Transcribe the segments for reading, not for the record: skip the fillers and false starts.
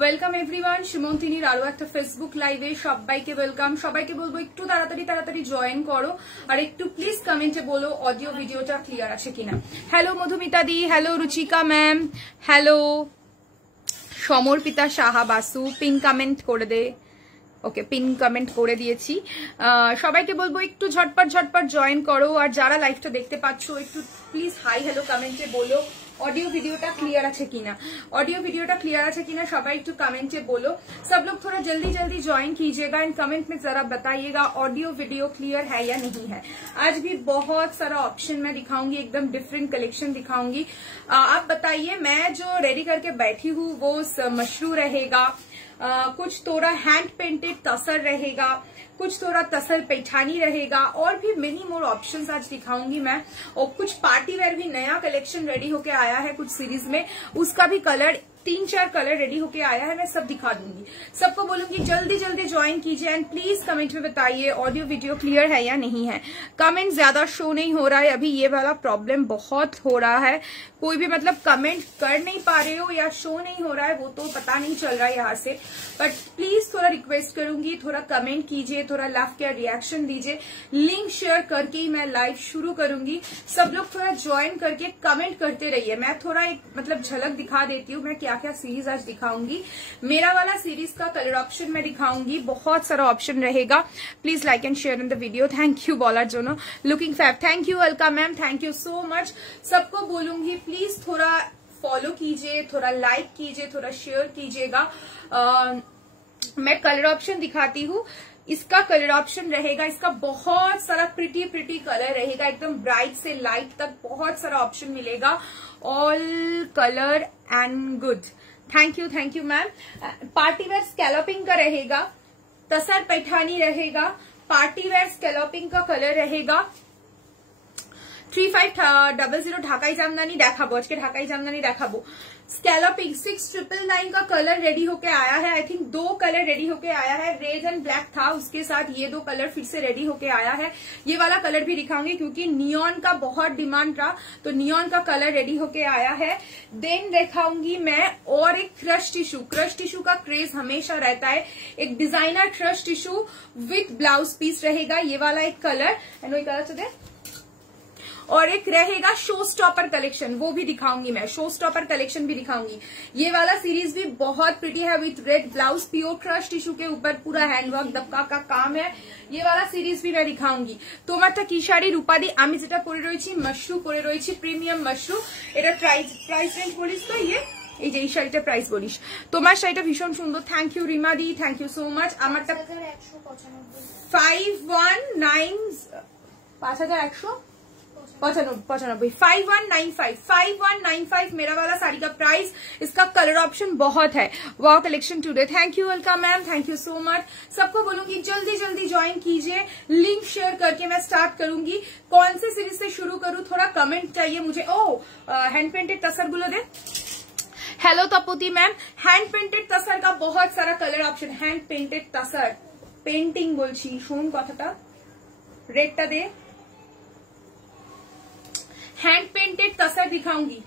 Welcome everyone, সুমন্তিনীর আরো একটা Facebook লাইভে সবাইকে ওয়েলকাম। সবাইকে বলবো একটু তাড়াতাড়ি জয়েন করো, আর একটু প্লিজ কমেন্টে বলো অডিও ভিডিওটা ক্লিয়ার আছে কিনা। Hello Madhumita di, hello Ruchika ma'am, hello Samarpita Saha Basu, pin comment করে দে। ওকে, পিন কমেন্ট করে দিয়েছি। সবাইকে বলবো একটু ঝটপট জয়েন করো, আর যারা লাইভটা দেখতে পাচ্ছ একটু প্লিজ হাই হ্যালো কমেন্টে বলো ऑडियो वीडियोটা क्लियर আছে কিনা। ऑडियो वीडियोটা क्लियर আছে কিনা সবাই একটু कमेंट में बोलो। सब लोग थोड़ा जल्दी ज्वाइन कीजिएगा, एंड कमेंट में जरा बताइएगा ऑडियो वीडियो क्लियर है या नहीं है। आज भी बहुत सारा ऑप्शन मैं दिखाऊंगी, एकदम डिफरेंट कलेक्शन दिखाऊंगी। आप बताइए, मैं जो रेडी करके बैठी हूँ वो मशरू रहेगा, कुछ थोड़ा हैंड पेंटेड तसर रहेगा, कुछ थोड़ा तसर पैठानी रहेगा, और भी मेनी मोर ऑप्शंस आज दिखाऊंगी मैं। और कुछ पार्टी वेयर भी नया कलेक्शन रेडी होके आया है कुछ सीरीज में, उसका भी कलर 3-4 कलर रेडी होके आया है, मैं सब दिखा दूंगी। सबको बोलूंगी जल्दी ज्वाइन कीजिए, एंड प्लीज कमेंट में बताइए ऑडियो वीडियो क्लियर है या नहीं है। कमेंट ज्यादा शो नहीं हो रहा है, अभी ये वाला प्रॉब्लम बहुत हो रहा है। कोई भी मतलब कमेंट कर नहीं पा रहे हो या शो नहीं हो रहा है, वो तो पता नहीं चल रहा है यहाँ से। बट प्लीज थोड़ा रिक्वेस्ट करूंगी, थोड़ा कमेंट कीजिए, थोड़ा लव का रिएक्शन दीजिए। लिंक शेयर करके ही मैं लाइव शुरू करूंगी। सब लोग थोड़ा ज्वाइन करके कमेंट करते रहिए। मैं थोड़ा एक मतलब झलक दिखा देती हूँ मैं क्या सीरीज आज दिखाऊंगी। मेरा वाला सीरीज का कलर ऑप्शन मैं दिखाऊंगी, बहुत सारा ऑप्शन रहेगा। Please like and share in the video. Thank you बॉलर जोनो, looking fab, thank you Alka ma'am, thank you so much. सबको बोलूंगी प्लीज थोड़ा फॉलो कीजिए, थोड़ा लाइक कीजिए, थोड़ा शेयर कीजिएगा। मैं कलर ऑप्शन दिखाती हूँ। इसका कलर ऑप्शन रहेगा, इसका बहुत सारा प्रिटी कलर रहेगा, एकदम ब्राइट से लाइट तक बहुत सारा ऑप्शन मिलेगा। All colour and good, thank you ma'am. Party wear scalloping का रहेगा, तसर पैठानी रहेगा, पार्टी वेयर स्कैलपिंग का कलर रहेगा। 3500 ढाकाई जामदानी देखाबो, आज के ढाकाई जामदानी देखाबो। स्कैलपिंग 6999 का कलर रेडी होके आया है। आई थिंक 2 कलर रेडी होके आया है, रेड एंड ब्लैक था, उसके साथ ये 2 कलर फिर से रेडी होके आया है। ये वाला कलर भी दिखाऊंगी क्योंकि नियॉन का बहुत डिमांड था, तो नियॉन का कलर रेडी होके आया है। देन दिखाऊंगी मैं और एक क्रश टिश्यू का क्रेज हमेशा रहता है। एक designer crush tissue with blouse piece रहेगा, ये वाला एक कलर एंड वही कलर चुके। और एक रहेगा शो स्टॉपर कलेक्शन, वो भी दिखाऊंगी मैं, शो स्टॉपर कलेक्शन भी दिखाऊंगी। ये वाला सीरीज भी बहुत प्रिटी है, with red blouse, pure crush tissue के ऊपर पूरा हैंडवर्क दबका का काम है। ये वाला सीरीज भी मैं दिखाऊंगी। তোমারটা কি শাড়ি রূপাদি? আমি যেটা পরে রয়েছি মশরু পরে রয়েছি, প্রিমিয়াম মশরু। এটা প্রাইস রেঞ্জ বলিস তো, এই যে এই শাড়িটা প্রাইস বলিস। তোমার শাড়িটা ভীষণ সুন্দর, থ্যাংক ইউ রিমা দি, থ্যাংক ইউ সো মাচ। আমারটা 5195 मेरा वाला साड़ी का प्राइस। इसका कलर ऑप्शन बहुत है। Wow collection today, thank you welcome ma'am, thank you so much. सबको बोलूंगी जल्दी ज्वाइन कीजिए, लिंक शेयर करके मैं स्टार्ट करूंगी। कौन से सीरीज से शुरू करूं, थोड़ा कमेंट चाहिए मुझे। हैंड पेंटेड तसर गुलो दे। हेलो तपोती मैम, हैंड पेंटेड तसर का बहुत सारा कलर ऑप्शन। हैंड पेंटेड तसर पेंटिंग बोलছি, শুন কথাটা, রেডটা দে। हैंड पेंटेड तसर दिखाऊंगी,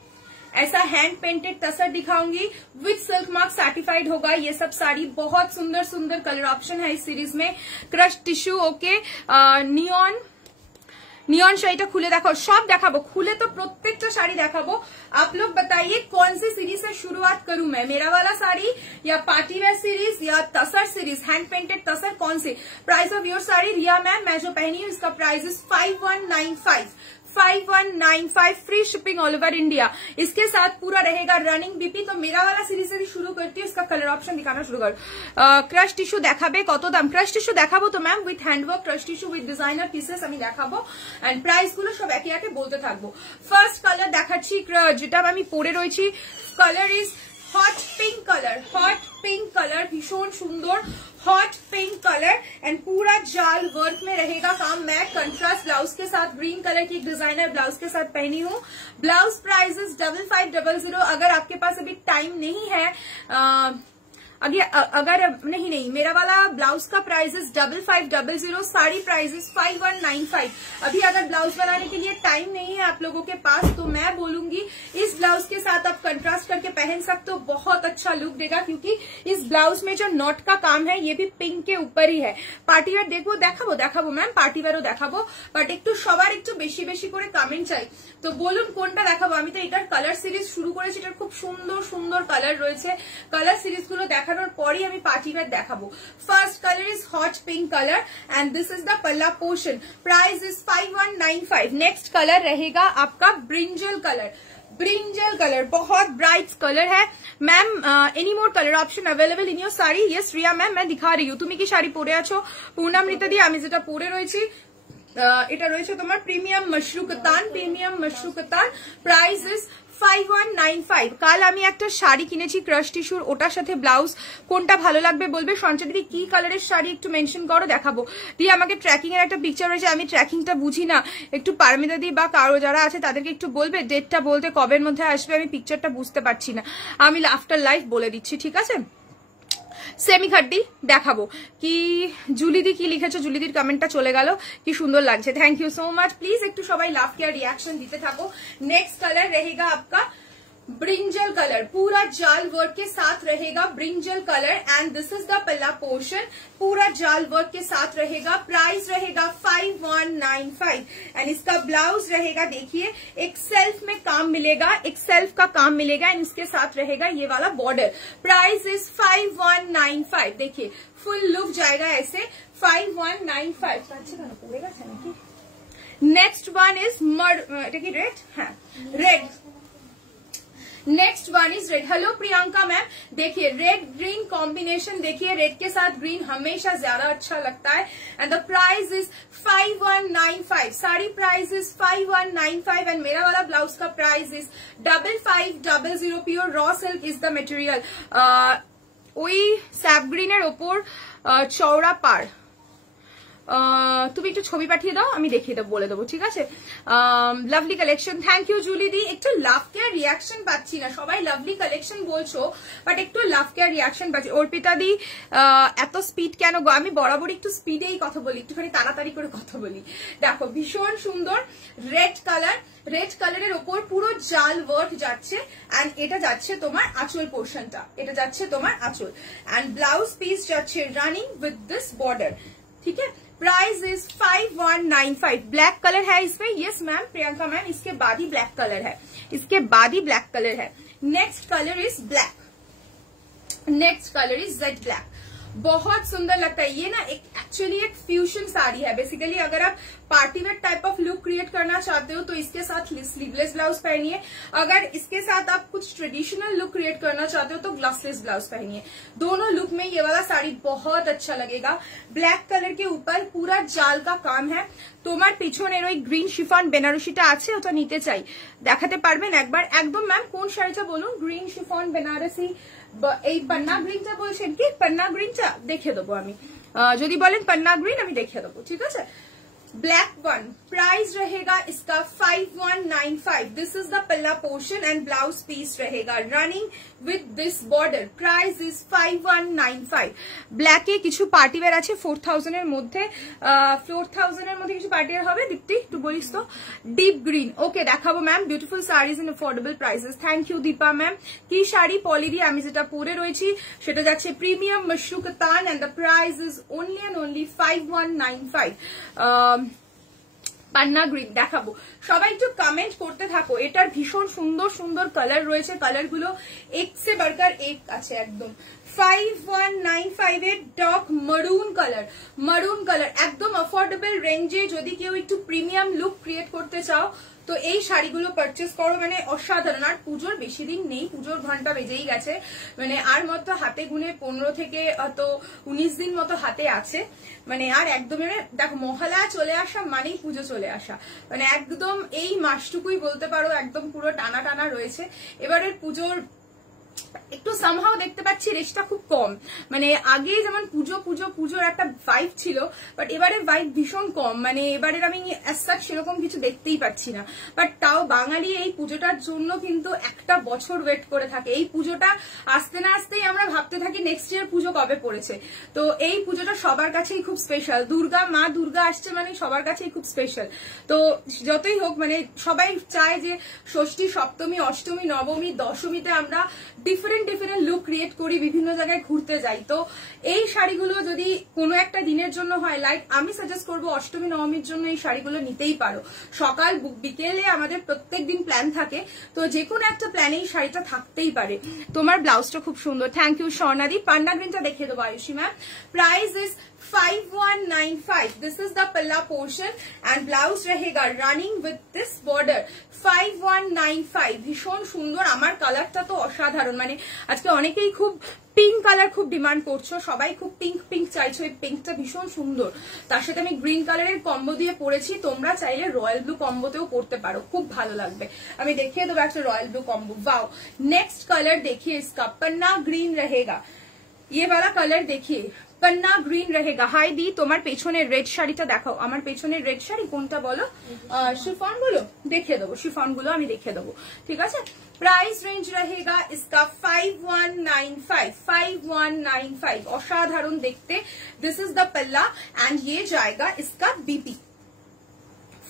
ऐसा हैंड पेंटेड तसर दिखाऊंगी, विथ सिल्क मार्क सर्टिफाइड होगा ये सब साड़ी। बहुत सुंदर कलर ऑप्शन है इस सीरीज में। क्रश टिश्यू, ओके, नियॉन শাড়িটা খুলে দেখো, সব দেখাবো, খুলে তো প্রত্যেকটা শাড়ি দেখাবো। आप लोग बताइए कौन सी सीरीज से शुरुआत करूं मैं, मेरा वाला साड़ी या पार्टी वेयर सीरीज या tussar series, hand painted tussar, कौन से? Price of your sari Riya ma'am, मैं जो पहनी हूँ इसका price is 5195 free shipping all over India. इसके साथ पूरा रहेगा रनिंग बीपी। तो मेरा वाला सीरीज से शुरू करती हूँ, इसका कलर ऑप्शन दिखाना शुरू कर। क्रश टिश्यू देखाबे, कत दाम? क्रश टिश्यू देखाबो तो ma'am, with handwork crush tissue with designer pieces আমি দেখাবো, एंड प्राइस গুলো সব একে একে বলতে থাকবো। ফার্স্ট কালার দেখাচ্ছি, যেটা আমি পরে রয়েছি, colour is hot pink colour भीषण सुंदर हॉट पिंक कलर एंड पूरा जाल वर्क में रहेगा काम। मैं कंट्रास्ट ब्लाउज के साथ ग्रीन कलर की डिजाइनर ब्लाउज के साथ पहनी हूँ। Blouse price is 5500। अगर आपके पास अभी टाइम नहीं है अगर नहीं मेरा वाला ब्लाउज का price is 5500, sari price is 5195। अभी अगर ब्लाउज बनाने के लिए टाइम नहीं है आप लोगों के पास तो मैं बोलूंगी इस ब्लाउज के साथ आप कंट्रास्ट करके पहन सकते हो, बहुत अच्छा लुक देगा। क्योंकि इस ब्लाउज में जो नॉट का काम है ये भी पिंक के ऊपर ही है। पार्टीवेयर देखो देखाबो मैम, पार्टीवेयरও দেখাবো, বাট একটু সবার একটু বেশি বেশি করে কমেন্ট চাই। তো বলুন কোনটা দেখাবো। আমি তো এটার কালার সিরিজ শুরু করেছি, এটার খুব সুন্দর সুন্দর কালার রয়েছে। কালার সিরিজগুলো দেখানোর পরই আমি পার্টিওয়্যার দেখাবো। First colour is hot pink colour and this is the पल्ला portion. Price is 5195। Next colour रहेगा आपका ब्रिंजल कलर बहुत ब्राइट कलर है ma'am. Any more colour option available in your sari? Yes Riya ma'am मैं दिखा रही हूँ। তুমি কি শাড়ি পরে আছো? পূর্ণামৃতা দি আমি যেটা পরে রয়েছি এটা রয়েছে তোমার প্রিমিয়াম মশরু কাতান। Price is 5195। কাল আমি একটা শাড়ি কিনেছি ক্রাশ টিস্যুর, ওটার সাথে ব্লাউজ কোনটা ভালো লাগবে বলবে। সঞ্চয় দিদি কি কালারের শাড়ি একটু মেনশন করো দেখাবো। দিয়ে আমাকে ট্র্যাকিং এর একটা পিকচার রয়েছে, আমি ট্র্যাকিংটা বুঝি না, একটু পারমিতা দি বা কারো যারা আছে তাদেরকে একটু বলবে ডেটটা বলতে, কবের মধ্যে আসবে। আমি পিকচারটা বুঝতে পারছি না, আমি আফটার লাইভ বলে দিচ্ছি ঠিক আছে। সেমি খাড্ডি দেখাবো কি জুলিদি কি লিখেছো, জুলিদির কমেন্টটা চলে গেল, কি সুন্দর লাগছে, thank you so much. Please একটু সবাই লাভ কেয়ার रिएक्शन দিতে থাকো। नेक्स्ट कलर रहेगा आपका ब्रिंजल कलर, पूरा जाल वर्क के साथ रहेगा brinjal colour and this is the पल्ला पोर्शन। पूरा जाल वर्क के साथ रहेगा। प्राइस रहेगा 5195 एंड इसका ब्लाउज रहेगा देखिए एक सेल्फ में काम मिलेगा, एक सेल्फ का काम मिलेगा एंड इसके साथ रहेगा ये वाला बॉर्डर। Price is 5195। देखिए फुल लुक जाएगा ऐसे 5195। नेक्स्ट वन इज रेड, हाँ red. Next one is red. Hello Priyanka ma'am, देखिए रेड ग्रीन कॉम्बिनेशन देखिए, रेड के साथ ग्रीन हमेशा ज्यादा अच्छा लगता है and the price is 5195। Sari price is 5195 and मेरा वाला ब्लाउज का price is 5500। Pure raw silk is the material. ওই স্যাপ গ্রিনের ওপর চওড়া পাড় তুমি একটু ছবি পাঠিয়ে দাও, আমি দেখিয়ে দেবো, বলে দেবো ঠিক আছে। Lovely collection, thank you Julie di. একটু লাভ কেয়ার রিয়াকশন পাচ্ছি না, সবাই লাভলি কালেকশন বলছো বাট একটু লাভ কেয়ার রিয়াকশন পাচ্ছি। অর্পিতা দি এত স্পিড কেন গো? আমি বরাবর একটু স্পিডেই কথা বলি, একটুখানি তাড়াতাড়ি করে কথা বলি। দেখো ভীষণ সুন্দর রেড কালারের ওপর পুরো জাল ওয়ার্ক যাচ্ছে এন্ড এটা যাচ্ছে তোমার আঁচল পোর্শনটা, এটা যাচ্ছে তোমার আঁচল एंड ब्लाउज पीस जाच्छे रनिंग विद दिस बॉर्डर, ठीक है। Price is 5195। ब्लैक कलर है इसमें, यस मैम प्रियंका मैम, इसके बाद ही ब्लैक कलर है, इसके बाद ही ब्लैक कलर है। Next colour is black, next colour is Z black. बहुत सुंदर लगता है ये ना, एक एक्चुअली एक फ्यूजन साड़ी है बेसिकली। अगर आप partywear type of look create करना चाहते हो तो इसके साथ स्लीवलेस ब्लाउज पहनिए, अगर इसके साथ आप कुछ ट्रेडिशनल लुक क्रिएट करना चाहते हो तो ग्लासलेस ब्लाउज पहनिए। दोनों लुक में ये वाला साड़ी बहुत अच्छा लगेगा। ब्लैक कलर के ऊपर पूरा जाल का काम है। তোমার পিছনের ওই গ্রিন শিফন বেনারসিটা আছে, ওটা নিতে চাই, দেখাতে পারবেন একবার? একদম ম্যাম কোন শাড়িটা বলুন? গ্রিন শিফন বেনারসি, এই পন্না গ্রিনটা বলছেন কি? পন্না গ্রিনটা দেখিয়ে দেবো আমি, যদি বলেন পন্না গ্রিন আমি দেখিয়ে দেবো ঠিক আছে। ब्लैक वन प्राइस रहेगा इसका 5195। दिस इज द पल्ला पोर्शन एंड ब्लाउज पीस रहेगा running with this border. Price is 5195। ব্ল্যাকে কিছু পার্টিওয়্যার আছে 4000 এর মধ্যে, 4000 এর মধ্যে কিছু পার্টিওয়্যার হবে। দীপ্তি একটু বলিস তো। ডিপ গ্রিন ওকে দেখাবো ma'am, beautiful saris in affordable prices. Thank you Dipa ma'am. কি শাড়ি? পলি দিয়ে আমি যেটা পরে রয়েছি সেটা যাচ্ছে premium mashru katan and the price is only and only 5195। পান্না গ্রিন দেখাবো, সবাই একটু কমেন্ট করতে থাকো। এটার ভীষণ সুন্দর সুন্দর কালার রয়েছে, কালার গুলো এক সে বাড়কর এক আছে একদম। 5195 এর ডক মারুন কালার একদম অফোর্ডেবল রেঞ্জে। যদি কেউ একটু প্রিমিয়াম লুক ক্রিয়েট করতে চাও তো এই শাড়িগুলো পারচেস করো, মানে অসাধারণ। আর পুজোর বেশি দিন নেই, পুজোর ঘন্টা বেজেই গেছে, মানে আর মতো হাতে গুনে 15 থেকে 19 দিন মতো হাতে আছে, মানে আর একদম দেখো মহালয়া চলে আসা মানেই পুজো চলে আসা, মানে একদম এই মাসটুকুই বলতে পারো একদম পুরো টানা টানা রয়েছে। এবারের পুজোর একটু সামহাও দেখতে পাচ্ছি রেশটা খুব কম, মানে আগে যেমন পুজো পুজো পুজোর একটা ভাইব ছিল, বাট এবারে ভাইব ভীষণ কম, মানে এবারের আমি সেরকম কিছু দেখতেই পাচ্ছি না। বাট তাও বাঙালি এই পুজোটার জন্য কিন্তু একটা বছর ওয়েট করে থাকে। এই পুজোটা আসতে না আসতেই আমরা ভাবতে থাকি নেক্সট ইয়ার পুজো কবে পড়েছে। তো এই পুজোটা সবার কাছেই খুব স্পেশাল, মা দুর্গা আসছে মানে সবার কাছেই খুব স্পেশাল। তো যতই হোক মানে সবাই চায় যে ষষ্ঠী, সপ্তমী, অষ্টমী, নবমী, দশমীতে আমরা ডিফারেন্ট লুক ক্রিয়েট করি, বিভিন্ন জায়গায় ঘুরতে যাই। তো এই শাড়িগুলো যদি কোনো একটা দিনের জন্য হয়, লাইক আমি সাজেস্ট করবো অষ্টমী নবমীর জন্য এই শাড়িগুলো নিতেই পারো। সকাল বিকেলে আমাদের প্রত্যেকদিন প্ল্যান থাকে, তো যে কোনো একটা প্ল্যানে এই শাড়িটা থাকতেই পারে। তোমার ব্লাউজটা খুব সুন্দর, থ্যাংক ইউ স্বর্ণাদি। পান্না গ্রিনটা দেখিয়ে দেবো Ayushi ma'am. Price is 5195. This is the palla portion and blouse रहेगा running with this border. 5195 ভীষণ সুন্দর। আমার কালারটা তো অসাধারণ, মানে আজকে অনেকেই খুব পিঙ্ক কালার খুব ডিমান্ড করছো, সবাই খুব পিঙ্ক পিঙ্ক চাইছো। এই পিঙ্কটা ভীষণ সুন্দর, তার সাথে আমি গ্রিন কালারের কম্বো দিয়ে পরেছি। তোমরা চাইলে রয়্যাল ব্লু কম্বোতেও করতে পারো, খুব ভালো লাগবে। আমি দেখিয়ে দেবো একটা royal blue combo. Wow, next colour देखिए, इसका पन्ना ग्रीन रहेगा। ये वाला कलर देखिए, पन्ना ग्रीन रहेगा। हाई दी, তোমার পেছনের রেড শাড়িটা দেখাও। আমার পেছনের রেড শাড়ি কোনটা বলো? শিফন গুলো দেখিয়ে দেবো, শিফন গুলো আমি দেখিয়ে দেবো, ঠিক আছে। प्राइस रेंज रहेगा इसका 5195 অসাধারণ দেখতে। दिस इज द पल्ला एंड ये जाएगा इसका बीपी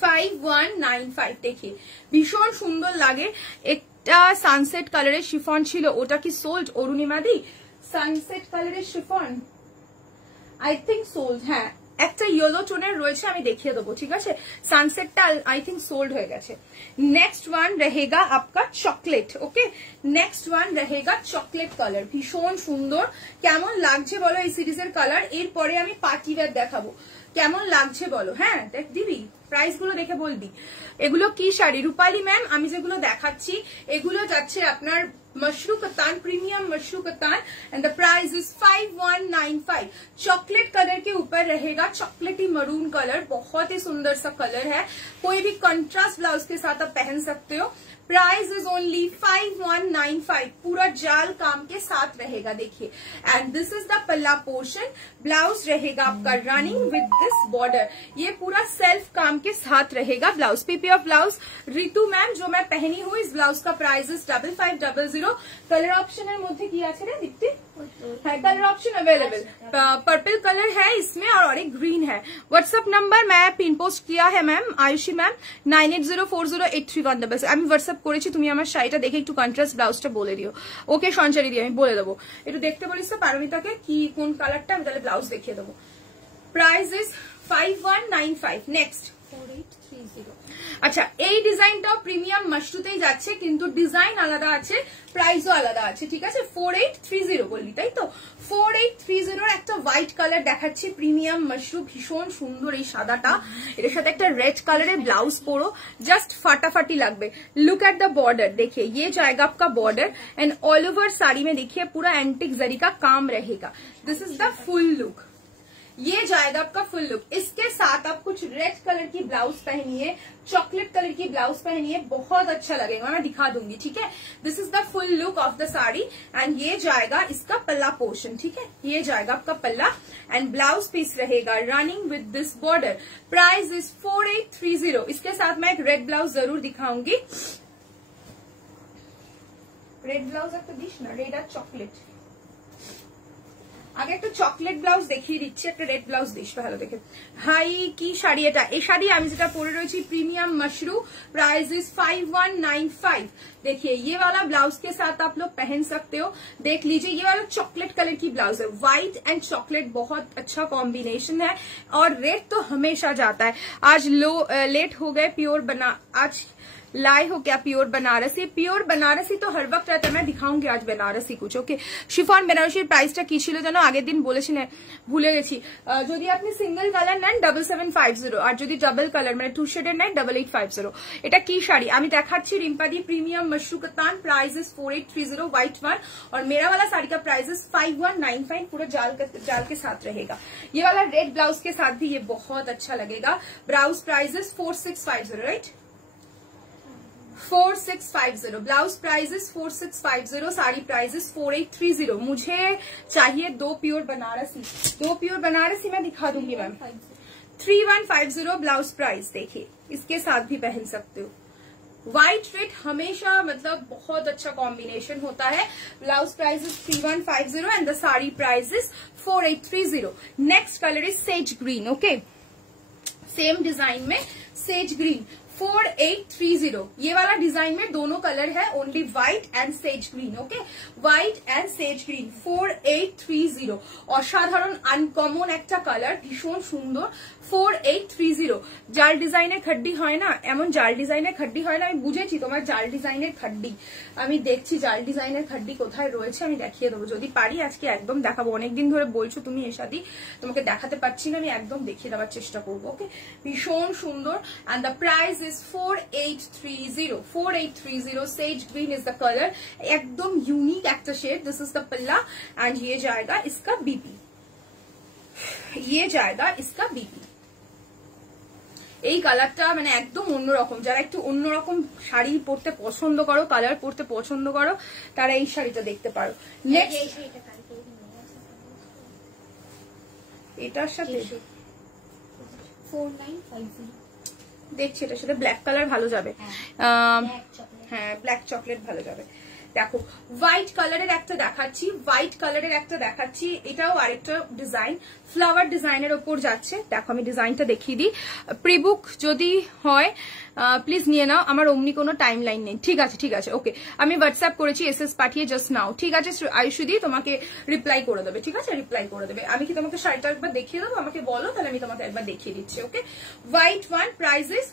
5195। देखिए ভীষণ সুন্দর লাগে। একটা সানসেট কালারের শিফন ছিল, ওটা কি সোল্ড অরুণিমা দি? সানসেট কালারের শিফন আই থিঙ্ক সোল্ড, হ্যাঁ একটা ইয়েলো টোনের রয়েছে, আমি দেখিয়ে দেবো, ঠিক আছে। সানসেটটা আই থিঙ্ক সোল্ড হয়ে গেছে। নেক্সট ওয়ান रहेगा आपका চকলেট। ওকে, নেক্সট ওয়ান रहेगा চকলেট কালার, ভীষণ সুন্দর। কেমন লাগছে বলো এই সিরিজের কালার? এরপরে আমি পার্টি ওয়্যার দেখাবো, কেমন লাগছে বলো। হ্যাঁ দেখ দিবি, প্রাইস গুলো দেখে বলবি। এগুলো কি শাড়ি রূপালী ম্যাম? আমি যেগুলো দেখাচ্ছি এগুলো যাচ্ছে আপনার mashru katan, premium mashru katan and the price is 5195। Chocolate colour के ऊपर रहेगा चॉकलेटी मरून कलर, बहुत ही सुंदर सा कलर है। कोई भी कंट्रास्ट ब्लाउज के साथ आप पहन सकते हो। प्राइस इज ओनली 5195, पूरा जाल काम के साथ रहेगा। देखिए एंड दिस इज द पल्ला पोर्शन, ब्लाउज रहेगा आपका रनिंग विद दिस बॉर्डर, ये पूरा सेल्फ काम के साथ रहेगा blouse. PP of blouse Ritu ma'am जो मैं पहनी हूँ, इस ब्लाउज का प्राइस इज 5500। कलर ऑप्शन मध्य की আছে রে दीप्ति? है colour option available, purple colour है इसमें और एक ग्रीन है। व्हाट्सएप नंबर मैं पिन पोस्ट किया है मैम आयुषी मैम 9804083166। আমি হোয়াটসঅ্যাপ করেছি, তুমি আমার শাড়িটা দেখে একটু কন্ট্রাস্ট ব্লাউজটা বলে দিও। ওকে সঞ্চারি দিয়ে আমি বলে দেবো, একটু দেখতে বলিস তো পারমিতাকে কি কোন কালারটা, আমি তাহলে ব্লাউজ দেখিয়ে দেবো। Price is 5195। নেক্সট 4830। আচ্ছা এই ডিজাইনটাও প্রিমিয়াম মাশরুতেই যাচ্ছে, কিন্তু ডিজাইন আলাদা আছে, প্রাইসও আলাদা আছে, ঠিক আছে। 4830 বললি তাই তো? 4830 একটা হোয়াইট কালার দেখাচ্ছি, প্রিমিয়াম মাশরু, ভীষণ সুন্দর এই সাদাটা। এর সাথে একটা রেড কালারের ব্লাউজ পরো, জাস্ট ফাটাফাটি লাগবে। लुक एट द बॉर्डर, देखिए ये जाएगा आपका border and all over sari में देखिए पूरा एंटिक जरी का काम रहेगा। This is the full look, ये जाएगा आपका फुल लुक। इसके साथ आप कुछ रेड कलर की ब्लाउज पहनिए, चॉकलेट कलर की ब्लाउज पहनिए, बहुत अच्छा लगेगा, मैं दिखा दूंगी, ठीक है। This is the full look of the sari and ये जाएगा इसका पल्ला पोर्शन, ठीक है। ये जाएगा आपका पल्ला एंड ब्लाउज पीस रहेगा running with this border. Price is 4830। इसके साथ मैं एक रेड ब्लाउज जरूर दिखाऊंगी। रेड ब्लाउज একটা দিস না, রেড আর চকলেট। আগে একটা চকলেট ব্লাউজ দেখিয়ে দিচ্ছি, একটা রেড ব্লাউজ দিস ভালো দেখে। হাই কি শাড়ি এটা? এই শাড়ি আমি যেটা পরে রয়েছি प्रीमियम मशरू, प्राइस इज 5195। देखिए ये वाला ब्लाउज के साथ आप लोग पहन सकते हो, देख लीजिए ये वाला चॉकलेट कलर की ब्लाउज है, व्हाइट एंड चॉकलेट बहुत अच्छा कॉम्बिनेशन है और रेड तो हमेशा जाता है। आज लेट हो गए, प्योर बना आज लाई हो क्या प्योर बनारसी? प्योर बनारसी तो हर वक्त रहता है, मैं दिखाऊंगी आज बनारसी कुछ। ओके শিফন বেনারসির প্রাইসটা কি ছিল জানো? আগের দিন বলেছি না, ভুলে গেছি। যদি আপনি সিঙ্গেল কালার নেন 7750, আর যদি ডাবল কালার মানে 2 শেডের নেন 8850। এটা কি শাড়ি আমি দেখাচ্ছি? रिम्पादी premium mashru katan, price is 4830 white one और मेरा वाला साड़ी का प्राइस इज 5195, पूरा जाल के साथ रहेगा। ये वाला रेड ब्लाउज के साथ भी ये बहुत अच्छा लगेगा। Blouse price is 4650, right? 4650 blouse price is 4650, sari price is 4830। मुझे चाहिए 2 प्योर बनारसी, 2 प्योर बनारसी मैं दिखा दूंगी मैम। 3150 ब्लाउज प्राइस, देखिए इसके साथ भी पहन सकते हो। व्हाइट रेड हमेशा मतलब बहुत अच्छा कॉम्बिनेशन होता है। Blouse price is 3150 and the sari price is 4830। Next colour is sage green. Okay, same design में सेज ग्रीन 4830। ये वाला डिजाइन में दोनों कलर है, only white and sage green. Okay, white and sage green 4830। অসাধারণ আনকমন একটা কালার, ভীষণ সুন্দর। 4830। জাল ডিজাইনের খাড্ডি হয় না, এমন জাল ডিজাইনের খাড্ডি হয় না। আমি বুঝেছি তোমার জাল ডিজাইনের খাড্ডি, আমি দেখছি জাল ডিজাইনের খাড্ডি কোথায় রয়েছে, আমি দেখিয়ে দেবো যদি পারি। আজকে একদম দেখাবো, অনেকদিন ধরে বলছো তুমি এসাদি, তোমাকে দেখাতে পারছি না, আমি একদম দেখিয়ে দেওয়ার চেষ্টা করবো। ওকে, ভীষণ সুন্দর। And the price is 4830। 4830। Sage green is the colour, एकदम यूनिक एक्टा शेड। दिस इज द पल्ला एंड ये जाएगा इसका बीपी, ये जाएगा इसका बीपी। এই কালারটা মানে একদম অন্যরকম, যারা একটু অন্যরকম শাড়ি পরতে পছন্দ করো, কালার পরতে পছন্দ করো, তারা এই শাড়িটা দেখতে পারো। নেক্সট এটার সাথে 4950 দেখছি, এটার সাথে ব্ল্যাক কালার ভালো যাবে। হ্যাঁ, ব্ল্যাক চকলেট ভালো যাবে। দেখো হোয়াইট কালারের একটা দেখাচ্ছি, হোয়াইট কালারের একটা দেখাচ্ছি, এটাও আরেকটা ডিজাইন ফ্লাওয়ার ডিজাইনের ওপর যাচ্ছে। দেখো আমি ডিজাইনটা দেখিয়ে দিই। প্রিবুক যদি হয় প্লিজ নিয়ে নাও, আমার অমনি কোনো টাইম লাইন নেই। ঠিক আছে, ঠিক আছে, ওকে, আমি হোয়াটসঅ্যাপ করেছি এসএস পাঠিয়ে জাস্ট নাও। ঠিক আছে আয়ুষদি, তোমাকে রিপ্লাই করে দেবে। ঠিক আছে, রিপ্লাই করে দেবে। আমি কি তোমাকে শাড়িটা একবার দেখিয়ে দেবো? আমাকে বলো, তাহলে আমি তোমাকে একবার দেখিয়ে দিচ্ছি। ওকে, হোয়াইট ওয়ান প্রাইজেস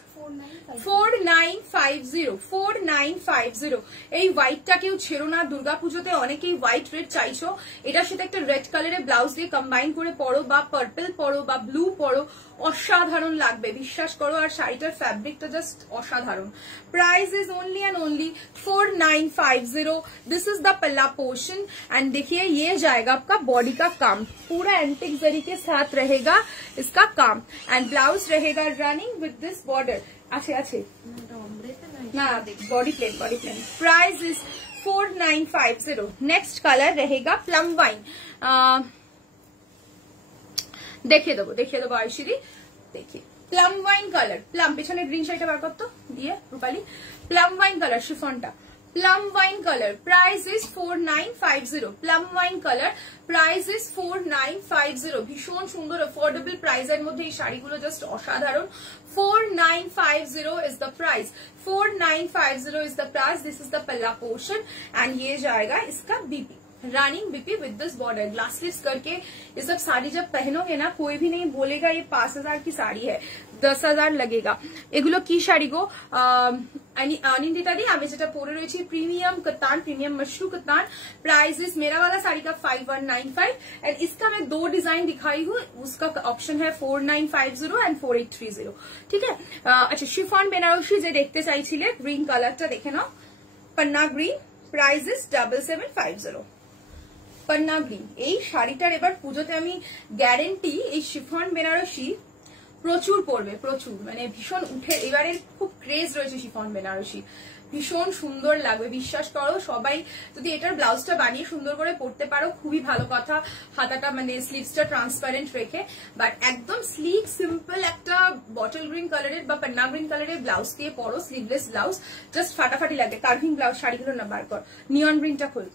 4950। 4950। এই হোয়াইটটা কেউ ছেড়ো না, দুর্গাপুজোতে অনেকেই হোয়াইট রেড চাইছো। এটার সাথে একটা রেড কালারের ব্লাউজ দিয়ে কম্বাইন করে পরো, বা পার্পল পরো, বা ব্লু পরো, অসাধারণ লাগবে, বিশ্বাস করো। আর শাড়িটার ফ্যাব্রিকটা জাস্ট অসাধারণ। Price is only and only 4950। This is the पल्ला पोर्शन एंड देखिए ये जाएगा आपका बॉडी का काम, पूरा एंटिक जरी के साथ रहेगा इसका काम। एंड ब्लाउज रहेगा रनिंग विद दिस बॉर्डर। अच्छे अच्छे ना, body plain, body plain. Price is 4950। Next colour रहेगा प्लम वाइन। দেখিয়ে দেবো আয়ুষিদি, देखिए प्लम वाइन कलर, प्लम পেছনে গ্রিন শাড়িটা বার করতো দিয়ে রূপালী, प्लम वाइन कलर शिफॉनটা, plum wine colour price is 4950। Plum wine colour price is 4950। ভীষণ সুন্দর অ্যাফোর্ডেবল প্রাইসের মধ্যে এই শাড়িগুলো জাস্ট অসাধারণ। 4950 is the price। 4950 is the price। This is the palla portion and ये जाएगा इसका BP, running BP with this border. Glass sleeves करके ये सब साड़ी जब पहनोगे ना, कोई भी नहीं बोलेगा ये 5000 की साड़ी है, 10,000 लगेगा। এগুলো কি শাড়ি গো अनिंदिता दी? আমি যেটা পরে রয়েছি premium katan, premium mashru katan. Price is मेरा वाला साड़ी का 5195 एंड इसका मैं 2 डिजाइन दिखाई हूँ, उसका ऑप्शन है 4950 एंड 4830। ठीक है, अच्छा शिफॉन बेनारसी যে দেখতে চাইছিলে, গ্রিন কালারটা দেখে নাও, पन्ना ग्रीन। Price is 7750। पन्ना ग्रीन। এই শাড়িটার এবার পুজোতে আমি গ্যারেন্টি এই শিফন বেনারসি প্রচুর পরবে, প্রচুর, মানে ভীষণ উঠে, এবারে খুব ক্রেজ রয়েছে শিফন বেনারসি, ভীষণ সুন্দর লাগবে, বিশ্বাস করো। সবাই যদি এটার ব্লাউজটা বানিয়ে সুন্দর করে পরতে পারো খুবই ভালো কথা, হাতাটা মানে স্লিভসটা ট্রান্সপারেন্ট রেখে, বাট একদম স্লিক সিম্পল একটা বটল গ্রিন কালারের বা পান্না গ্রিন কালারের ব্লাউজ দিয়ে পরো, স্লিভলেস ব্লাউজ, জাস্ট ফাটাফাটি লাগে। কার্ভিং ব্লাউজ শাড়িগুলো না বার কর, নিয়ন গ্রিনটা খোল।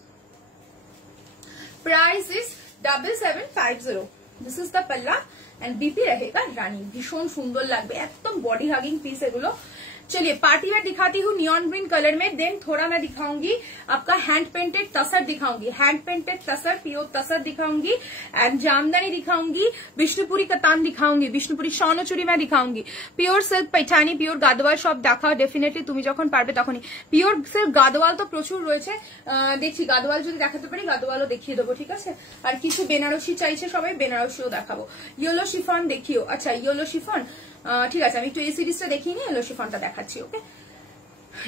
Price is 7750। This is the पल्ला एंड बीपी रहेगा रानी। भीषण सुंदर लगবে, एकदम बॉडी हगिंग पीस এগুলো। चलिए पार्टी वेयर दिखाती हूँ नियॉन ग्रीन कलर में, देन थोड़ा मैं दिखाऊंगी आपका हैंड पेंटेड तसर दिखाऊंगी, हैंड पेंटेड तसर, प्योर तसर दिखाऊंगी एंड जामदानी दिखाऊंगी, विष्णुपुरी कतान दिखाऊंगी, विष्णुपुरी স্বর্ণচুরি मैं दिखाऊंगी, pure silk Paithani, pure Gadwal সব দেখা ডেফিনেটলি তুমি যখন পারবে তখনই। পিওর সিল্ক গাদোয়াল তো প্রচুর রয়েছে, দেখছি গাদোয়াল যদি দেখাতে পারি গাদোয়ালও দেখিয়ে দেবো। ঠিক আছে, আর কিছু বেনারসি চাইছে সবাই, বেনারসিও দেখাবো। ইয়েলো শিফন দেখিও, আচ্ছা ইয়েলো শিফন ঠিক আছে, আমি একটু এই সিরিজটা দেখিয়ে নিই, ইয়েলো শিফনটা দেখাচ্ছি। ওকে,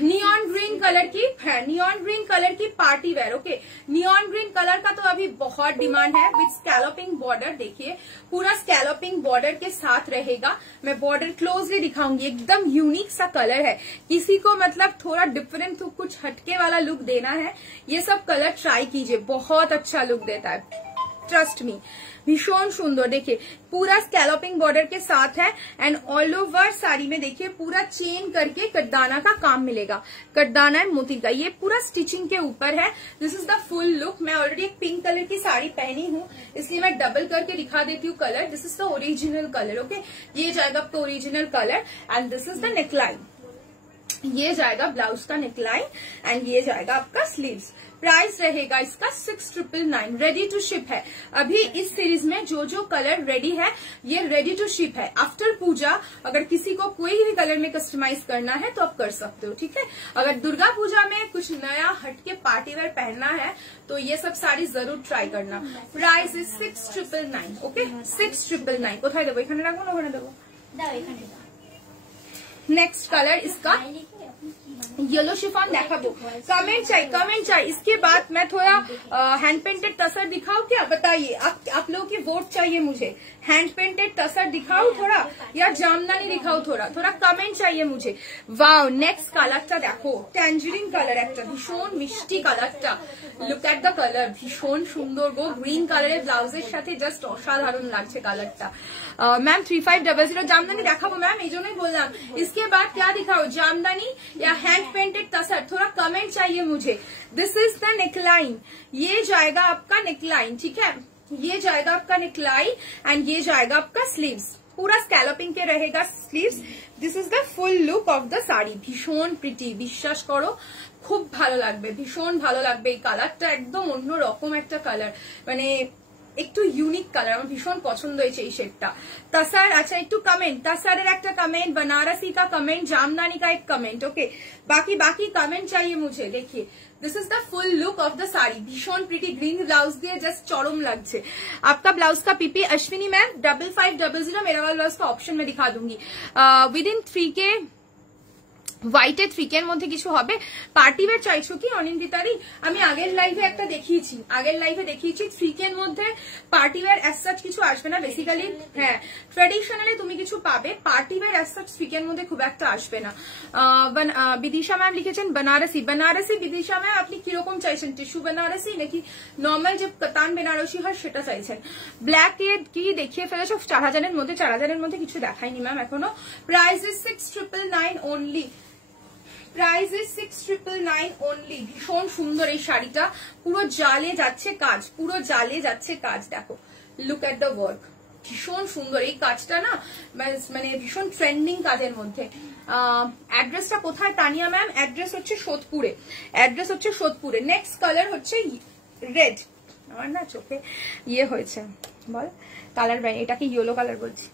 नियॉन ग्रीन कलर की है, नियॉन ग्रीन कलर की party wear. Okay, neon green colour का तो अभी बहुत डिमांड है विद स्कैलोपिंग बॉर्डर। देखिए पूरा स्कैलोपिंग बॉर्डर के साथ रहेगा। मैं बॉर्डर क्लोजली दिखाऊंगी, एकदम यूनिक सा कलर है। किसी को मतलब थोड़ा डिफरेंट कुछ हटके वाला लुक देना है, ये सब कलर ट्राई कीजिए, बहुत अच्छा लुक देता है, ट्रस्ट मी। भीषण सुंदर, देखिए पूरा स्कैलोपिंग बॉर्डर के साथ है एंड ऑल ओवर साड़ी में देखिए पूरा चेन करके कटदाना का काम मिलेगा। कटदाना है मोती का, ये पूरा स्टिचिंग के ऊपर है। This is the full look. मैं ऑलरेडी एक पिंक कलर की साड़ी पहनी हूँ, इसलिए मैं डबल करके दिखा देती हूँ colour. This is the original colour. Okay, ये जाएगा आपका original colour and this is the neckline. ये जाएगा ब्लाउज का नेकलाइन एंड ये जाएगा आपका स्लीव्स। प्राइस रहेगा इसका 6999। रेडी टू शिप है। अभी इस सीरीज में जो जो कलर रेडी है ये रेडी टू शिप है। आफ्टर पूजा अगर किसी को कोई भी कलर में कस्टमाइज करना है तो आप कर सकते हो, ठीक है। अगर दुर्गा पूजा में कुछ नया हटके पार्टी वेयर पहनना है तो ये सब साड़ी जरूर ट्राई करना। Price is 6999। ओके, 6999। কোথায় দেবো? এখানে রাখবো না ওখানে দেবো? नेक्स्ट कलर इसका येलो शिफॉन देखाबो। कमेंट चाहिए। इसके बाद मैं थोड़ा हैंड पेंटेड तसर दिखाऊं क्या, बताइए। आप लोगों की वोट चाहिए मुझे। हैंड पेंटेड तसर दिखाऊं थोड़ा या जामदानी दिखाऊं थोड़ा कमेंट चाहिए मुझे। वाओ, नेक्स्ट कलरটা দেখো, ট্যাঞ্জেরিন কালার একটা, ভীষণ মিষ্টি কালারটা। লুক এট দ্য কালার, ভীষণ সুন্দর গো। গ্রিন কালারের ব্লাউজের সাথে জাস্ট অসাধারণ লাগছে কালারটা। मैम 3500 जामदानी देखाबो मैम, এই জন্যই বললাম। इसके बाद क्या दिखाओ, जामदानी या हैंड पेंटेड तसर? थोड़ा कमेंट चाहिए मुझे। दिस इज द नेकलाइन, ये जाएगा आपका नेकलाइन, ठीक है। ये जाएगा आपका नेकलाइन एंड ये जाएगा आपका स्लीव्स। पूरा स्कैलोपिंग के रहेगा sleeves. This is the full look of the sari. भीषण प्रिटी, বিশ্বাস করো খুব ভালো লাগবে, ভীষণ ভালো লাগবে। এই কালারটা একদম অন্যরকম একটা কালার, মানে একটু ইউনিক কালার, আমার ভীষণ পছন্দ হয়েছে এই শেডটা। तसर, अच्छा একটু कमेंट, तसर एक कमेंट, बनारसी का कमेंट, जामदानी का एक कमेंट। ओके, बाकी कमेंट चाहिए मुझे। देखिए this is the full look of the sari. भीषण प्रिटी ग्रीन ब्लाउज दिए जस्ट चरम লাগছে। आपका ब्लाउज का पीपी अश्विनी मैम 5500 मेरा वाला ब्लाउज का ऑप्शन में दिखा दूंगी। विद इन 3K হোয়াইটে 3K এর মধ্যে কিছু হবে। পার্টি ওয়্যার চাইছো কি অনিন্দিতারি? আমি আগের লাইভে একটা দেখিয়েছি, 3K এর মধ্যে পার্টি ওয়্যার অ্যাজ সাচ কিছু আসবে না বেসিক্যালি। হ্যাঁ, ট্রেডিশনালি তুমি কিছু পাবে, party wear as such 3K এর মধ্যে খুব একটা আসবে না। বিদিশা ম্যাম লিখেছেন बनारसी। বিদিশা ম্যাম আপনি কিরকম চাইছেন, টিস্যু बनारसी নাকি নর্মাল যে কাতান বেনারসি হয় সেটা চাইছেন? ব্ল্যাক এ কি দেখিয়ে ফেলেছো 4000 এর মধ্যে? 4000 এর মধ্যে কিছু দেখাইনি ম্যাম এখনো। Price is 6999 only. Price is 6999 only. भीषण सुंदर এই শাড়িটা, পুরো জালে যাচ্ছে কাজ, পুরো জালে যাচ্ছে কাজ। দেখো লুক এট দ্য ওয়ার্ক, ভীষণ সুন্দর এই কাজটা না, মানে ভীষণ ট্রেন্ডিং কাজের মধ্যে। অ্যাড্রেসটা কোথায় তানিয়া ম্যাম? অ্যাড্রেস হচ্ছে সোদপুরে। নেক্সট কালার হচ্ছে রেড। আমার না চোখে ইয়ে হয়েছে, বল কালার, এটাকে ইয়েলো কালার বলছি।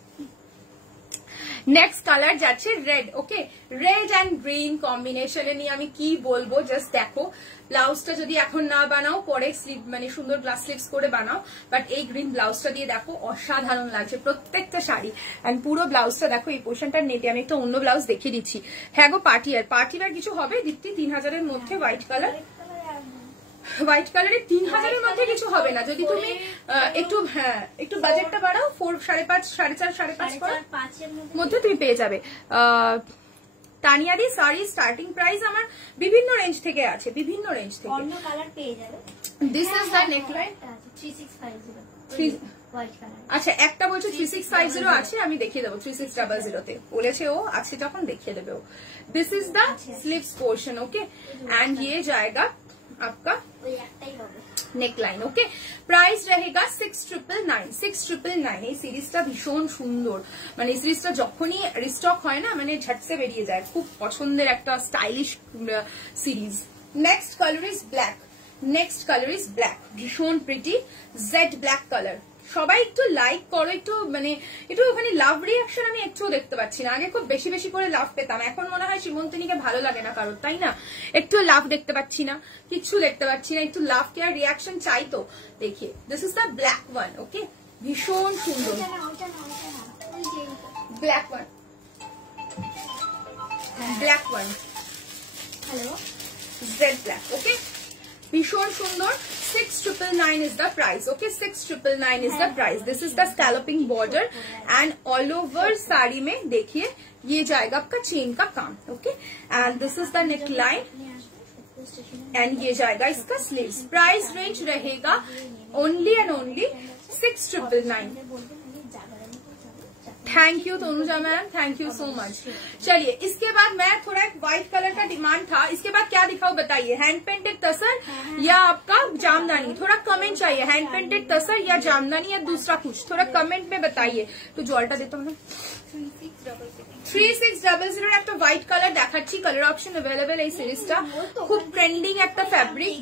নেক্সট কালার যাচ্ছে red. Okay, red and green কম্বিনেশনে নিয়ে আমি কি বলবো, জাস্ট দেখো। ব্লাউজটা যদি এখন না বানাও পরে স্লিভ মানে সুন্দর গ্লাস স্লিভস করে বানাও, বাট এই গ্রিন ব্লাউজটা দিয়ে দেখো অসাধারণ লাগছে প্রত্যেকটা শাড়ি। এন্ড পুরো ব্লাউজটা দেখো, এই পোর্শনটার নেটে আমি একটা অন্য ব্লাউজ দেখিয়ে দিচ্ছি। হ্যাঁ গো, পার্টি ওয়্যার কিছু হবে দীপ্তি? 3000 এর মধ্যে হোয়াইট কালার, হোয়াইট কালারে 3000 এর মধ্যে কিছু হবে না। যদি তুমি একটু বাজেটটা বাড়াও, 4, 5.5, 4.5 করো, মধ্যে তুমি পেয়ে যাবে। তানিয়াদি শাড়ি স্টার্টিং প্রাইস আমার বিভিন্ন রেঞ্জ থেকে আছে, বিভিন্ন রেঞ্জ থেকে অন্য কালার পেয়ে যাবে। This is the neckline 3650 white colour. আচ্ছা, একটা বলছো 3650 আছে, আমি দেখিয়ে দেবো 3600 তে বলেছে ও, আছে যখন দেখিয়ে দেবে ও। This is the sleeves portion. Okay, and ये जाएगा आपका नेकलाइन। ओके, प्राइस रहेगा 6999। এই সিরিজটা ভীষণ সুন্দর, মানে এই সিরিজটা যখনই রিস্টক হয় না মানে ঝটসে বেরিয়ে যায়, খুব পছন্দের একটা stylish series. Next colour is black. ভীষণ প্রিটি জেড ব্ল্যাক কালার। সবাই একটু লাইক করো, একটু ওখানে লাভ রিয়াকশন আমি একটু দেখতে পাচ্ছি না। আগে খুব বেশি বেশি করে লাভ পেতাম, এখন মনে হয় শ্রীমন্তিনীকে ভালো লাগে না কারোর, তাই না? একটু লাভ দেখতে পাচ্ছি না, কিচ্ছু দেখতে পাচ্ছি না। একটু লাভ কে আর রিয়াকশন চাই তো। দেখিয়ে this is the black one. Okay, ভীষণ সুন্দর black one. Jade black. Okay, ভীষণ সুন্দর। 6999 is the price. Okay, 6999 is the price. This is the scalloping border and all over sari में देखिए ये जाएगा आपका चेन का काम। Okay, and this is the neckline and ये जाएगा इसका sleeves। Price range रहेगा only and only 6999। Thank you Tanuja ma'am, thank you so much. चलिए इसके बाद मैं थोड़ा एक व्हाइट कलर का डिमांड था, इसके बाद क्या दिखाऊं बताइए, हैंड पेंटेड तसर या आपका जामदानी? थोड़ा कमेंट चाहिए, हैंड पेंटेड तसर या जामदानी या दूसरा कुछ, थोड़ा कमेंट में बताइए। तो जॉल्टा देता हूँ 3600 একটা হোয়াইট কালার দেখাচ্ছি, কালার অপশন अवेलेबल এই সিরিজটা, খুব ট্রেন্ডিং একটা ফ্যাব্রিক।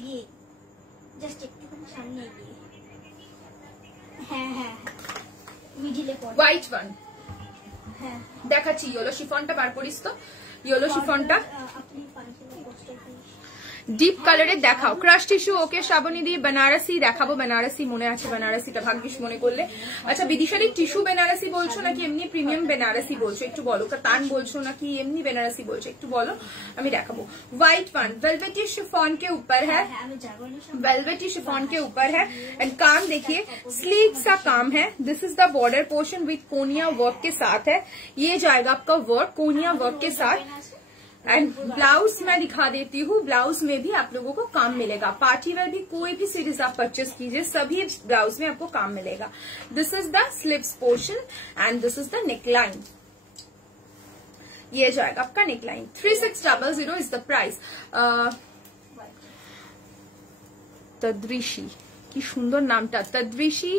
জাস্ট একটুখানি সামনে এগিয়ে, হ্যাঁ মিডিলে পড়ে হোয়াইট ওয়ান দেখাচ্ছি। ইয়েলো শিফনটা বার করিস তো, ইয়েলো শিফনটা ডিপ কালারে দেখাও। ক্রাশ টিস্যু ওকে শ্রাবণী দি। বেনারসি দেখাবো, বেনারসি মনে আছে, বেনারসিটা ভাগ্যিস মনে করলে। আচ্ছা বিদিশাদি টিস্যু বেনারসি বলছো নাকি এমনি প্রিমিয়াম বেনারসি বলছো একটু বলো, কাতান বলছো নাকি এমনি বেনারসি বলছো একটু বলো, আমি দেখাবো। व्हाइट वन वेलवेटी शिफॉन के ऊपर है, वेलवेटी शिफॉन के ऊपर है एंड काम देखिए स्लीक सा काम है। This is the border portion with cornea work के साथ है, ये जाएगा आपका वर्क कोनिया वर्क के साथ। एंड ब्लाउज मैं दिखा देती हूँ, ब्लाउज में भी आप लोगों को काम मिलेगा। पार्टी वेयर भी कोई भी सीरीज आप परचेस कीजिए, सभी ब्लाउज में आपको काम मिलेगा। This is the sleeves portion and this is the neckline, ये जाएगा आपका neckline. 3600 is the price. Tadrishi, কি সুন্দর নামটা, তদ্রিশি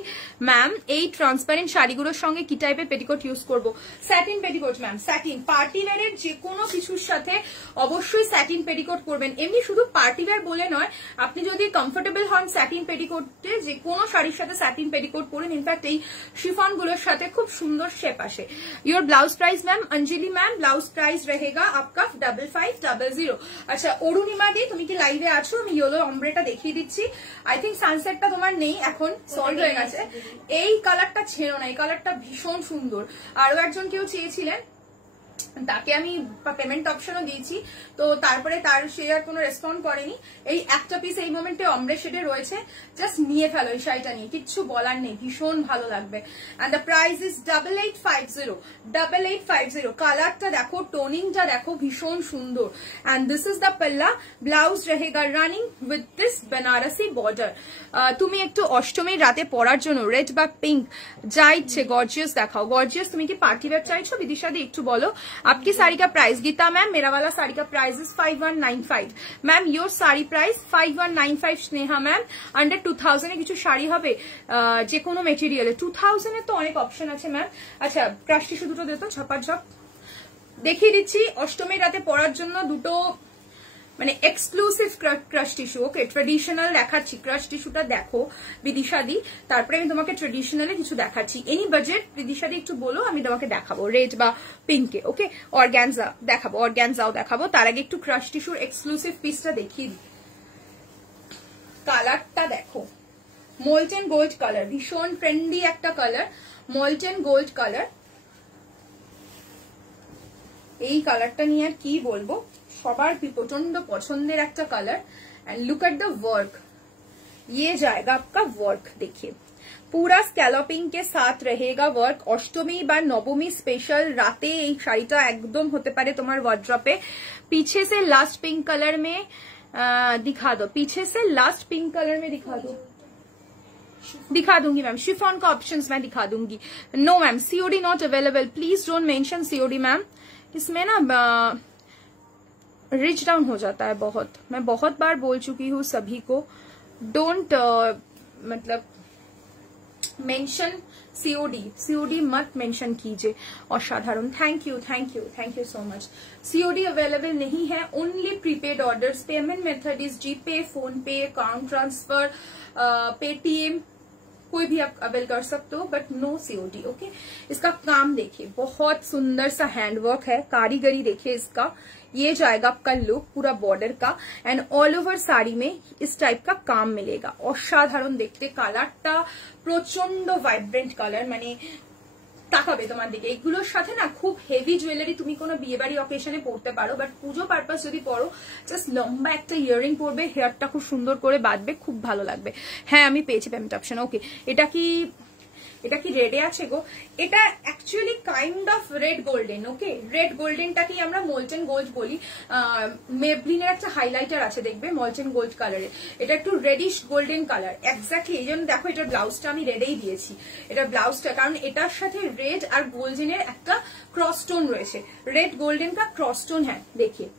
ম্যাম। এই ট্রান্সপারেন্ট শাড়িগুলোর সঙ্গে কি টাইপের পেটিকোট ইউজ করব? Satin petticoat ma'am, satin. Party ওয়্যারের যে কোনো কিছুর সাথে অবশ্যই স্যাটিন পেটিকোট করবেন। এমনি শুধু পার্টি ওয়্যার বলে নয়, আপনি যদি কমফোর্টেবল হন স্যাটিন পেটিকোটে যে কোনো শাড়ির সাথে স্যাটিন পেটিকোট পরেন, ইনফ্যাক্ট এই শিফন গুলোর সাথে খুব সুন্দর শেপ আসে। Your blouse price ma'am? Anjali ma'am blouse price रहेगा आपका 5500। আচ্ছা অরুণিমা দি তুমি কি লাইভে আছো? আমি ইয়েলো অমব্রেটা দেখিয়ে দিচ্ছি। আই থিঙ্ক সানসেট তোমার নেই এখন, সল্ভ হয়ে গেছে। এই কালারটা ছেড়ো না, এই কালারটা ভীষণ সুন্দর। আরো একজন কেউ চেয়েছিলেন, তাকে আমি পেমেন্ট অপশনও দিয়েছি, তো তারপরে তার সে আর কোনো রেসপন্ড করেনি। এই একটা পিস এই মোমেন্টে অমব্রে শেডে রয়েছে, জাস্ট নিয়ে ফেলো এই শাড়িটা নিয়ে, কিচ্ছু বলার নেই, ভীষণ ভালো লাগবে। And the price is 8850। কালারটা দেখো, টোনিংটা দেখো, ভীষণ সুন্দর। And this is the palla, blouse रहेगा running with this Banarasi border. তুমি একটু অষ্টমীর রাতে পরার জন্য রেড বা পিঙ্ক যা ইচ্ছে গর্জিয়াস দেখাও। গর্জিয়াস তুমি কি পার্টি ওয়্যার চাইছো বিদিশাদি একটু বলো। आपकी साड़ी का प्राइस गीता मैम, मेरा वाला साड़ी का price is 5195 ma'am. Your sari price 5195 Sneha ma'am. Under 2000 এ কিছু শাড়ি হবে যে কোনো মেটেরিয়ালে? 2000 এর তো অনেক অপশন আছে ম্যাম। আচ্ছা ক্রাশ টিস্যু দুটো দিত ঝপাঝপ দেখিয়ে দিচ্ছি, অষ্টমীর রাতে পরার জন্য দুটো মানে এক্সক্লুসিভ ক্রাশ টিস্যু। ওকে ট্রেডিশনাল দেখাচ্ছি, ক্রাশ টিস্যুটা দেখো বিদিশাদি, তারপরে আমি তোমাকে ট্রেডিশনালে কিছু দেখাচ্ছি। এনি বাজেট বিদিশাদি একটু বলো, আমি তোমাকে দেখাবো রেড বা পিঙ্কে। ওকে অর্গ্যানজা দেখাবো, অর্গ্যানজাও দেখাবো, তার আগে একটু ক্রাশ টিস্যুর এক্সক্লুসিভ পিসটা দেখিয়ে দিই। কালারটা দেখো, মোল্টেন গোল্ড কালার, ভীষণ ট্রেন্ডি একটা কালার, মোল্টেন গোল্ড কালার। এই কালারটা নিয়ে আর কি বলবো, সবার প্রচন্ড পছন্দের একটা colour. And look at the work, ये जाएगा आपका वर्क देखिए, पूरा स्कैलपिंग के साथ रहेगा वर्क। অষ্টমী বা নবমী স্পেশাল রাতে এই শাড়িটা একদম হতে পারে তোমার ওয়ার্ড্রপে। पीछे से लास्ट पिंक कलर में दिखा दो, पीछे से लास्ट पिंक कलर में दिखा दूंगी मैम। शिफॉन का ऑप्शंस मैं दिखा दूंगी। No ma'am COD not available, please don't mention COD ma'am. इसमें ना रिच डाउन हो जाता है बहुत, मैं बहुत बार बोल चुकी हूँ सभी को, डोंट मतलब मेंशन सीओडी मत मेंशन कीजिए। असाधारण, thank you so much. COD available नहीं है, only prepaid orders. Payment method is GPay, phone पे, अकाउंट ट्रांसफर, पेटीएम, कोई भी आप अवेल कर सकते हो, बट नो सीओडी। ओके इसका काम देखिए, बहुत सुंदर सा हैंडवर्क है, कारीगरी देखिए इसका। ये जाएगा आपका लुक पूरा बॉर्डर का एंड ऑल ओवर साड़ी में इस टाइप का काम मिलेगा। असाधारण देखते, কালারটা প্রচন্ড ভাইব্রেন্ট কালার, মানে তাকাবে তোমার দিকে। এগুলোর সাথে না খুব হেভি জুয়েলারি তুমি কোনো বিয়ে বাড়ি অকেশনে পরতে পারো, বাট পুজো পারপাস যদি পরো জাস্ট লম্বা একটা ইয়ারিং পরবে, হেয়ারটা খুব সুন্দর করে বাঁধবে, খুব ভালো লাগবে। হ্যাঁ আমি পেয়েছি পেমেন্ট অপশন। ওকে, এটা কি রেডে আছে গো? এটা actually kind of red golden. Okay, red গোল্ডেনটাকেই আমরা মোলটেন গোল্ড বলি। মেবলিনের একটা হাইলাইটার আছে দেখবে মলটেন গোল্ড কালারের, এটা একটু রেডিশ গোল্ডেন কালার এক্স্যাক্টলি। এই জন্য দেখো এটার ব্লাউজটা আমি রেডেই দিয়েছি, এটার ব্লাউজটা, কারণ এটার সাথে রেড আর গোল্ডেনের একটা ক্রস টোন রয়েছে। रेड गोल्डन का क्रॉस टोन है, देखिए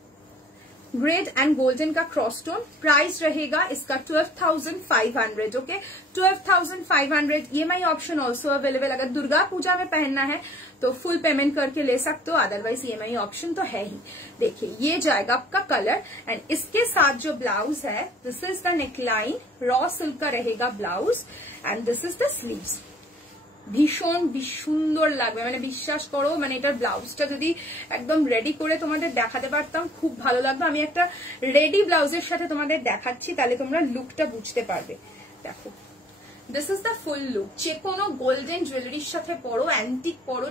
रेड एंड गोल्डन का क्रॉस टोन। प्राइस रहेगा इसका 12,500। Okay, 12,500। EMI option also available. अगर दुर्गा पूजा में पहनना है तो फुल पेमेंट करके ले सकते हो, अदरवाइज EMI ऑप्शन तो है ही। देखिए ये जाएगा आपका कलर, एंड इसके साथ जो ब्लाउज है this is the neckline, raw silk का रहेगा blouse, and this is the sleeves. ভীষণ সুন্দর লাগবে, মানে বিশ্বাস করো, মানে এটার ব্লাউজটা যদি একদম রেডি করে তোমাদের দেখাতে পারতাম খুব ভালো লাগবে। আমি একটা রেডি ব্লাউজের সাথে তোমাদের দেখাচ্ছি, তাহলে তোমরা লুকটা বুঝতে পারবে। দেখো this is the full look. যে কোনো গোল্ডেন জুয়েলারির সাথে পরো, অ্যান্টিক পরো,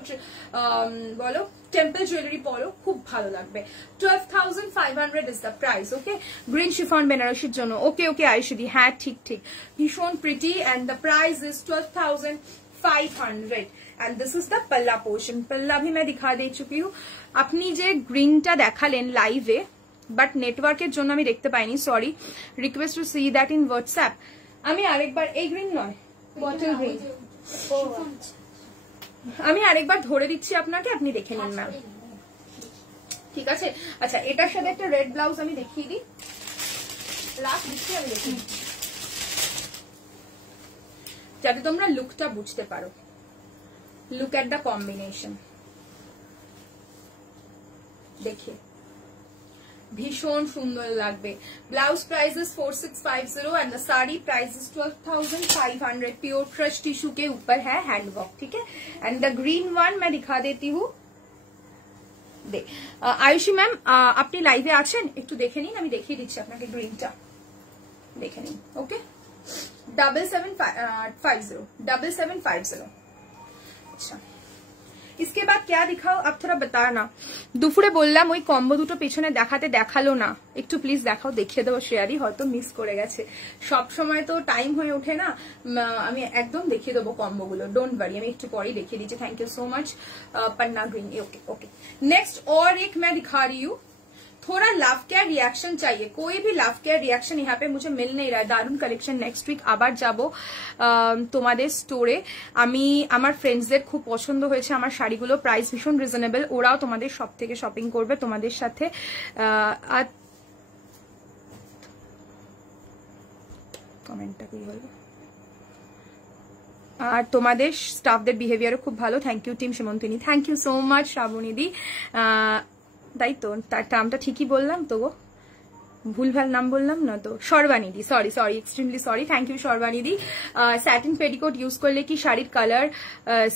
বলো টেম্পল জুয়েলারি পরো, খুব ভালো লাগবে। 12,500 is the price. Okay, green chiffon বেনারসির জন্য। ওকে ওকে আয়ুষদি, হ্যাঁ ঠিক ঠিক, ভীষণ pretty, and the price is 12,500। And this is the पल्ला पोर्शन। पल्ला भी मैं दिखा दे चुकी हूँ। अपनी जे ग्रीनटा देखालेन लाइवे, बट नेटवर्केर जोन्नो आमी देखते पाइनी, sorry. Request to see that in WhatsApp. आमी आरेकबार এই গ্রিন নয়, বটল গ্রিন, আমি আরেকবার ধরে দিচ্ছি আপনাকে, আপনি দেখে নিন ম্যাম, ঠিক আছে? আচ্ছা, এটার সাথে একটা রেড ব্লাউজ আমি দেখিয়ে দিই, লাস্ট দিচ্ছি আমি দেখিয়ে দিচ্ছি, যাতে তোমরা লুকটা বুঝতে পারো। লুক এট দ্য কম্বিনেশন, দেখে ভীষণ সুন্দর লাগবে। Blouse price is 4650 and the sari price is 12,500। Pure crush tissue के ऊपर है हैंडवर्क, ठीक है? एंड द ग्रीन वन मैं दिखा देती हूँ। आयुषी मैम আপনি লাইভে আছেন? একটু দেখে নিন, আমি দেখিয়ে দিচ্ছি আপনাকে গ্রিনটা, দেখে নিন। ওকে, 7750। अच्छा, इसके बाद क्या दिखाओ आप थोड़ा बताना। দুপুরে বললাম ওই কম্বো দুটো পেছনে দেখাতে, দেখালো না, একটু প্লিজ দেখাও, দেখিয়ে দেবো। শেয়ারই হয়তো মিস করে গেছে, সব সময় তো টাইম হয়ে ওঠে না, আমি একদম দেখিয়ে দেবো কম্বো গুলো, डोंट वरी, আমি একটু পরেই দেখিয়ে দিচ্ছি। Thank you so much Panna green. Okay okay, next और एक मैं दिखा रही हूँ। थोड़ा लाभ केयर रिएक्शन चाहिए, कोई भी लाभ केयर रिएक्शन यहाँ पे मुझे मिल नहीं रहा है। दारुण कलेक्शन नेक्स्ट উইক আবার যাব তোমাদের স্টোরে। আমি আমার ফ্রেন্ডসদের খুব পছন্দ হয়েছে আমার শাড়িগুলো, প্রাইস ভীষণ রিজনেবল, ওরাও তোমাদের সব থেকে শপিং করবে তোমাদের সাথে। আর কমেন্টটা কি বলবো, আর তোমাদের স্টাফদের বিহেভিয়ারও খুব ভালো। Thank you team Simantini, thank you so much শ্রাবণীদি। তাই তো, তার নামটা ঠিকই বললাম তো গো, ভুলভাল নাম বললাম না তো? সর্বানিদি, sorry sorry, extremely sorry. Thank you সর্বানিদি। স্যাটিন পেটিকোট ইউজ করলে কি শাড়ির কালার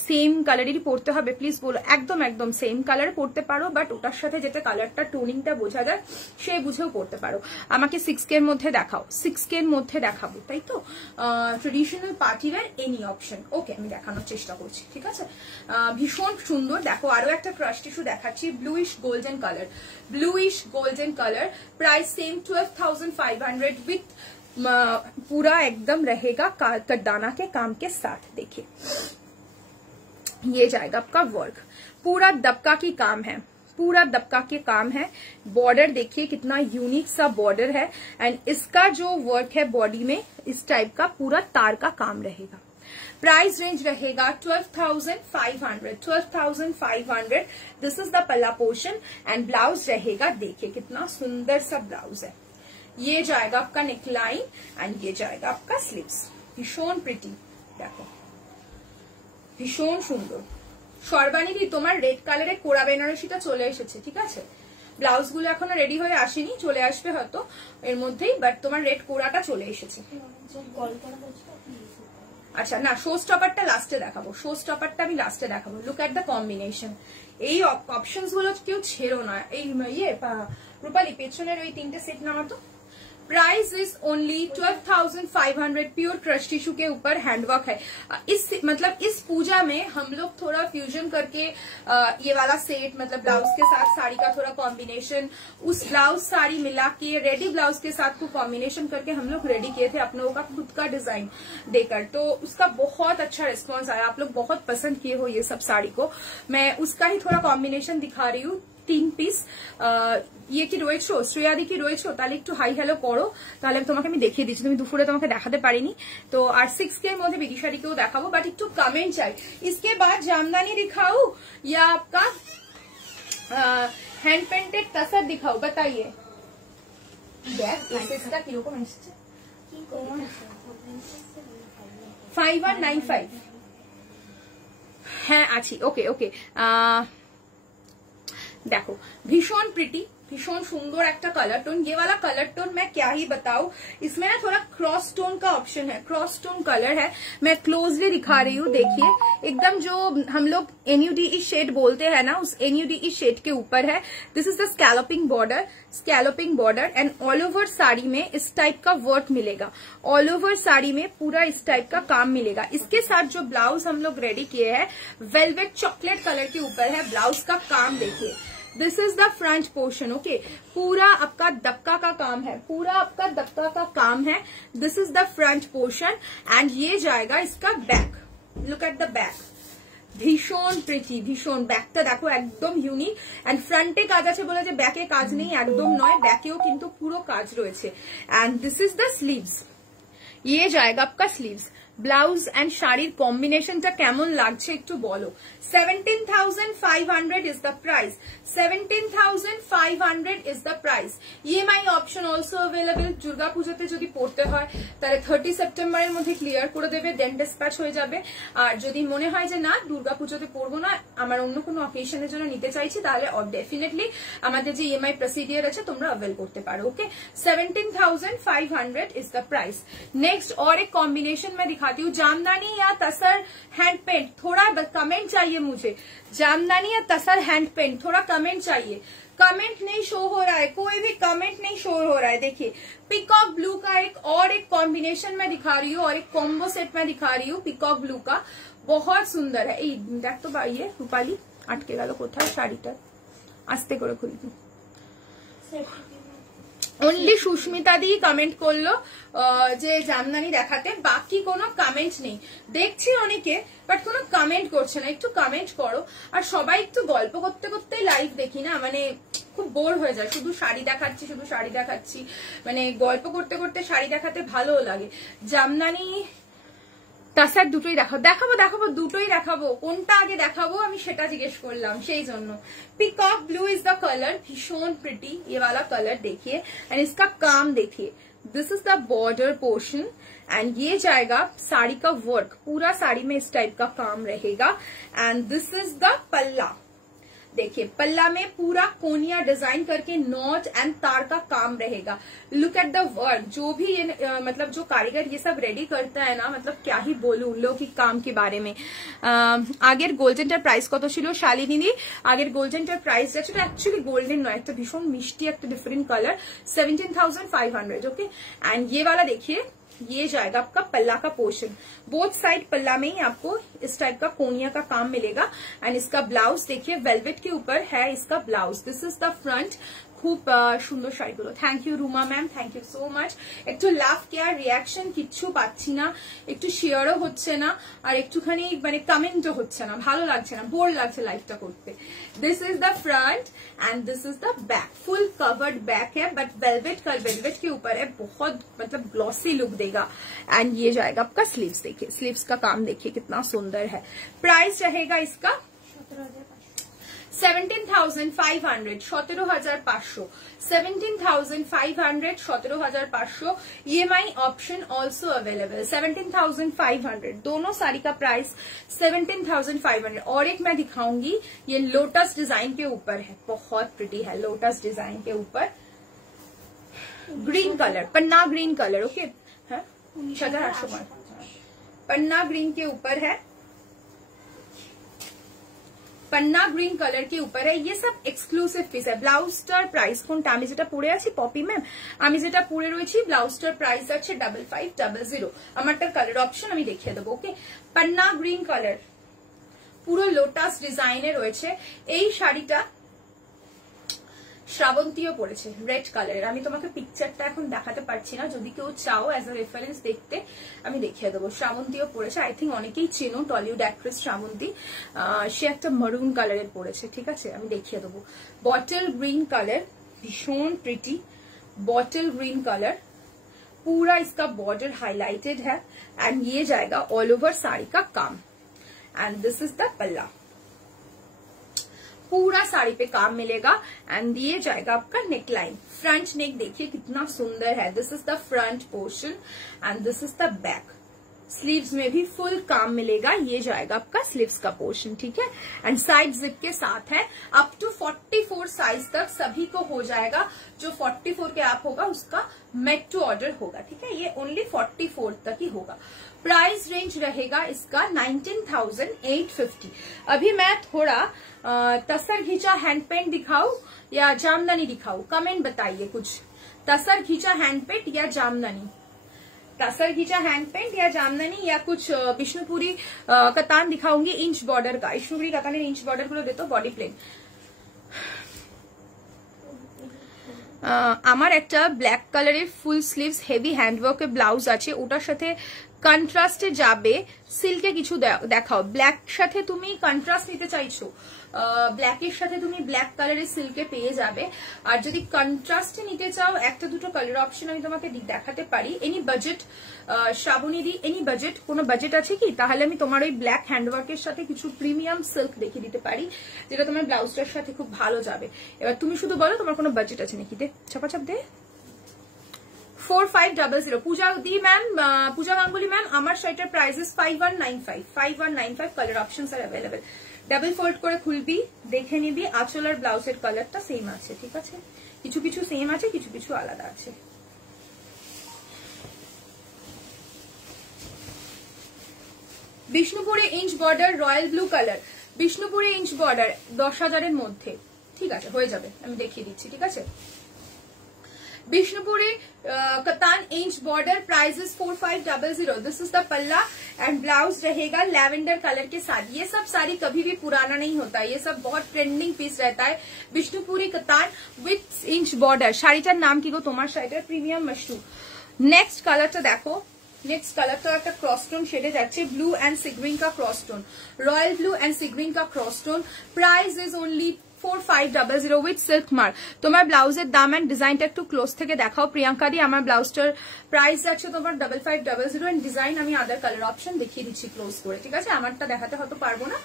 সেম কালারেরই পরতে হবে? প্লিজ বলো। একদম একদম সেম কালার পরতে পারো, বাট ওটার সাথে যেটা কালারটা টোনিংটা বোঝা যায় সে বুঝেও পরতে পারো। আমাকে 6K এর মধ্যে দেখাও, 6K এর মধ্যে দেখাবো, তাই তো? Traditional party wear any option. Okay, আমি দেখানোর চেষ্টা করছি, ঠিক আছে? ভীষণ সুন্দর। দেখো আরো একটা ক্রাশ টিস্যু দেখাচ্ছি, bluish golden colour, bluish golden colour. Price same 12,500 with पूरा एकदम रहेगा कटदाना के काम के साथ। देखिए ये जाएगा आपका वर्क, पूरा दबका की काम है, पूरा दबका के काम है। बॉर्डर देखिए कितना यूनिक सा बॉर्डर है, एंड इसका जो वर्क है बॉडी में इस टाइप का पूरा तार का काम रहेगा। प्राइस रेंज रहेगा 12,500, 12,500। दिस इज द पल्ला पोर्शन, एंड ब्लाउज रहेगा, देखिए कितना सुंदर सा ब्लाउज है। ये जाएगा आपका नेकलाइन, एंड ये जाएगा आपका स्लीव्स। भीषण प्रिटी, देखो भीषण सुंदर। সর্বানিদি তোমার রেড কালারের কোরা বেনারসিটা চলে এসেছে, ঠিক আছে? ব্লাউজ গুলো এখনো রেডি হয়ে আসেনি, চলে আসবে হয়তো এর মধ্যেই, বাট তোমার রেড কোরাটা চলে এসেছে। আচ্ছা না, শো স্টপারটা লাস্টে দেখাবো, শো স্টপারটা আমি লাস্টে দেখাবো। লুক এট দ্য কম্বিনেশন, এই অপশনস গুলো কেউ ছেড়ো না। এই রূপালী পেছনের ওই তিনটে সেট নামাতো, price is only 12,500 pure crush tissue के ऊपर हैंडवर्क है। इस मतलब इस पूजा में हम लोग थोड़ा फ्यूजन करके ये वाला सेट मतलब ब्लाउज के साथ साड़ी का थोड़ा कॉम्बिनेशन, उस ब्लाउज साड़ी मिला के रेडी ब्लाउज के साथ को कॉम्बिनेशन करके हम लोग रेडी किए थे अपने लोगों का खुद का डिजाइन देकर, तो उसका बहुत अच्छा रिस्पॉन्स आया। आप लोग बहुत पसंद किए हो ये सब साड़ी को। मैं उसका ही थोड़ा कॉम्बिनेशन दिखा रही हूँ। 3 পিস ইয়ে কি রয়েছে শ্রেয়াদি কি রয়েছে তাহলে একটু হাই হ্যালো করো, তাহলে তোমাকে আমি দেখিয়ে দিচ্ছি। তুমি দুপুরে তোমাকে দেখাতে পারিনি তো, আর 6K এর মধ্যে বিদিশারিকেও দেখাবো, বাট একটু কমেন্ট চাই। इसके बाद জামদানি दिखाऊं या आपका हैंड पेंटेड तसर दिखाऊं, बताइए। देख इसका কিরকম এসেছে 5195 হ্যাঁ আছি। ওকে ওকে देखो भीषण प्रिटी, भीषण सुंदर एक कलर टोन। ये वाला कलर टोन मैं क्या ही बताऊं, इसमें ना थोड़ा क्रॉस टोन का ऑप्शन है, क्रॉस टोन कलर है। मैं क्लोजली दिखा रही हूँ, देखिए एकदम जो हम लोग NUDE शेड बोलते हैं ना, उस NUDE शेड के ऊपर है। This is the scalloping border and all over sari में इस टाइप का वर्क मिलेगा। ऑल ओवर साड़ी में पूरा इस टाइप का काम मिलेगा। इसके साथ जो ब्लाउज हम लोग रेडी किए हैं वेलवेट चॉकलेट कलर के ऊपर है। ब्लाउज का काम देखिए, this is the front portion. Okay, पूरा आपका दबका का काम है, पूरा आपका दबका का काम है। This is the front portion and ये जाएगा इसका back. Look at the back, ভীষণ প্রিটি, ভীষণ। ব্যাকটা দেখো একদম ইউনিক এন্ড ফ্রন্টে কাজ আছে বলে যে ব্যাকে কাজ নেই, একদম নয়, ব্যাকেও কিন্তু পুরো কাজ রয়েছে। And this is the sleeves, ये जाएगा आपका स्लीव्स। ব্লাউজ এন্ড শাড়ির কম্বিনেশনটা কেমন লাগছে একটু বলো। 17,500 is the price, 17,500 is the price. EMI option also available. Durga পূজাতে যদি পড়তে হয় তাহলে 30 সেপ্টেম্বরের মধ্যে ক্লিয়ার করে দেবে, দেন ডিসপ্যাচ হয়ে যাবে। আর যদি মনে হয় যে না দুর্গা পূজাতে পড়বো না, আমার অন্য কোনো অকেশনের জন্য নিতে চাইছি, তাহলে ডেফিনেটলি আমাদের যে ইএমআই প্রসিডিয়ার আছে তোমরা অ্যাভেল করতে পারো। ওকে, 17,500 इज द प्राइस। नेक्स्ट और एक कॉम्बिनेशन में दिखाती हूँ, जामदानी या तसर हैंड पेंट। थोड़ा कमेंट चाहिए मुझे, जामदानी या तसर हैंड पेंट, थोड़ा कमेंट चाहिए। कमेंट नहीं शो हो रहा है, कोई भी कमेंट नहीं शो हो रहा है। देखिए पिकॉक ब्लू का एक कॉम्बिनेशन में दिखा रही हूँ और एक कॉम्बो सेट में दिखा रही हूँ पिकॉक ब्लू का, बहुत सुंदर है। देख तो ये रूपाली আটকে গেল কোথায় শাড়িটা, আস্তে করে খুলি। অনলি সুস্মিতা দি কমেন্ট করলো যে জামদানি দেখাতে, বাকি কোনো কমেন্ট নেই। দেখছি অনেকে বাট কোনো কমেন্ট করছে না, একটু কমেন্ট করো। আর সবাই একটু গল্প করতে করতেই লাইভ দেখি না, মানে খুব বোর হয়ে যায়, শুধু শাড়ি দেখাচ্ছি শুধু শাড়ি দেখাচ্ছি, মানে গল্প করতে করতে শাড়ি দেখাতে ভালোও লাগে। জামদানি তাসার দুটোই দেখাবো দুটোই দেখাবো, কোনটা আগে দেখাবো আমি সেটা জিজ্ঞেস করলাম, সেই জন্য। Peacock blue is the colour, भीषण प्रिटी ये वाला कलर देखिए एंड इसका काम देखिए। This is the border portion and ये जाएगा साड़ी का वर्क, पूरा साड़ी में इस टाइप का काम रहेगा। एंड दिस इज द पल्ला, देखिए पल्ला में पूरा कोनिया डिजाइन करके नॉट एंड तार का काम रहेगा। लुक एट द वर्क, जो भी ये मतलब जो कारीगर ये सब रेडी करता है ना, मतलब क्या ही बोलूं उन लोगों की काम के बारे में। আগের গোল্ডেনটার প্রাইস কত ছিল শালিনী দি? আগের গোল্ডেনটার প্রাইস যাচ্ছে, एक्चुअली गोल्डन नয়, একটা ভীষণ মিষ্টি একটা ডিফারেন্ট কালার, 17,500। ओके, एंड ये वाला देखिए, ये जाएगा आपका पल्ला का पोर्शन। बोथ साइड पल्ला में ही आपको इस टाइप का कोनिया का काम मिलेगा। एंड इसका ब्लाउज देखिए वेलवेट के ऊपर है इसका blouse. This is the front. খুব সুন্দর শাড়িগুলো। Thank you Ruma ma'am, thank you so much. একটু লাভ কেয়ার রিয়াকশন কিচ্ছু পাচ্ছি না, একটু শেয়ারও হচ্ছে না, আর একটুখানি মানে কমেন্টও হচ্ছে না, ভালো লাগছে না, বোর লাগছে লাইভটা করতে। This is the front end this is the back, full covered back है बट वेलवेट के ऊपर है, बहुत मतलब ग्लॉसी लुक देगा। एंड ये जाएगा आपका स्लीव्स, देखिए स्लीव्स का काम देखिए कितना सुंदर है। प्राइस रहेगा इसका 17,500, 17,500, 17,500, 17,500। EMI option also available. 17,500 दोनों साड़ी का प्राइस 17,500। और एक मैं दिखाऊंगी, ये लोटस डिजाइन के ऊपर है, बहुत प्रिटी है, लोटस डिजाइन के ऊपर ग्रीन कलर, पन्ना ग्रीन कलर। ओके, है 17,800 पन्ना ग्रीन के ऊपर है। पन्ना ग्रीन कलर के ऊपर है। ये सब एक्सक्लूसिव पीस है। ब्लाउजटार प्राइस কোনটা আমি যেটা পরে আছি পপি ম্যাম, আমি যেটা পরে রয়েছি ব্লাউজটার প্রাইস আছে 5500। আমারটার কালার অপশন আমি দেখিয়ে দেবো। ওকে, पन्ना গ্রিন কালার পুরো লোটাস ডিজাইনে রয়েছে। এই শাড়িটা শ্রাবন্তীও পড়েছে রেড কালারের। আমি তোমাকে পিকচারটা এখন দেখাতে পারছি না, যদি কেউ চাও অ্যাজ আ রেফারেন্স দেখতে আমি দেখিয়ে দেবো। শ্রাবন্তীও পড়েছে, আই থিঙ্ক অনেকেই চেনো টলিউড অ্যাক্ট্রেস শ্রাবন্তী। সে একটা মারুন কালারের পড়েছে, ঠিক আছে, আমি দেখিয়ে দেবো। বটল গ্রিন কালার, भीषण प्रिटी बॉटल ग्रीन कलर, पूरा इसका बॉर्डर हाईलाइटेड है एंड ये जाएगा ऑल ओवर साड़ी का काम एंड दिस इज द पल्ला। पूरा साड़ी पे काम मिलेगा एंड ये जाएगा आपका नेक लाइन। फ्रंट नेक देखिए कितना सुंदर है। This is the front portion and this is the back. Sleeves में भी फुल काम मिलेगा। ये जाएगा आपका स्लीव्स का पोर्शन, ठीक है, एंड साइड जिप के साथ है। अप टू 44 साइज तक सभी को हो जाएगा। जो 44 के आप होगा उसका मेड टू ऑर्डर होगा, ठीक है। ये ओनली 44 तक ही होगा। प्राइस रेंज रहेगा इसका 19,850। अभी मैं थोड़ा तसर घिंचा हैंड पेंट दिखाऊं या जामदानी दिखाऊं? कमेंट बताइए कुछ। तसर घिंचा हैंड पेंट या जामदानी? तसर घिंचा हैंड पेंट या जामदानी या कुछ विष्णुपुरी कतान दिखाऊंगी इंच बॉर्डर का। विष्णुपुरी कताনের इंच बॉर्डर গুলো দেখো বডি প্লেন। আমার একটা ব্ল্যাক কালারের ফুল স্লিভস হেভি হ্যান্ডওয়ার্কের ব্লাউজ আছে, ওটার সাথে কন্ট্রাস্টে যাবে সিল্কে কিছু দেখাও। ব্ল্যাক সাথে তুমি কন্ট্রাস্ট নিতে চাইছো, ব্ল্যাকের সাথে তুমি ব্ল্যাক কালারের সিল্কে পেয়ে যাবে। আর যদি কন্ট্রাস্টে নিতে চাও একটা দুটো কালার অপশন আমি তোমাকে দেখাতে পারি। এনি বাজেট শ্রাবণী দি, এনি বাজেট, কোনো বাজেট আছে কি? তাহলে আমি তোমার ওই ব্ল্যাক হ্যান্ডওয়ার্কের সাথে কিছু প্রিমিয়াম সিল্ক দেখিয়ে দিতে পারি যেটা তোমার ব্লাউজটার সাথে খুব ভালো যাবে। এবার তুমি শুধু বলো তোমার কোনো বাজেট আছে নাকি। দে চাপাচাপ দে। 4500। पूजा दी मैम, पूजा गांगुली मैम, আমার শাড়িটার price is 5195। Colour options are available. Double fold করে খুলবি, দেখে নিবি আঁচল আর ব্লাউজের কালারটা সেম আছে, ঠিক আছে। কিছু কিছু সেম আছে, কিছু কিছু আলাদা আছে। বিষ্ণুপুরে inch border royal blue colour, বিষ্ণুপুরে ইঞ্চ বর্ডার 10,000 এর মধ্যে, ঠিক আছে, হয়ে যাবে, আমি দেখিয়ে দিচ্ছি, ঠিক আছে। Bishnupuri katan inch border price is 4500। This is the पल्ला एंड ब्लाउज रहेगा लैवेंडर कलर के साथ। ये सब साड़ी कभी भी पुराना नहीं होता, ये सब बहुत ट्रेंडिंग पीस रहता है। Bishnupuri katan with inch border. শাড়িটার নাম কি গো তোমার শাড়িটার? Premium mushroom. নেক্সট কালারটা দেখো, नेक्स्ट कलर तो एक क्रॉस टोन शेडे जाच्छे, ब्लू एंड सिग्रीन का cross tone, royal blue and sea green का cross tone. Price is only 4500 with silk mark. তোমার ব্লাউজের দাম এন্ড ডিজাইনটা একটু ক্লোজ থেকে দেখাও প্রিয়াঙ্কা দি। আমার ব্লাউজটার প্রাইস আছে তোমার 5500 এন্ড ডিজাইন আমি আদার কালার অপশন দেখিয়ে দিচ্ছি ক্লোজ করে, ঠিক আছে। আমারটা দেখাতে হয়তো পারবো না,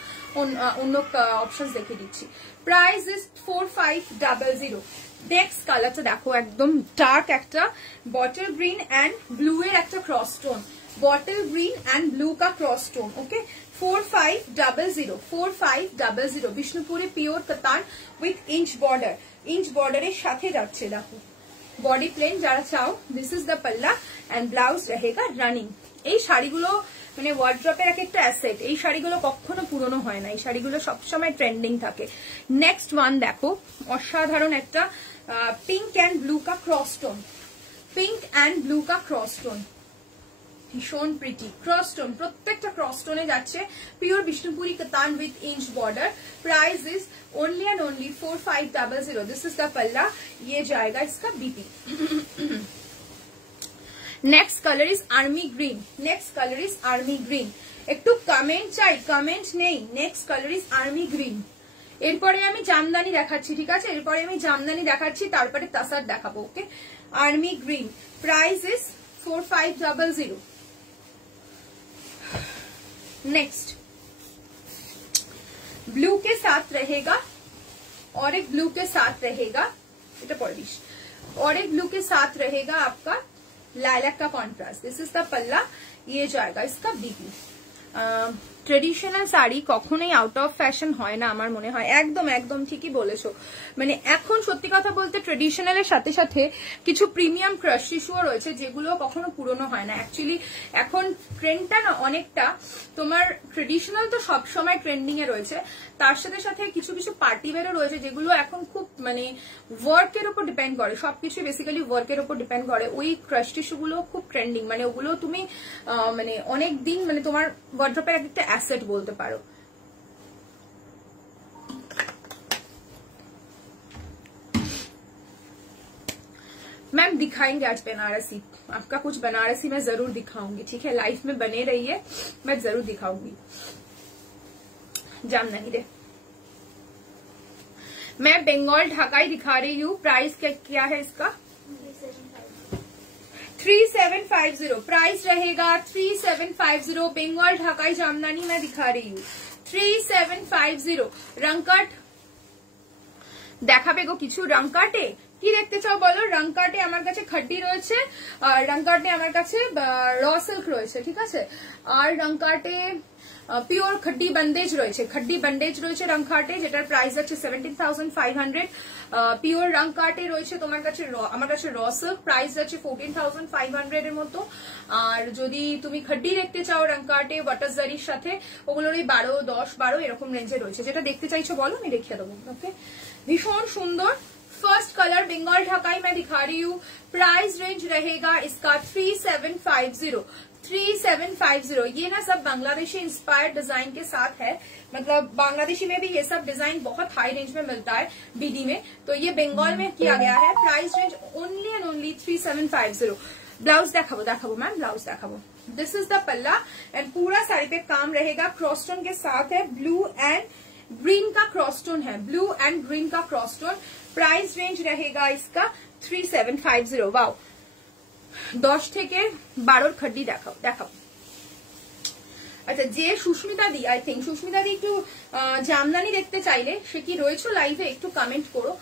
অন্য অপশনস দেখিয়ে দিচ্ছি। Price is 4500। নেক্সট কালারটা দেখো, একদম ডার্ক একটা বটল গ্রিন এন্ড ব্লু এর একটা cross tone, bottle green and blue का क्रॉस टोन। ओके, 4500 বিষ্ণুপুরে pure katan with inch border. Inch বর্ডারের সাথে যাচ্ছে দেখো বডি প্লেন যারা চাও। This is the palla and blouse रहेगा রানিং। এই শাড়িগুলো মানে ওয়ার্ড্রপের এক একটা অ্যাসেট। এই শাড়িগুলো কখনো পুরনো হয় না, এই শাড়িগুলো সবসময় ট্রেন্ডিং থাকে। নেক্সট ওয়ান দেখো, অসাধারণ একটা পিঙ্ক এন্ড ব্লু का cross tone, pink and blue का क्रॉस टोन, ভীষণ প্রিটি ক্রস টোন। প্রত্যেকটা ক্রস টোনে যাচ্ছে pure Bishnupuri katan with inch border. Price is only and only 4500। This is the palla, ये जाएगा इसका BP. Next colour is army green. Next colour is army green. একটু comment চাই, কমেন্ট নেই। Next colour is army green. এরপরে আমি জামদানি দেখাচ্ছি, ঠিক আছে, এরপরে আমি জামদানি দেখাচ্ছি, তারপরে তাসার দেখাবো। Okay, army green. Price is 4500। Next blue के साथ रहेगा और एक ब्लू के साथ रहेगा, और एक ब्लू के साथ रहेगा आपका लाइलैक का contrast. This is the palla, ये जाएगा इसका बीबी। ট্রেডিশনাল শাড়ি কখনোই আউট অফ ফ্যাশন হয় না আমার মনে হয়। একদম একদম ঠিকই বলেছো। মানে এখন সত্যি কথা বলতে ট্রেডিশনালের সাথে সাথে কিছু প্রিমিয়াম ক্রাশ টিস্যুও রয়েছে যেগুলো কখনো পুরনো হয় না। অ্যাকচুয়ালি এখন ট্রেন্ডটা না অনেকটা, তোমার ট্রেডিশনাল তো সবসময় ট্রেন্ডিং এ রয়েছে, তার সাথে সাথে কিছু কিছু পার্টি ওয়্যারও রয়েছে যেগুলো এখন খুব মানে ওয়ার্কের উপর ডিপেন্ড করে, সবকিছু বেসিক্যালি ওয়ার্কের উপর ডিপেন্ড করে। ওই ক্রাশ টিস্যুগুলো খুব ট্রেন্ডিং, মানে ওগুলো তুমি মানে অনেক দিন মানে তোমার ওয়ার্ড্রপের একটা অ্যাসেট বলতে পারো। मैम दिखाएंगे आज बनारसी, आपका कुछ बनारसी मैं जरूर दिखाऊंगी, ठीक है। लाइफ में बने रहिए, मैं जरूर दिखाऊंगी। जामननी दे, मैं बंगाल ढाकाई दिखा रही हूँ। प्राइस क्या है इसका? 3750 प्राइस रहेगा। 3750 बंगाल ढाकाई जामनानी मैं दिखा रही हूँ। 3750 रंगकाट দেখাবে গো কিছু। রংকাটে কি দেখতে চাও বলো? রংকাটে আমার কাছে খড্ডি রয়েছে, আর রংকাটে আমার কাছে র সিল্ক রয়েছে, ঠিক আছে। আর রংকাটে পিওর খড্ডি বন্দেজ রয়েছে, খড্ডি বন্দেজ রয়েছে রংকাটে, যেটার প্রাইস আছে 17,500। পিওর রংকাটে রয়েছে তোমার কাছে আমার কাছে র সিল্ক, প্রাইস আছে 14,500 এর মতো। আর যদি তুমি খড্ডি দেখতে চাও রংকাটে ওয়াটার জারির সাথে, ওগুলোর ওই 12, 10, 12 এরকম রেঞ্জে রয়েছে। যেটা দেখতে চাইছো বলো, আমি দেখিয়ে দেবো। ওকে, भीषण सुंदर फर्स्ट कलर बंगाल ढाकाई मैं दिखा रही हूँ। प्राइस रेंज रहेगा इसका 3750। 3750 ये ना सब बांग्लादेशी इंस्पायर्ड डिजाइन के साथ है, मतलब बांग्लादेशी में भी ये सब डिजाइन बहुत हाई रेंज में मिलता है बीडी में, तो ये बंगाल में किया गया है। Price range only and only 3750। Blouse देखाबो देखाबो मैम, ब्लाउज देखाबो। दिस इज द पल्ला एंड पूरा साड़ी पे काम रहेगा, क्रॉसटोन के साथ है, ब्लू एंड ग्रीन का क्रॉसटोन है, ब्लू एंड ग्रीन का क्रॉसटोन। प्राइस रेंज रहेगा इसका 3750। वाओ, 10 থেকে 12 खड्डी দেখাও দেখাও। আচ্ছা, যে সুস্মিতা দি, আই থিঙ্ক সুস্মিতা দি একটু জামদানি দেখতে চাইলে সে কি রয়েছে লাইভে, একটু কমেন্ট করো।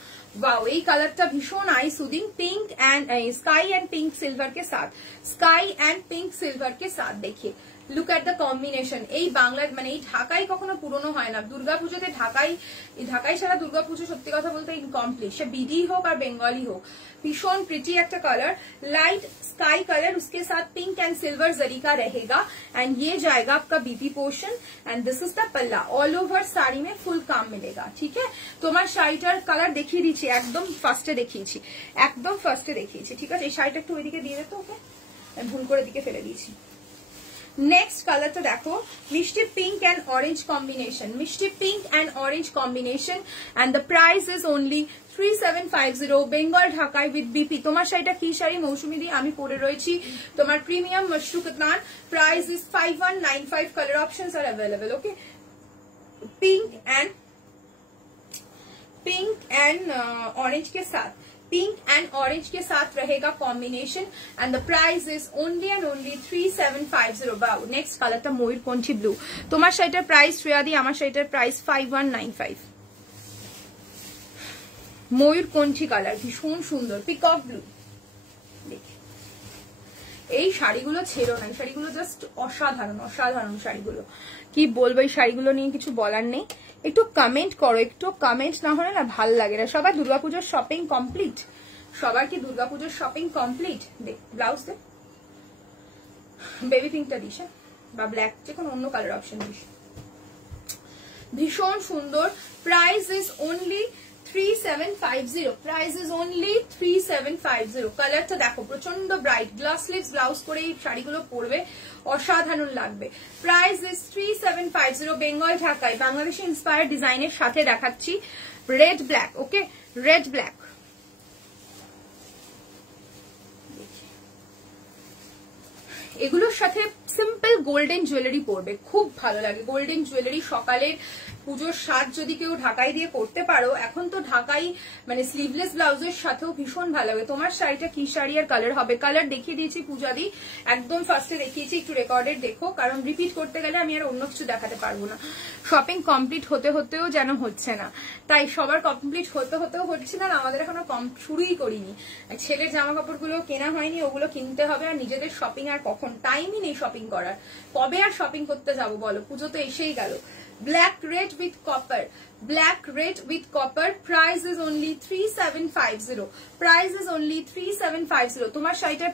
वाओ, এই কালারটা ভীষণ I soothing, pink and sky and pink silver के साथ, स्काई एंड पिंक सिल्वर के साथ। देखिए লুক এট দ্য কম্বিনেশন। এই বাংলার মানে এই ঢাকাই কখনো পুরনো হয় না। দুর্গাপুজোতে ঢাকাই ছাড়া দুর্গাপুজো সত্যি কথা বলতে ইনকমপ্লিট, সে বিডি হোক আর বেঙ্গলি হোক। ভীষণ প্রিটি একটা কালার, लाइट स्काई कलर, उसके साथ पिंक एंड सिल्वर जरी का रहेगा एंड ये जाएगा आपका BP portion and this is the पल्ला। ऑल ओवर साड़ी में फुल काम मिलेगा, ठीक है। তোমার শাড়িটার কালার দেখিয়ে দিচ্ছি, একদম ফার্স্টে দেখিয়েছি, একদম ফার্স্টে দেখিয়েছি, ঠিক আছে। এই শাড়িটা একটু ওইদিকে দিয়ে দিতে, ওকে, আমি ভুল করে দিকে ফেলে দিয়েছি। नेक्स्ट कलर तो देखो, मिष्टी पिंक एंड ऑरेंज कॉम्बिनेशन, मिष्टी pink and orange combination and the price is only 3750 Bengal Dhakai with BP. তোমার শাড়িটা কি শাড়ি মৌসুমী দি? আমি পরে রয়েছি তোমার premium mashru katan. Price is 5195। Colour options are available, okay. Pink and orange के साथ, पिंक एंड ऑरेंज के साथ रहेगा combination and the price is only and only 3750। Wow, next कलरটা ময়ূরকণ্ঠী ব্লু। তোমার শাড়িটার প্রাইস শ্রেয়া দি, আমার শাড়িটার প্রাইস 5195। ময়ূরকণ্ঠী কালার ভীষণ সুন্দর, পিকক ব্লু। দেখি এই শাড়িগুলো ছেড়ো না, এই শাড়িগুলো জাস্ট অসাধারণ অসাধারণ শাড়িগুলো। কি বলবো, এই শাড়িগুলো নিয়ে কিছু বলার নেই। একটু কমেন্ট করো, একটু কমেন্ট না হলে না ভাল লাগে না। সবার দুর্গাপুজোর শপিং কমপ্লিট? সবার কি দুর্গাপুজোর শপিং কমপ্লিট? দেখ ব্লাউজ দে, বেবি পিঙ্কটা দিস বা ব্ল্যাক, যে কোনো অন্য কালার অপশন দিস। ভীষণ সুন্দর। Price is only 3750। Price is only 3750। কালারটা দেখো প্রচন্ড ব্রাইট, গ্লাস স্লিভস ব্লাউজ করে এই শাড়িগুলো পরবে, অসাধারণ লাগবে। প্রাইস ইজ 3750 বেঙ্গল ঢাকায়, বাংলাদেশি ইন্সপায়ার্ড ডিজাইনের সাথে দেখাচ্ছি রেড ব্ল্যাক, ওকে, রেড ব্ল্যাক। এগুলোর সাথে সিম্পল গোল্ডেন জুয়েলারি পরবে, খুব ভালো লাগে। গোল্ডেন জুয়েলারি সকালের পুজোর সাজ যদি কেউ ঢাকাই দিয়ে করতে পারো, এখন তো ঢাকাই মানে স্লিভলেস ব্লাউজের সাথেও ভীষণ ভালো লাগে। তোমার শাড়িটা কি শাড়ি আর কালার হবে? কালার দেখিয়ে দিয়েছি পূজা দি, একদম ফার্স্টে দেখিয়েছি, একটু রেকর্ডেড দেখো, কারণ রিপিট করতে গেলে আমি আর অন্য কিছু দেখাতে পারবো না। শপিং কমপ্লিট হতে হতেও যেন হচ্ছে না, তাই সবার কমপ্লিট হতে হতেও হচ্ছে না, আমাদের এখনো শুরুই করিনি। ছেলের জামা কাপড়গুলো কেনা হয়নি, ওগুলো কিনতে হবে, আর নিজেদের শপিং আর কখন, টাইমই নেই শপিং করার। কবে আর শপিং করতে যাবো বলো, পুজো তো এসেই গেল। Black red with copper, black red with copper, price is only 3750, price is only 3750। তোমার শাড়িটার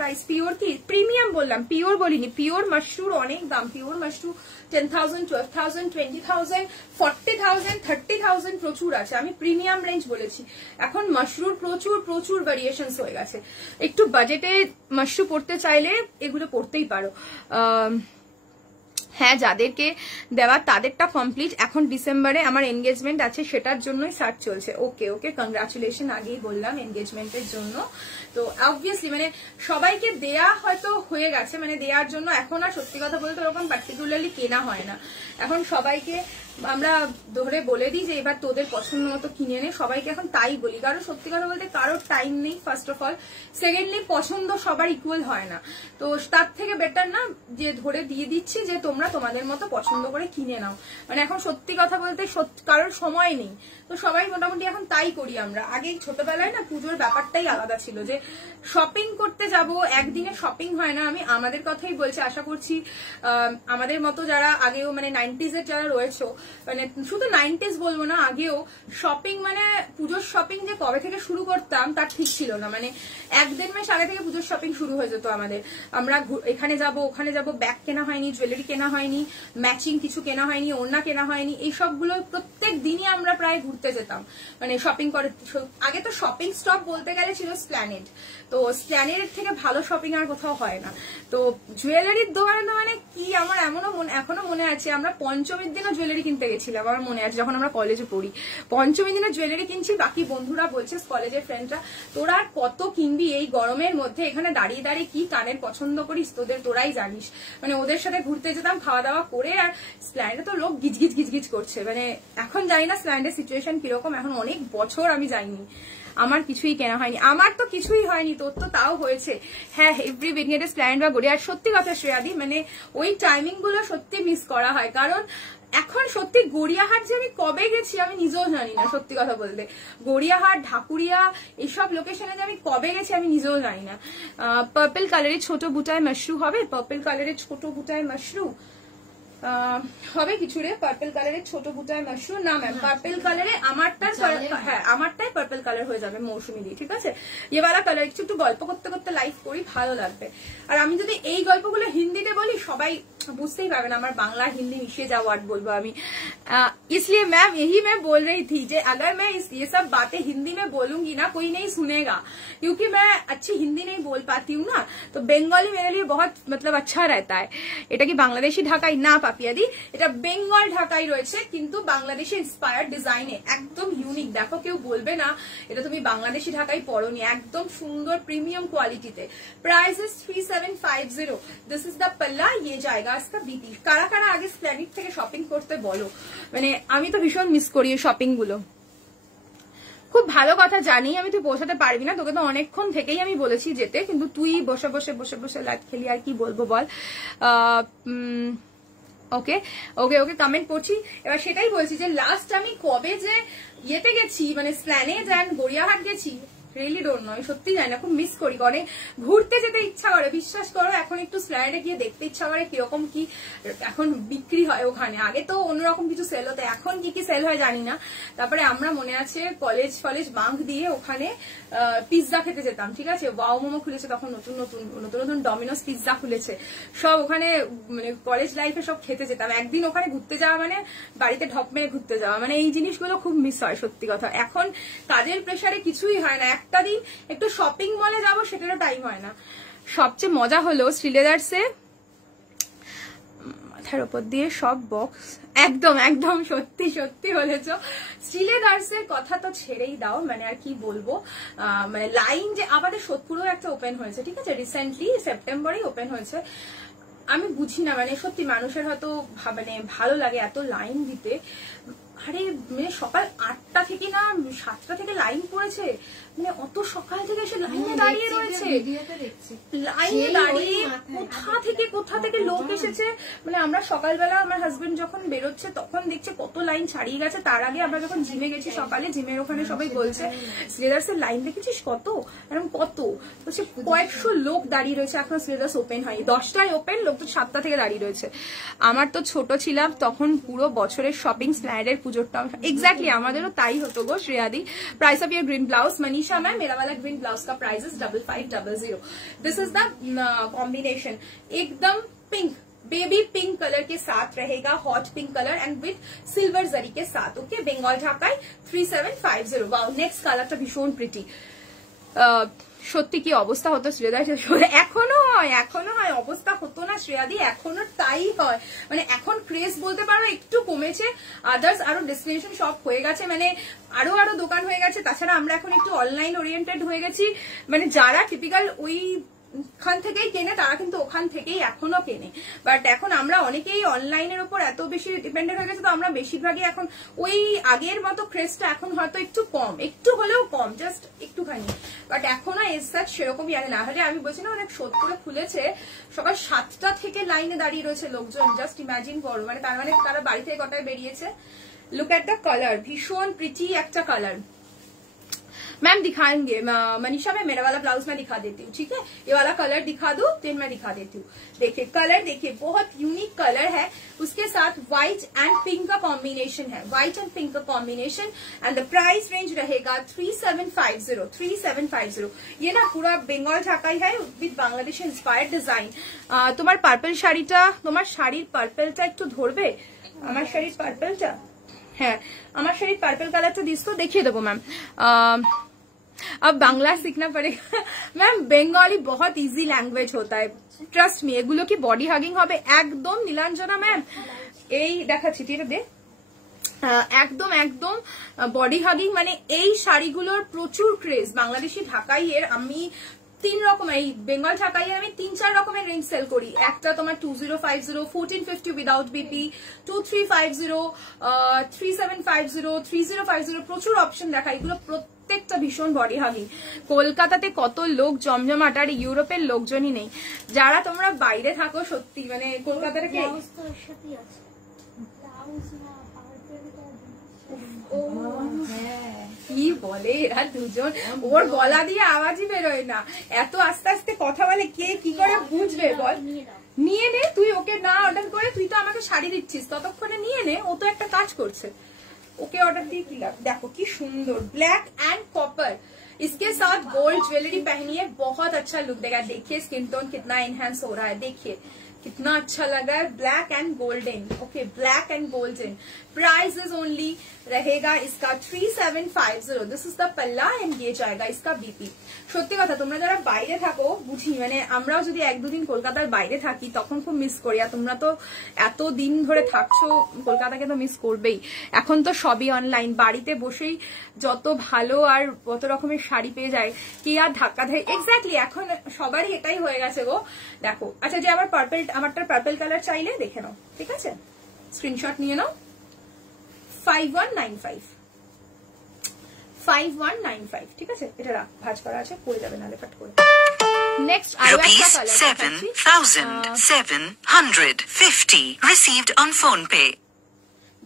প্রাইস পিওর কি প্রিমিয়াম বললাম, পিওর বলিনি, পিওর মাশরুর অনেক দাম, পিওর মাশরু 10,000, 12,000, 20,000, 40,000, 30,000 প্রচুর আছে, আমি প্রিমিয়াম রেঞ্জ বলেছি। এখন মাশরুর প্রচুর প্রচুর ভ্যারিয়েশনস হয়ে গেছে, একটু বাজেটে মাশরু পড়তে চাইলে এগুলো পড়তেই পারো। হ্যাঁ, যাদেরকে দেওয়া তাদেরটা কমপ্লিট, এখন ডিসেম্বরে আমার এনগেজমেন্ট আছে, সেটার জন্যই সার্চ চলছে। ওকে ওকে, কংগ্রাচুলেশন আগেই বললাম এনগেজমেন্টের জন্য। তো অবভিয়াসলি মানে সবাইকে দেয়া হয়তো হয়ে গেছে, মানে দেওয়ার জন্য এখন আর সত্যি কথা বলতে ওরকম পার্টিকুলারলি কেনা হয় না, এখন সবাইকে আমরা ধরে বলে দিই যে এবার তোদের পছন্দ মতো কিনে নে, সবাইকে এখন তাই বলি, কারণ সত্যি কথা বলতে কারোর টাইম নেই ফার্স্ট অফ অল, সেকেন্ডলি পছন্দ সবার ইকুয়াল হয় না, তো তার থেকে বেটার না যে ধরে দিয়ে দিচ্ছি যে তোমরা তোমাদের মতো পছন্দ করে কিনে নাও, মানে এখন সত্যি কথা বলতে কারোর সময় নেই, তো সবাই মোটামুটি এখন তাই করি আমরা। আগে ছোটবেলায় না পুজোর ব্যাপারটাই আলাদা ছিল, যে শপিং করতে যাব, একদিনে শপিং হয় না, আমি আমাদের কথাই বলছি, আশা করছি আমাদের মতো যারা আগেও মানে 90s এর যারা রয়েছে, মানে শুধু 90s বলবো না, আগেও শপিং মানে পুজোর শপিং যে কবে থেকে শুরু করতাম তার ঠিক ছিল না, মানে 1-1.5 মাস আগে থেকে পুজোর শপিং শুরু হয়ে যেত আমাদের, আমরা এখানে যাব ওখানে যাব, ব্যাগ কেনা হয়নি, জুয়েলারি কেনা হয়নি, ম্যাচিং কিছু কেনা হয়নি, ওড়না কেনা হয়নি, এই সবগুলো প্রত্যেক দিনই আমরা প্রায় ঘুরতে যেতাম, মানে শপিং করে। আগে তো শপিং স্টপ বলতে গেলে ছিল স্প্ল্যানেড, তো স্প্ল্যানেডের থেকে ভালো শপিং আর কোথাও হয় না। তো জুয়েলারির দোকানে মানে কি আমার এখনো মনে আছে, আমরা পঞ্চমীর দিনও জুয়েলারি কিনতে গেছিলাম, আমার মনে আছে যখন আমরা কলেজে পড়ি, পঞ্চমীর দিনে জুয়েলারি কিনছি, বাকি বন্ধুরা বলছে কলেজের ফ্রেন্ডরা তোরা আর কত কিনবি এই গরমের মধ্যে, এখানে দাঁড়িয়ে দাঁড়িয়ে কি কানের পছন্দ করিস, তোরাই জানিস, মানে ওদের সাথে ঘুরতে যেতাম খাওয়া দাওয়া করে, আর স্প্ল্যান্ডে তো লোক গিজগিজ গিজগিজ করছে, মানে এখন জানি না স্প্ল্যান্ডের সিচুয়েশন কিরকম, এখন অনেক বছর আমি যাইনি, আমার কিছুই কেনা হয়নি, আমার তো কিছুই হয়নি, তোর তো তাও হয়েছে। হ্যাঁ, এভরি উইকেন্ডে স্প্ল্যান্ড বা গড়িয়ার, সত্যি কথা শ্রেয়াদি, মানে ওই টাইমিং গুলো সত্যি মিস করা হয়, কারণ এখন সত্যি গড়িয়াহাট যে আমি কবে গেছি আমি নিজেও জানি না, সত্যি কথা বলতে গড়িয়াহাট, ঢাকুরিয়া এইসব লোকেশনে যে আমি কবে গেছি আমি নিজেও জানি না। পার্পল কালারের ছোট বুটায় মাশরু হবে, পার্পল কালারের ছোট বুটায় মাশরু হবে কিছু রে, পার্পল কালারের ছোট বুটায় মাশরু না ম্যাম, পার্পল কালারে আমারটাই, হ্যাঁ আমারটাই পার্পল কালার হয়ে যাবে মৌসুমি দিয়ে, ঠিক আছে। এবারে কালার একটু গল্প করতে করতে লাইভ করি, ভালো লাগবে। আর আমি যদি এই গল্পগুলো হিন্দিতে বলি সবাই বুঝতেই পারবে না, আমার বাংলা হিন্দি मिशिए जा वर्ड बोलबो আমি, इसलिए मैम यही मैं बोल रही थी जे अगर मैं ये सब बातें हिंदी में बोलूंगी ना कोई नहीं सुनेगा, क्योंकि मैं अच्छी हिंदी नहीं बोल पाती हूँ ना, तो बंगाली मेरे लिए बहुत मतलब अच्छा रहता है। এটা কি বাংলাদেশি ঢাকাই না পাপিয়াদি, এটা বেঙ্গল ঢাকাই রয়েছে, কিন্তু বাংলাদেশি ইন্সপায়ার্ড ডিজাইনে, একদম ইউনিক, দেখো কেউ বলবে না এটা তুমি বাংলাদেশি ঢাকাই পরোনি, একদম সুন্দর প্রিমিয়াম কোয়ালিটিতে। Price is 3750, this is the পাল্লা, ये जाएगा इसका बीपी। কারা কারা আগে স্প্ল্যানেড থেকে শপিং করতে বলো, মানে আমি তো ভীষণ মিস করি এই শপিং গুলো। খুব ভালো কথা জানি আমি তুই পৌঁছাতে পারবি না, তোকে তো অনেকক্ষণ থেকেই আমি বলেছি যেতে, কিন্তু তুই বসে বসে বসে বসে লাইট খেলি, আর কি বলবো বল। ওকে ওকে ওকে, কমেন্ট করছি। এবার সেটাই বলছি যে লাস্ট আমি কবে যে ইয়েতে গেছি, মানে স্প্ল্যানেড এন্ড গড়িয়াহাট গেছি, রিয়েলি ডোন্ট নো, সত্যি জানি না, খুব মিস করি, করে ঘুরতে যেতে ইচ্ছা করে, বিশ্বাস করো এখন একটু স্প্ল্যানেডে গিয়ে দেখতে ইচ্ছা করে কিরকম কি এখন বিক্রি হয় ওখানে, আগে তো অন্যরকম কিছু সেল হতো, এখন কি কি সেল হয় জানি না। তারপরে আমরা মনে আছে কলেজ বাঙ্ক দিয়ে ওখানে পিৎজা খেতে যেতাম, ঠিক আছে, ওয়াও মোমো খুলেছে তখন, নতুন নতুন ডমিনোস পিৎজা খুলেছে, সব ওখানে মানে কলেজ লাইফে সব খেতে যেতাম। একদিন ওখানে ঘুরতে যাওয়া মানে বাড়িতে ঢপ মেরে ঘুরতে যাওয়া, মানে এই জিনিসগুলো খুব মিস হয় সত্যি কথা। এখন কাজের প্রেসারে কিছুই হয় না, একটা দিন একটু শপিং মলে যাবো সেটারও টাইম হয় না। সবচেয়ে মজা হলো শ্রীলেদার্সে মাথার উপর দিয়ে সব বক্স, একদম একদম সত্যি সত্যি বলেছ। শ্রীলেদার্সের কথা তো ছেড়েই দাও, মানে আর কি বলবো, মানে লাইন যে আমাদের সোদপুরেও একটা ওপেন হয়েছে, ঠিক আছে, রিসেন্টলি সেপ্টেম্বরেই ওপেন হয়েছে। আমি বুঝি না, মানে সত্যি মানুষের হয়তো মানে ভালো লাগে এত লাইন দিতে, আরে মানে সকাল 8টা থেকে না 7টা থেকে লাইন পড়ে করেছে, মানে অত সকাল থেকে এসে লাইনে দাঁড়িয়ে রয়েছে, লাইনে দাঁড়িয়ে কোথা থেকে লোক এসেছে। মানে আমরা সকালবেলা আমার হাজবেন্ড যখন বেরোচ্ছে তখন দেখছে কত লাইন ছাড়িয়ে গেছে। তার আগে আমরা যখন জিমে গেছি সকালে, জিমের ওখানে সবাই বলছে শ্লেদার্সের লাইন দেখেছিস কত, এরকম কত বলছে, কয়েকশো লোক দাঁড়িয়ে রয়েছে। এখন শ্লেদার্স ওপেন হয়নি, 10টায় ওপেন, লোক তো 7টা থেকে দাঁড়িয়ে রয়েছে। আমার তো ছোট ছিলাম তখন পুরো বছরের শপিং স্ল্যাডের পুজোরটা এক্স্যাক্টলি আমাদেরও তাই হতো গো শ্রেয়াদি। Price of your green blouse Manisha ma'am, मेरा वाला ग्रीन ब्लाउज का price is 5500। This is the combination, एकदम पिंक, बेबी पिंक कलर के साथ रहेगा, hot pink colour and with silver zari के साथ। Okay, Bengal Dhakai 3750। Wow, next কালারটা ভীষণ প্রিটি। সত্যি কি অবস্থা হতো শ্রেয়াদি, এখনো হয়, অবস্থা হতো না শ্রেয়াদি, এখনো তাই হয়। মানে এখন ক্রেজ বলতে পারো একটু কমেছে, আদার্স আরো ডেস্টিনেশন শপ হয়ে গেছে, মানে আরো দোকান হয়ে গেছে। তাছাড়া আমরা এখন একটু অনলাইন ওরিয়েন্টেড হয়ে গেছি, মানে যারা টিপিক্যাল ওই ওখান থেকেই কেনে তারা কিন্তু ওখান থেকেই এখনো কেনে। বাট এখন আমরা অনেকেই অনলাইনের উপর এত বেশি ডিপেন্ডেন্ট হয়ে গেছে, তো আমরা বেশিরভাগই এখন ওই আগের মতো ক্রেজটা এখন হয়তো একটু কম, একটু হলেও কম, জাস্ট একটুখানি। বাট এখনো এস সাচ সেরকমই আগে না হলে, আমি বলছি না অনেক শোধ করে খুলেছে, সকাল 7টা থেকে লাইনে দাঁড়িয়ে রয়েছে লোকজন, জাস্ট ইমাজিন করো। মানে তার মানে তারা বাড়ি থেকে কটায় বেরিয়েছে। লুক এট দ্য কালার, ভীষণ প্রিটি একটা কালার। मैम दिखाएंगे मनीषा, मैं मेरा वाला ब्लाउज में दिखा देती हूँ, ठीक है। ये वाला कलर दिखा दो, फिर मैं दिखा देती हूँ। देखिए कलर, देखिए बहुत यूनिक कलर है, उसके साथ व्हाइट एंड पिंक का कॉम्बिनेशन है, व्हाइट एंड पिंक का combination. And the price range रहेगा 3750। ये ना पूरा बेंगल ढाकाई है विद बांग्लादेश इंस्पायर्ड डिजाइन। তোমার পার্পল শাড়িটা, তোমার শাড়ির পার্পলটা একটু ধরবে, আমার শাড়ির পার্পলটা, হ্যাঁ আমার শাড়ির পার্পল কালারটা দিস তো, দেখিয়ে দেবো ম্যাম। अब बांग्ला सीखना पड़ेगा मैम, बंगाली बहुत इजी लैंग्वेज होता है, ट्रस्ट मी। এগুলো কি বডি হাগিং হবে একদম নীলাঞ্জনা ম্যাম, এই দেখাচ্ছি এটা দে, একদম একদম বডি হাগিং। মানে এই শাড়িগুলোর প্রচুর ক্রেজ বাংলাদেশি ঢাকাইয়ের। আমি 3 রকম, এই বেঙ্গল ঢাকাইয়ের আমি 3-4 রকমের রেঞ্জ সেল করি। একটা তোমার 2050, 1450 উইদাউট বিপি, 2350, 3750, 3050, প্রচুর অপশন দেখা। এগুলো প্রত্যেকটা ভীষণ বডি হাগিং। কলকাতাতে কত লোক জমজমাট, আর ইউরোপের লোকজনই নেই। যারা তোমরা বাইরে থাকো সত্যি মানে কলকাতার কি বলে এরা দুজন, ওর গলা দিয়ে আওয়াজই বেরোয় না, এত আস্তে আস্তে কথা বলে, কে কি করে বুঝবে বল। নিয়ে নে তুই, ওকে না অর্ডার করে, তুই তো আমাকে শাড়ি দিচ্ছিস, ততক্ষণে নিয়ে নে, ও তো একটা কাজ করছে, ओके ऑर्डर दी की लाभ। देखो की सुंदर ब्लैक एंड कॉपर, इसके साथ गोल्ड ज्वेलरी पहनी है, बहुत अच्छा लुक देगा। देखिए स्किन टोन कितना एनहांस हो रहा है, देखिए कितना अच्छा लग रहा है, black and golden. Okay, black and golden. Price is only रहेगा इसका 3750। दिस इज द पल्ला एंड ये जाएगा इसका बीपी। সত্যি কথা, তোমরা যারা বাইরে থাকো বুঝি, মানে আমরাও যদি 1-2 দিন কলকাতার বাইরে থাকি তখন খুব মিস করি। আর তোমরা তো এত দিন ধরে থাকছো কলকাতাকে, তো মিস করবেই। এখন তো সবই অনলাইন, বাড়িতে বসেই যত ভালো আর কত রকমের শাড়ি পেয়ে যায়, কি আর ধাক্কা দেয়। এক্স্যাক্টলি এখন সবারই এটাই হয়ে গেছে গো। দেখো আচ্ছা, যে আমার পার্পল, আমারটার পার্পল কালার চাইলে দেখে নাও, ঠিক আছে, স্ক্রিনশট নিয়ে নাও। 5195, ঠিক আছে, এটা রাখ, ভাঁজ করা আছে, পড়ে যাবে নালে পাট করে। নেক্সট আরো একটা colour, 7750 received on phone pay।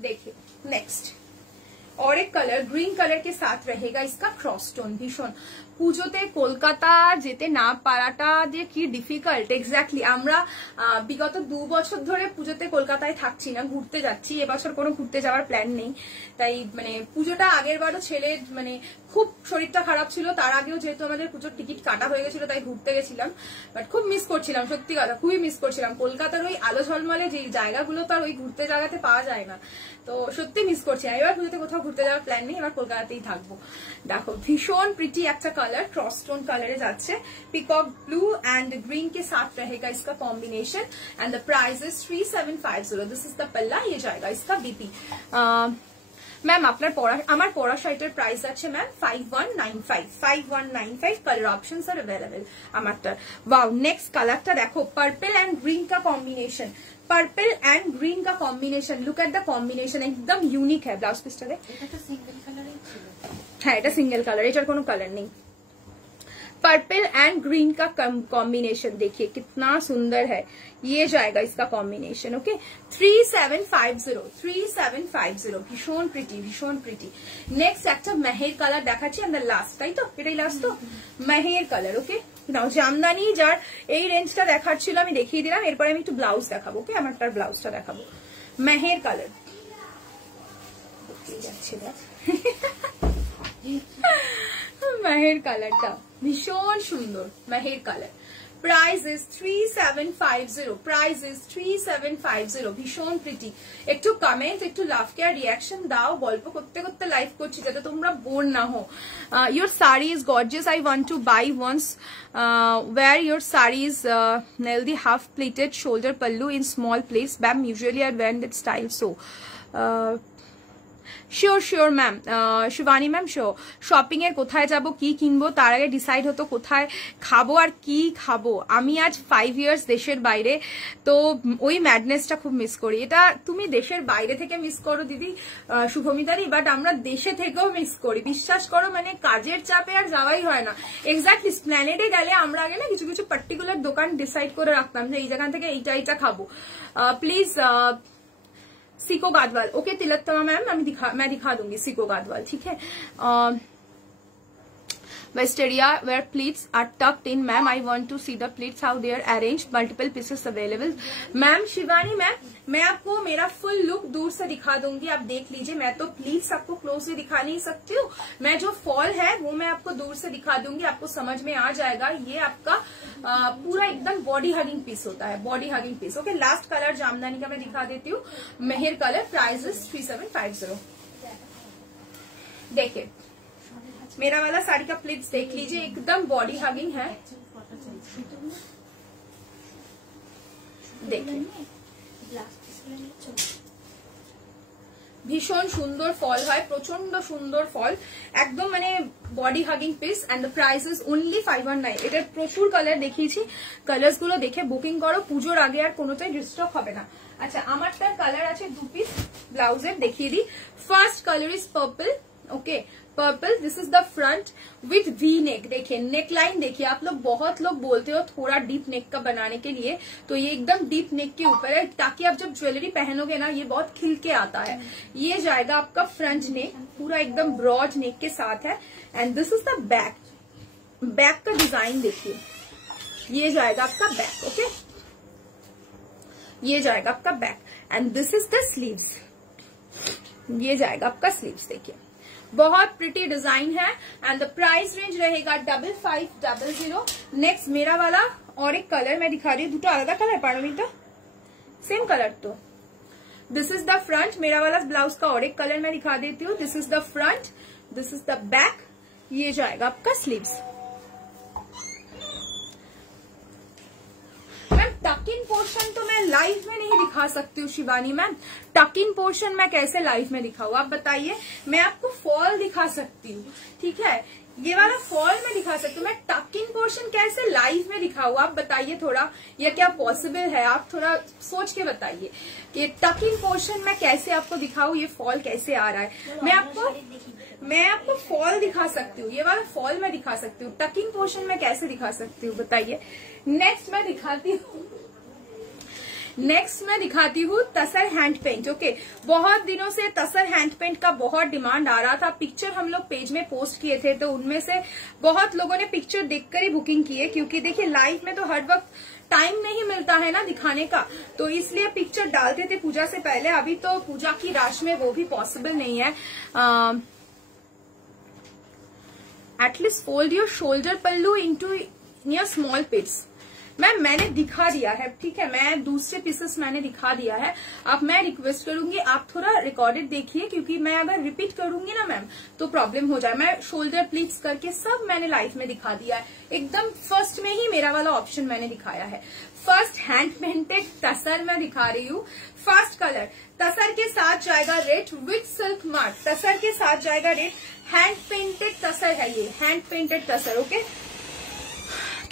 देखिए नेक्स्ट और एक कलर ग्रीन कलर के साथ रहेगा इसका क्रॉस स्टोन। भीषण পুজোতে কলকাতা যেতে না পারাটা যে কি ডিফিকাল্ট। এক্স্যাক্টলি আমরা বিগত 2 বছর ধরে পুজোতে কলকাতায় থাকছি না, ঘুরতে যাচ্ছি। এবছর কোনো ঘুরতে যাওয়ার প্ল্যান নেই, তাই মানে পুজোটা আগের বারও ছেলের মানে খুব শরীরটা খারাপ ছিল, তার আগেও যেহেতু আমাদের পুজোর টিকিট কাটা হয়ে গেছিল তাই ঘুরতে গেছিলাম। বাট খুব মিস করছিলাম, সত্যি কথা খুবই মিস করছিলাম। কলকাতার ওই আলো ঝলমলে যে জায়গাগুলো তো আর ওই ঘুরতে জায়গাতে পাওয়া যায় না, তো সত্যি মিস করছি। এবার পুজোতে কোথাও ঘুরতে যাওয়ার প্ল্যান নেই, এবার কলকাতাতেই থাকবো। দেখো ভীষণ প্রিটি একটা कलर, क्रॉस स्टोन कलर जाच्छे, पिकॉक ब्लू एंड ग्रीन के साथ रहेगा इसका combination. And the price is 3750। This is the palla, ये जाएगा इसका बीपी। मैम আপনার পড়া, আমার পড়া শাড়িটার প্রাইস আছে ma'am 5195। Colour options are available আমারটা। वाओ, नेक्स्ट কালারটা দেখো, পার্পল एंड ग्रीन का कॉम्बिनेशन, पर्पल एंड ग्रीन का combination. Look at the combination, एकदम यूनिक है। ब्लाउज पीसটা দেখ, এটা তো সিঙ্গেল কালারই ছিল। হ্যাঁ এটা সিঙ্গেল কালার, এটার কোনো কালার নেই। पर्पल एंड ग्रीन का कॉम्बिनेशन देखिए कितना सुंदर है, ये जाएगा इसका कॉम्बिनेशन। ओके 3750 ভীষণ প্রিটি, ভীষণ প্রিটি। নেক্সট একটা মেহের কালার দেখাচ্ছি, আমাদের লাস্ট, তাই তো এটাই লাস্ট তো, মেহের কালার। ওকে নাও জামদানি যার এই রেঞ্জটা দেখার ছিল আমি দেখিয়ে দিলাম, এরপরে আমি একটু ব্লাউজ দেখাবো। ওকে আমার তার ব্লাউজটা দেখাবো। মেহের কালার যাচ্ছে মেহের কালারটা ভীষণ সুন্দর, Meher colour. Price is 3750, price is 3750, ভীষণ প্রিটি। একটু কমেন্ট, একটু লাভ কেয়ার রিয়াকশন দাও, গল্প করতে করতে লাইভ করছি যাতে তোমরা বোর না হো। Your sari is gorgeous, I want to buy once wear your sari is healthy half pleated shoulder pallu in small place ma'am, usually I wear that style so sure sure ma'am, Shivani ma'am sure. Shopping এর কোথায় যাব কি কিনবো তার আগে decide হতো কোথায় খাবো আর কি খাবো। আমি আজ 5 ইয়ার্স দেশের বাইরে, তো ওই ম্যাডনেসটা খুব মিস করি। এটা তুমি দেশের বাইরে থেকে মিস করো দিদি শুভমিতারি, বাট আমরা দেশে থেকেও মিস করি, বিশ্বাস করো। মানে কাজের চাপে আর যাওয়াই হয় না। এক্স্যাক্টলি স্প্ল্যানেডে গেলে আমরা আগে না কিছু কিছু পার্টিকুলার দোকান ডিসাইড করে রাখতাম যে এই জায়গা থেকে এইটা এইটা খাবো। প্লিজ सीको गादवाल, ओके तिलोत्तमा मैम मैं दिखा दूंगी सीको गादवाल, ठीक है। Wisteria where pleats are tucked in ma'am, I want to see the pleats how they are arranged, multiple pieces available ma'am. Shivani ma'am मैं आपको मेरा फुल लुक दूर से दिखा दूंगी, आप देख लीजिए। मैं तो प्लीट्स आपको क्लोजली दिखा नहीं सकती हूँ, मैं जो फॉल है वो मैं आपको दूर से दिखा दूंगी, आपको समझ में आ जाएगा। ये आपका पूरा एकदम बॉडी हगिंग पीस होता है, body hugging piece. Okay last colour jamdani का मैं दिखा देती हूँ, मेहर कलर, प्राइस इज 3750। देखिए मेरा वाला साड़ी का प्लीट्स देख लीजिए, एकदम बॉडी हगिंग है। देखिए ভীষণ সুন্দর ফল হয়, প্রচন্ড সুন্দর ফল, একদম মানে body hugging piece. And the price is only 519। এটার প্রচুর কালার দেখিয়েছি, কালার্স গুলো দেখে বুকিং করো, পুজোর আগে আর কোনোটাই ডিস্টক হবে না। আচ্ছা আমার তার কালার আছে 2 পিস, ব্লাউজের দেখিয়ে দিই। First colour is purple, okay purple, this is the front with V neck. देखिए नेक लाइन देखिए, आप लोग बहुत लोग बोलते हो थोड़ा डीप नेक का बनाने के लिए, तो ये एकदम डीप नेक के ऊपर है ताकि आप जब ज्वेलरी पहनोगे ना ये बहुत खिल के आता है। ये जाएगा आपका फ्रंट नेक, पूरा एकदम ब्रॉड नेक के साथ है। And this is the back, back का डिजाइन देखिए, ये जाएगा आपका बैक। ओके ये जाएगा आपका back and this is the sleeves, ये जाएगा आपका स्लीव्स। देखिए बहुत प्रिटी डिजाइन है एंड द प्राइस रेंज रहेगा 5500। नेक्स्ट मेरा वाला और एक कलर मैं दिखा रही हूँ, दुटा अलग कलर पारमिता सेम कलर। तो दिस इज द फ्रंट, मेरा वाला ब्लाउज का और एक कलर मैं दिखा देती हूँ। This is the front, this is the back, ये जाएगा आपका स्लीव्स। टक इन पोर्शन तो मैं लाइव में नहीं दिखा सकती हूँ शिवानी मैम, टक इन पोर्शन मैं कैसे लाइव में दिखाऊँ आप बताइए। मैं आपको फॉल दिखा सकती हूँ, ठीक है, ये वाला फॉल में दिखा सकती हूँ, मैं टक इन पोर्शन कैसे लाइव में दिखाऊँ आप बताइए थोड़ा, या क्या पॉसिबल है आप थोड़ा सोच के बताइए कि टक इन पोर्शन मैं कैसे आपको दिखाऊँ, ये फॉल कैसे आ रहा है। मैं आपको फॉल दिखा सकती हूँ, ये वाला फॉल मैं दिखा सकती हूँ, टक इन पोर्शन मैं कैसे दिखा सकती हूँ बताइए। नेक्स्ट मैं दिखाती हूँ तसर हैंड पेंट। ओके बहुत दिनों से तसर हैंड पेंट का बहुत डिमांड आ रहा था, पिक्चर हम लोग पेज में पोस्ट किए थे, तो उनमें से बहुत लोगों ने पिक्चर देखकर ही बुकिंग की है, क्योंकि देखिए लाइव में तो हर वक्त टाइम नहीं मिलता है ना दिखाने का, तो इसलिए पिक्चर डालते थे पूजा से पहले। अभी तो पूजा की राश में वो भी पॉसिबल नहीं है। At least fold your shoulder pallu into your small pits. Ma'am मैंने दिखा दिया है, ठीक है, मैं दूसरे पीसेस मैंने दिखा दिया है। अब मैं रिक्वेस्ट करूंगी आप थोड़ा रिकॉर्डेड देखिए, क्योंकि मैं अगर रिपीट करूंगी ना मैम तो प्रॉब्लम हो जाए। मैं शोल्डर प्लीट्स करके सब मैंने लाइव में दिखा दिया है, एकदम फर्स्ट में ही मेरा वाला ऑप्शन मैंने दिखाया है। फर्स्ट हैंड पेंटेड तसर मैं दिखा रही हूँ। फर्स्ट कलर तसर के साथ जाएगा रेड विथ सिल्क मार्क, तसर के साथ जाएगा रेड, हैंड पेंटेड तसर है ये, हैंड पेंटेड तसर। ओके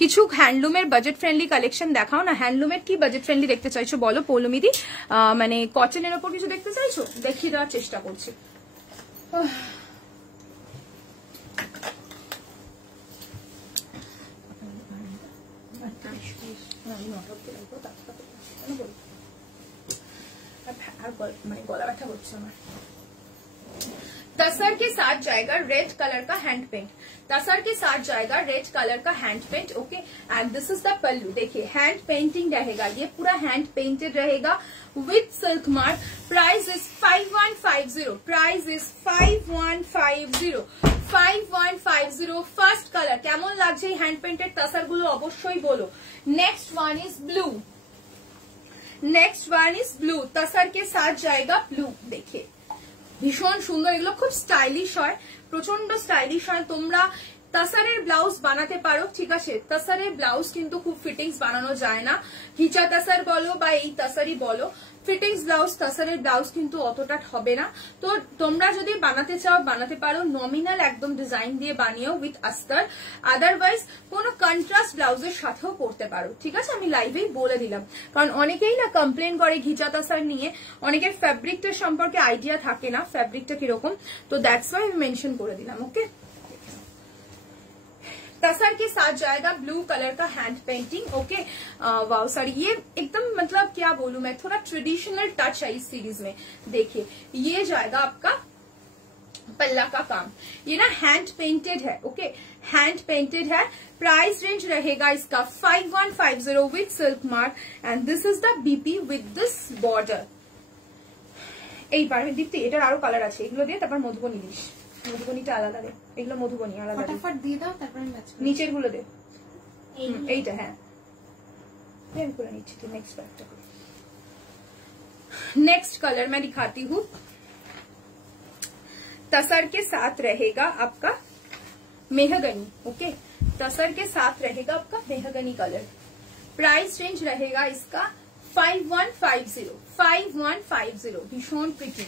কিছু হ্যান্ডলুমের বাজেট ফ্রেন্ডলি কালেকশন দেখাও না। হ্যান্ডলুমের কি বাজেট ফ্রেন্ডলি দেখতে চাইছো বলো পৌলমিদি, মানে কটনের ওপর কিছু দেখতে চাইছো, দেখিয়ে দেওয়ার চেষ্টা করছি। गला बैठा होच्छे আমার। तसर के साथ जाएगा रेड कलर का हैंड पेंट, तसर के साथ जाएगा रेड कलर का hand paint. Okay, and this is the pallu. देखिए हैंड पेंटिंग रहेगा, ये पूरा हैंड पेंटेड रहेगा with silk mark. Price is 5150, price is 5150, 5150। First colour কেমন লাগছে এই হ্যান্ড পেন্টেড তাসার গুলো অবশ্যই বলো। Next one is blue, next one is blue, tussar के साथ जाएगा ब्लू। देखिए ভীষণ সুন্দর, এগুলো খুব স্টাইলিশ হয়, প্রচন্ড স্টাইলিশ হয়। তোমরা তাসারের ব্লাউজ বানাতে পারো, ঠিক আছে। তাসারের ব্লাউজ কিন্তু খুব ফিটিংস বানানো যায় না, ঘিচা তাসার বলো বা এই তাসারই বলো, ফিটিংস ব্লাউজ তাসারের ব্লাউজ কিন্তু অতটা হবে না। তো তোমরা যদি বানাতে চাও বানাতে পারো, নমিনাল একদম ডিজাইন দিয়ে বানিয়েও উইথ আস্তর, আদারওয়াইজ কোনো কন্ট্রাস্ট ব্লাউজের সাথেও করতে পারো, ঠিক আছে। আমি লাইভেই বলে দিলাম, কারণ অনেকেই না কমপ্লেন করে ঘিচা তাসার নিয়ে, অনেকের ফ্যাব্রিকটার সম্পর্কে আইডিয়া থাকে না ফ্যাব্রিকটা কিরকম, তো দ্যাটস ওয়াই আমি মেনশন করে দিলাম। ওকে, तसर के साथ जाएगा ब्लू कलर का hand painting. Okay, wow sorry, ये एकदम मतलब क्या बोलूं मैं, थोड़ा ट्रेडिशनल टच है इस सीरीज में। देखिए ये जाएगा आपका पल्ला का काम, ये ना हैंड पेंटेड है। ओके, हैंड पेंटेड है। प्राइस रेंज रहेगा इसका 5150 with silk mark, and this is the BP with this border. এইবার দীপ্তি এটার আরো কালার আছে, এগুলো দিয়ে তারপর মধুবনী দিস, মধুবনীটা আলাদা দে, এগুলো মধুবনী আলাদা, ফটাফট দিয়ে দাও, তারপর ম্যাচ করব। নিচের গুলো দে, এইটা হ্যাঁ আমি করে নিচ্ছি। তো নেক্সট একটা नेक्स्ट कलर मैं दिखाती हूँ। तसर के साथ रहेगा आपका मेहगनी। ओके, तसर के साथ रहेगा आपका मेहगनी कलर। प्राइस रेंज रहेगा इसका 5150, 5150, भीषण pretty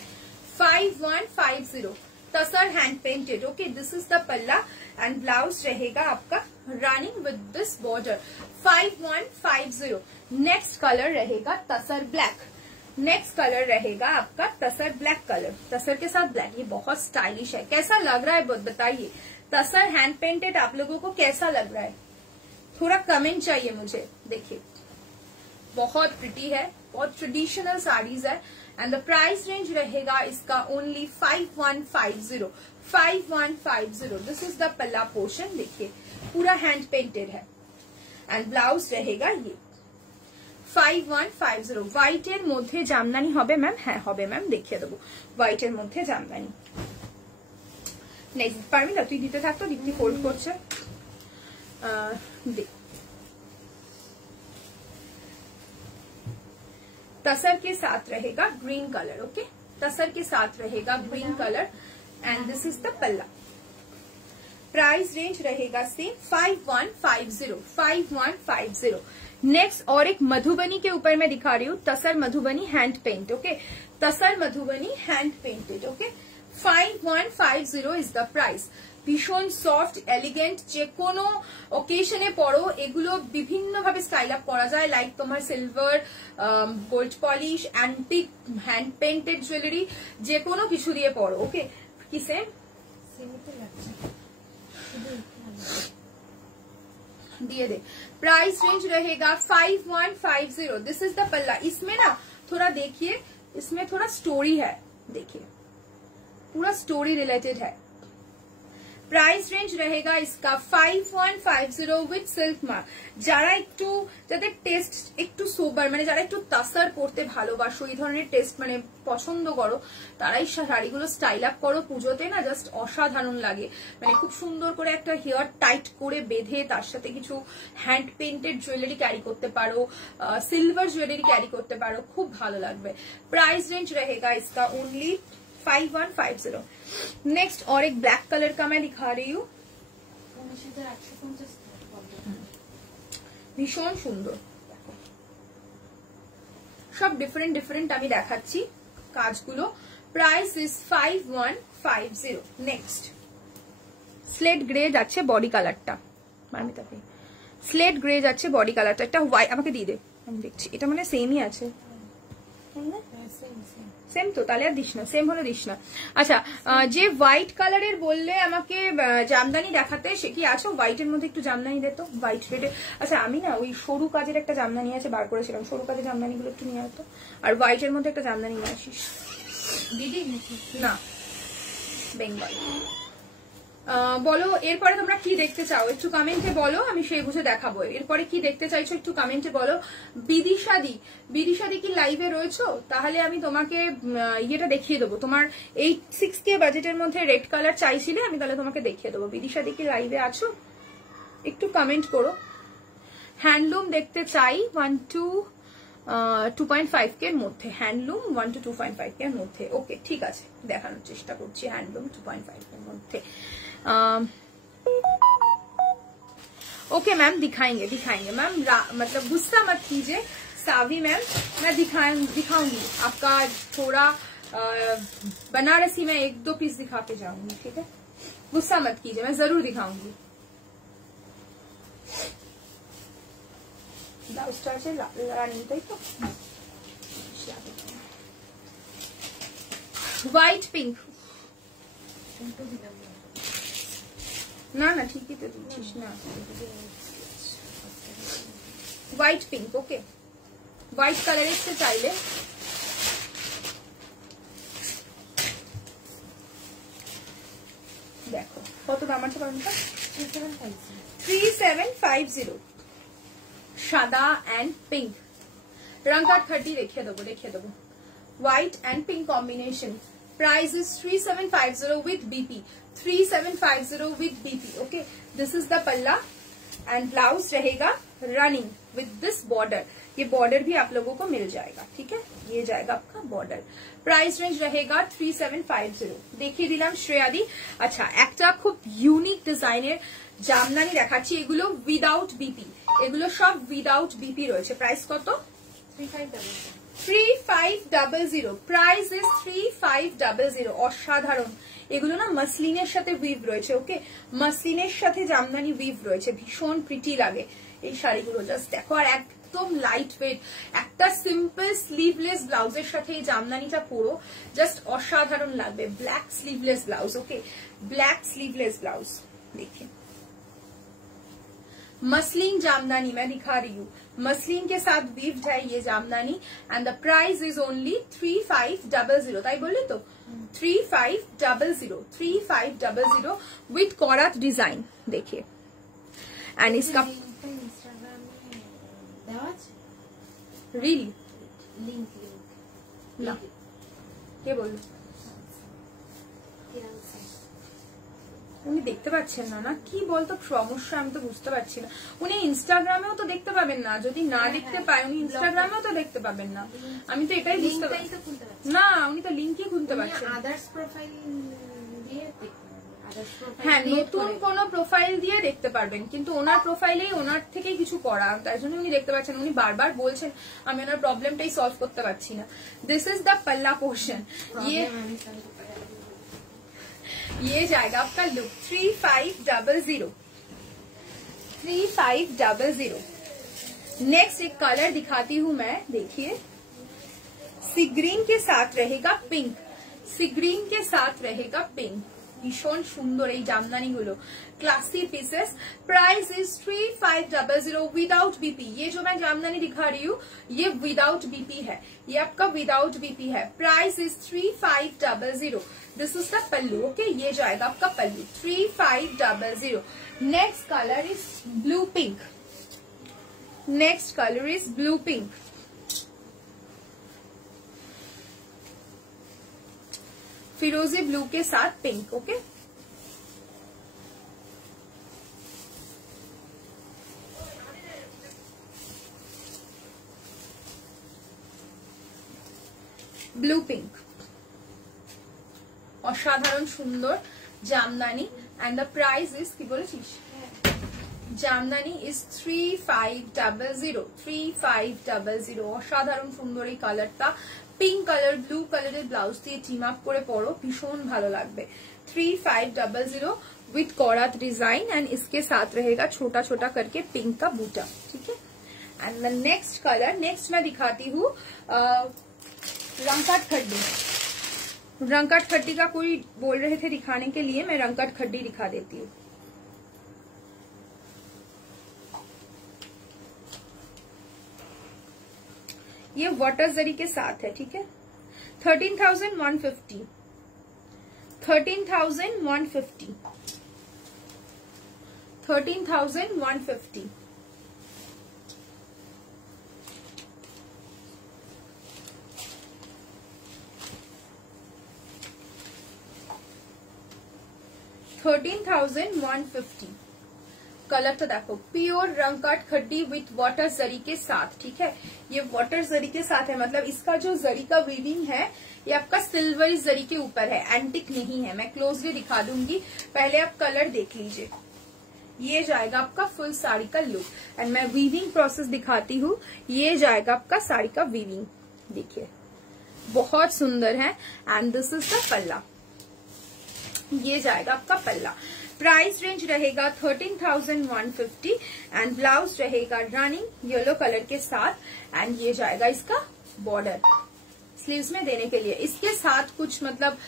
5150। Tussar hand painted. Okay, this is the पल्ला एंड ब्लाउज रहेगा आपका running with this border. 5150। Next colour रहेगा तसर ब्लैक, नेक्स्ट कलर रहेगा आपका तसर ब्लैक कलर, तसर के साथ ब्लैक। ये बहुत स्टाइलिश है, कैसा लग रहा है बताइए। तसर हैंड पेंटेड आप लोगों को कैसा लग रहा है, थोड़ा कमेंट चाहिए मुझे। देखिए बहुत प्रिटी है, बहुत ट्रेडिशनल साड़ीज है, एंड द प्राइस रेंज रहेगा इसका ओनली 5150, 5150। दिस इज द पल्ला पोर्शन। देखिए पूरा हैंड पेंटेड है एंड ब्लाउज रहेगा ये 5150। হোয়াইটের মধ্যে জামদানি হবে ম্যাম, হ্যাঁ হবে ম্যাম, দেখিয়ে দেবো হোয়াইটের মধ্যে জামদানি। নেক্সট পারবি না তুই দিতে থাকতো, দীপ্তি ফোল্ড করছে। तसर के साथ रहेगा ग्रीन कलर। ओके, तसर के साथ रहेगा green colour and this is the palla. Price range रहेगा सेम 5150, 5150। नेक्स्ट और एक मधुबनी के ऊपर मैं दिखा रही हूँ, tussar Madhubani hand paint. Okay, tussar Madhubani hand painted. Okay, 5150 is the price. ভীষণ সফট এলিগেন্ট, যে কোনো ওকেশনে পরো, এগুলো বিভিন্ন ভাবে স্টাইল আপ করা যায়, লাইক তোমার silver, gold polish, antique hand painted jewellery, যে কোনো কিছু দিয়ে পরো। ওকে, কি সেম दिए दे। प्राइस रेंज रहेगा 5150। दिस इज द पल्ला। इसमें ना थोड़ा देखिए, इसमें थोड़ा स्टोरी है, देखिए पूरा स्टोरी रिलेटेड है। प्राइस रेंज रहेगा इसका 5150 विथ सिल्क मार्क। যারা একটু, যাদের টেস্ট একটু সোবার, মানে যারা একটু তাসার পড়তে ভালোবাসো, এই ধরনের টেস্ট মানে পছন্দ করো, তারাই শাড়িগুলো স্টাইল আপ করো পুজোতে, না জাস্ট অসাধারণ লাগে। মানে খুব সুন্দর করে একটা হেয়ার টাইট করে বেঁধে তার সাথে কিছু হ্যান্ড পেন্টেড জুয়েলারি ক্যারি করতে পারো, সিলভার জুয়েলারি ক্যারি করতে পারো, খুব ভালো লাগবে। प्राइस रेंज रहेगा इसका ओनली 5150। नेक्स्ट और एक ब्लैक कलर का मैं दिखा रही हूँ, भीषण सुंदर, सब डिफरेंट डिफरेंट আমি দেখাচ্ছি কাজগুলো। Price is 5150। Next slate grey যাচ্ছে বডি কালারটা, মানমিতাকে স্লেট গ্রে যাচ্ছে বডি কালারটা, একটা হোয়াইট আমাকে দিয়ে দে, আমি দেখছি এটা মানে সেমই আছে। সেম তো, তাহলে আর দিস না, সেম হলে দিস না। আচ্ছা, যে হোয়াইট কালারের বললে আমাকে জামদানি দেখাতে, সে কি আছো? হোয়াইটের মধ্যে একটু জামদানি দে তো, হোয়াইট রেডে। আচ্ছা, আমি না ওই সরু কাজের একটা জামদানি আছে বার করেছিলাম, সরু কাজের জামদানি গুলো একটু নিয়ে আসতো, আর হোয়াইটের মধ্যে একটা জামদানি নিয়ে আসিস। দিদি না, বেঙ্গল। বলো এরপরে তোমরা কি দেখতে চাও, একটু কমেন্টে বলো, আমি সেই বুঝে দেখাবো। এরপরে কি দেখতে চাইছো একটু কমেন্টে বলো। বিদিশাদি, বিদিশাদি কি লাইভে রয়েছো? তাহলে আমি তোমাকে ইয়েটা দেখিয়ে দেবো। তোমার 6K বাজেটের মধ্যে রেড কালার চাইছিলে, আমি তাহলে তোমাকে দেখিয়ে দেবো। বিদিশাদি কি লাইভে আছো? একটু কমেন্ট করো। হ্যান্ডলুম দেখতে চাই 1 to 2.5K এর মধ্যে, হ্যান্ডলুম 1 to 2.5K এর মধ্যে। ওকে, ঠিক আছে, দেখানোর চেষ্টা করছি হ্যান্ডলুম 2.5 এর মধ্যে। ओके मैम, दिखाएंगे दिखाएंगे मैम, मतलब गुस्सा मत कीजिए सावी मैम, मैं दिखाऊंगी आपका थोड़ा बनारसी में 1-2 पीस दिखा के जाऊंगी, ठीक है? गुस्सा मत कीजिए, मैं जरूर दिखाऊंगी। व्हाइट पिंक ना ना, ठीक है तो दिखिस ना, white pink. Okay, white colour से चाइले देखो কত দাম আছে কোনটা? 3750 সাদা এন্ড পিঙ্ক, রং কার্ড 30 দেখিয়ে দেবো। White and pink combination, price is 3750 with BP, 3750 with BP। Okay, this is the पल्ला एंड ब्लाउज रहेगा रनिंग विद दिस बॉर्डर। ये बॉर्डर भी आप लोगों को मिल जाएगा, ठीक है? ये जाएगा आपका बॉर्डर। प्राइस रेंज रहेगा 3750। देखिए दिलाम श्रेयादी। अच्छा, একটা খুব ইউনিক ডিজাইনের জামদানি দেখাচ্ছি, এগুলো উইদাউট বিপি, এগুলো সব উইদাউট বিপি রয়েছে। প্রাইস কত? 3500। Price is 3500। অসাধারণ, এগুলো না মাসলিনের সাথে উইভ রয়েছে। ওকে, মাসলিনের সাথে জামদানি উইভ রয়েছে, ভীষণ প্রিটি লাগে এই শাড়িগুলো। জাস্ট দেখো, আর একদম লাইট ওয়েট, একটা সিম্পল স্লিভলেস ব্লাউজের সাথে এই জামদানিটা পরো, জাস্ট অসাধারণ লাগবে। Black sleeveless blouse. Okay, black sleeveless blouse देखिए, मसलिन जामदानी मैं दिखा रही हूँ, मसलिन के साथ वीव्ड है ये jamdani and the price is only 3500। ताई बोले तो 3500 विथ कॉरात डिजाइन। देखिए, एंड इसका रियली लिंक কে বললো? উনি দেখতে পাচ্ছেন না? না কি বলতো সমস্যা, আমি তো বুঝতে পারছি না। উনি ইনস্টাগ্রামেও তো দেখতে পাবেন না, যদি না দেখতে পায় উনি ইনস্টাগ্রামেও তো দেখতে পাবেন না। আমি তো এটাই বুঝতে পারছি না, উনি তো লিঙ্কই খুলতে পারছেন। আদার্স প্রোফাইল দিয়ে হ্যাঁ, নতুন কোন প্রোফাইল দিয়ে দেখতে পারবেন, কিন্তু ওনার প্রোফাইলেই ওনার থেকেই কিছু করা, তার জন্য উনি দেখতে পাচ্ছেন। উনি বারবার বলছেন, আমি ওনার প্রবলেমটাই সলভ করতে পারছি না। दिस इज द पल्ला पोर्शन। ये जाएगा आपका लुक 3500। नेक्स्ट एक कलर दिखाती हूँ मैं, देखिए, सी ग्रीन के साथ रहेगा पिंक, सी ग्रीन के साथ रहेगा पिंक। भीषण सुंदर এই জামদানিগুলো, classy pieces. Price is 3500 without BP. ये जो मैं जामदानी दिखा रही हूँ ये विदाउट बीपी है, ये आपका विदाउट बीपी है। Price is 3500। This is the pallu. Okay, ये जाएगा आपका pallu 3500। Next colour is blue pink, next colour is blue pink. फिरोजी ब्लू के साथ पिंक। ओके, ব্লু পিঙ্ক, অসাধারণ সুন্দর jamdani and the price is, কি বলেছিস? জামদানি ইজ 3500। অসাধারণ সুন্দর এই কালারটা, পিঙ্ক কালার ব্লু কালারের ব্লাউজ দিয়ে টিম আপ করে পরো, भीषण ভালো লাগবে। 3500 विथ कॉरात डिजाइन एंड इसके साथ रहेगा छोटा छोटा करके पिंक का बूटा, ठीक है? And the next colour, next मैं दिखाती हूँ रंगकट खड्डी, रंगकट खड्डी का कोई बोल रहे थे दिखाने के लिए, मैं रंगकट खड्डी दिखा देती हूँ। ये वाटर जरी के साथ है, ठीक है। 13,150, 13,150, 13,150। $13,150। कलर तो देखो, प्योर रंगकट खड्डी विथ वाटर जरी के साथ, ठीक है। ये वाटर जरी के साथ है, मतलब इसका जो जरी का वीविंग है ये आपका सिल्वरी जरी के ऊपर है, एंटिक नहीं है। मैं क्लोजली दिखा दूंगी, पहले आप कलर देख लीजिए। ये जाएगा आपका फुल साड़ी का लुक, एंड मैं वीविंग प्रोसेस दिखाती हूँ। ये जाएगा आपका साड़ी का वीविंग, देखिए बहुत सुंदर है। And this is the palla, ये जाएगा आपका पल्ला। प्राइस रेंज रहेगा 13,150 एंड ब्लाउज रहेगा रनिंग येलो कलर के साथ, एंड ये जाएगा इसका बॉर्डर स्लीव्स में देने के लिए। इसके साथ कुछ मतलब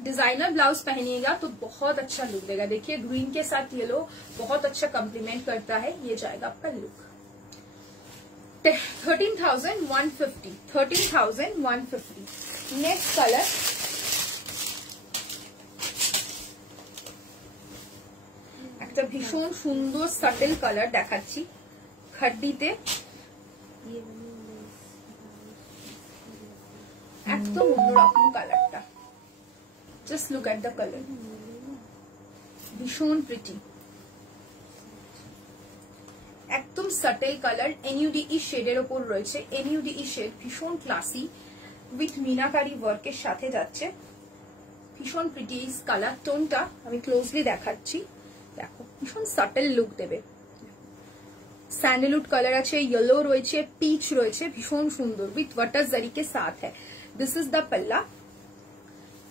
डिजाइनर ब्लाउज पहनिएगा तो बहुत अच्छा लुक देगा। देखिए ग्रीन के साथ येलो बहुत अच्छा कॉम्प्लीमेंट करता है। ये जाएगा आपका लुक 13,150, 13,150। नेक्स्ट कलर একটা ভীষণ সুন্দর সাটেল কালার দেখাচ্ছি খাড্ডিতে, একদম অন্যরকম কালারটা। Just look at the colour, ভীষণ প্রিটি, একদম সাটেল কালার। এনইউডিই শেডের ওপর রয়েছে, এনইউডিই শেড, ভীষণ ক্লাসি উইথ মিনাকারি ওয়ার্কের সাথে যাচ্ছে। ভীষণ প্রিটি এই কালার টোনটা, আমি ক্লোজলি দেখাচ্ছি। দেখো ভীষণ সাটেল লুক দেবে। सैंडलवुड कलर আছে, येलो রয়েছে, পিচ রয়েছে, ভীষণ সুন্দর विथ वाटर जरी के साथ है। दिस इज द पल्ला,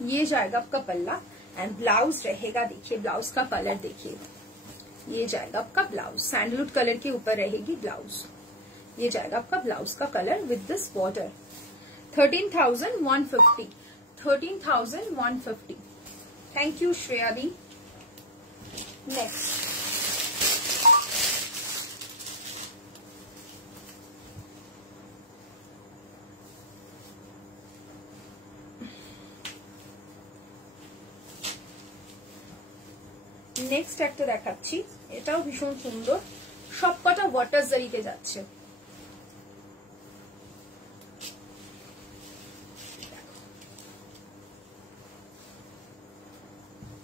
ये जाएगा आपका पल्ला एंड ब्लाउज रहेगा। देखिए ब्लाउज का कलर देखिए, ये जाएगा आपका ब्लाउज, सैंडलवुड कलर के ऊपर रहेगी ब्लाउज। ये जाएगा आपका ब्लाउज का colour with this border. 13,150, 13,150। Thank you Shreya the. Next next একটা দেখাচ্ছি, এটাও ভীষণ সুন্দর, সবকটা ওয়াটার জারিতে যাচ্ছে।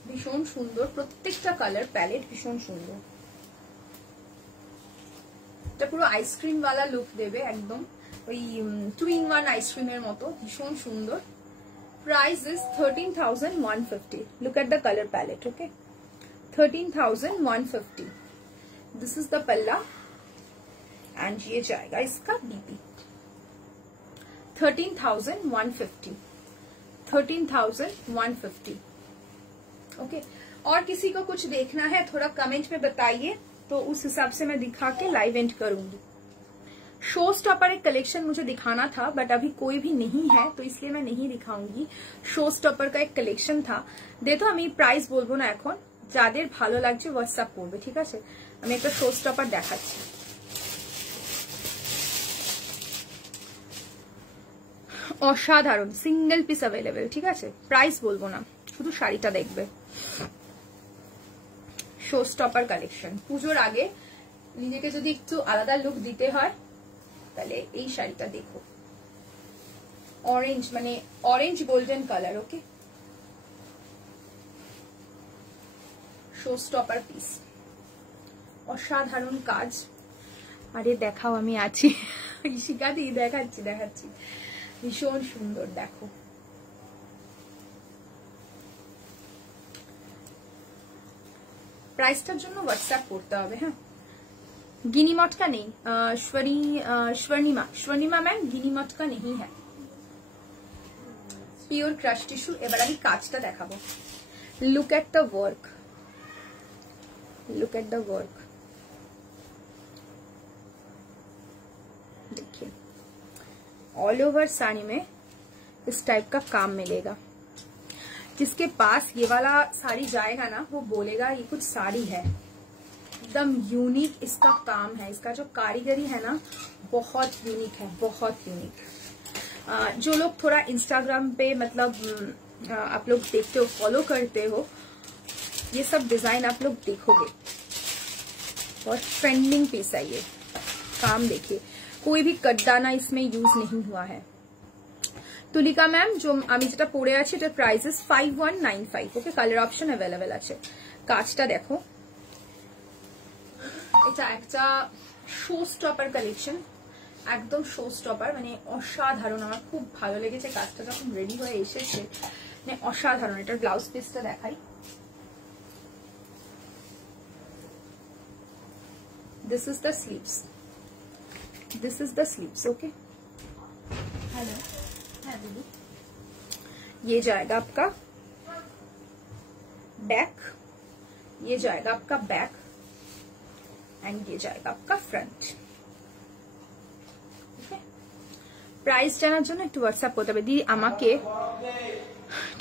ভীষণ সুন্দর, প্রত্যেকটা কালার প্যালেট ভীষণ সুন্দর। এটা পুরো আইসক্রিম वाला লুক দেবে, একদম ওই 2-in-1 আইসক্রিমের মতো, ভীষণ সুন্দর। Price is 13,150। Look at the colour palette, okay. 13,150। This is the पल्ला एंड ये जाएगा इसका डीपी। 13,150, 13,150। ओके, और किसी को कुछ देखना है थोड़ा कमेंट में बताइए, तो उस हिसाब से मैं दिखा के लाइव एंड करूंगी। शो स्टॉपर एक कलेक्शन मुझे दिखाना था बट अभी कोई भी नहीं है तो इसलिए मैं नहीं दिखाऊंगी। शो स्टॉपर का एक कलेक्शन था, देखो আমি প্রাইস বলবো না এখন, যাদের ভালো লাগছে হোয়াটসঅ্যাপ করবে, ঠিক আছে। আমি একটা শো স্টপার দেখাচ্ছি, অসাধারণ, সিঙ্গেল পিস অ্যাভেলেবেল, ঠিক আছে। প্রাইস বলবো না, শুধু শাড়িটা দেখবে। শো স্টপার কালেকশন, পুজোর আগে নিজেকে যদি একটু আলাদা লুক দিতে হয় তাহলে এই শাড়িটা দেখো, অরেঞ্জ মানে অরেঞ্জ গোল্ডেন কালার, ওকে। শো স্টপার পিস, অসাধারণ কাজ। আরে দেখাও, আমি আছি, শিখাতি, দেখাচ্ছি দেখাচ্ছি, ভীষণ সুন্দর। দেখো প্রাইসটার জন্য হোয়াটসঅ্যাপ করতে হবে, হ্যাঁ। गिनी मटका नहीं, स्वर्णिमा मैम गिनी मटका नहीं है, পিওর ক্রাশ টিস্যু। এবার আমি কাজটা দেখাবো। Look at the work, look at the work, देखिए ऑल ओवर साड़ी में इस टाइप का काम मिलेगा। जिसके पास ये वाला साड़ी जाएगा ना वो बोलेगा ये कुछ साड़ी है, एकदम यूनिक इसका काम है, इसका जो कारीगरी है ना बहुत यूनिक है, बहुत यूनिक। जो लोग थोड़ा इंस्टाग्राम पे मतलब आप लोग देखते हो, फॉलो करते हो, ये सब डिजाइन आप लोग देखोगे, और ट्रेंडिंग पीस है ये। काम देखिए, कोई भी कटदाना इसमें यूज नहीं हुआ है। তুলিকা ম্যাম जो আমি যেটা পরে আছি এটার প্রাইস 5195। ওকে, কালার অপশন अवेलेबल আছে। কাজটা দেখো, এটা একটা শো স্টপার কালেকশন, একদম শো স্টপার, মানে অসাধারণ। আমার খুব ভালো লেগেছে কাজটা যখন রেডি হয়ে এসেছে, মানে অসাধারণ। এটার ব্লাউজ পিসটা দেখাই, this is the sleeves, this is the sleeves. Okay, hello, हाँ दीदी, ये जाएगा आपका बैक, ये जाएगा आपका बैक, एंड ये जाएगा आपका फ्रंट। প্রাইস জানার জন্য একটু হোয়াটসঅ্যাপ করতে হবে। দিদি আমাকে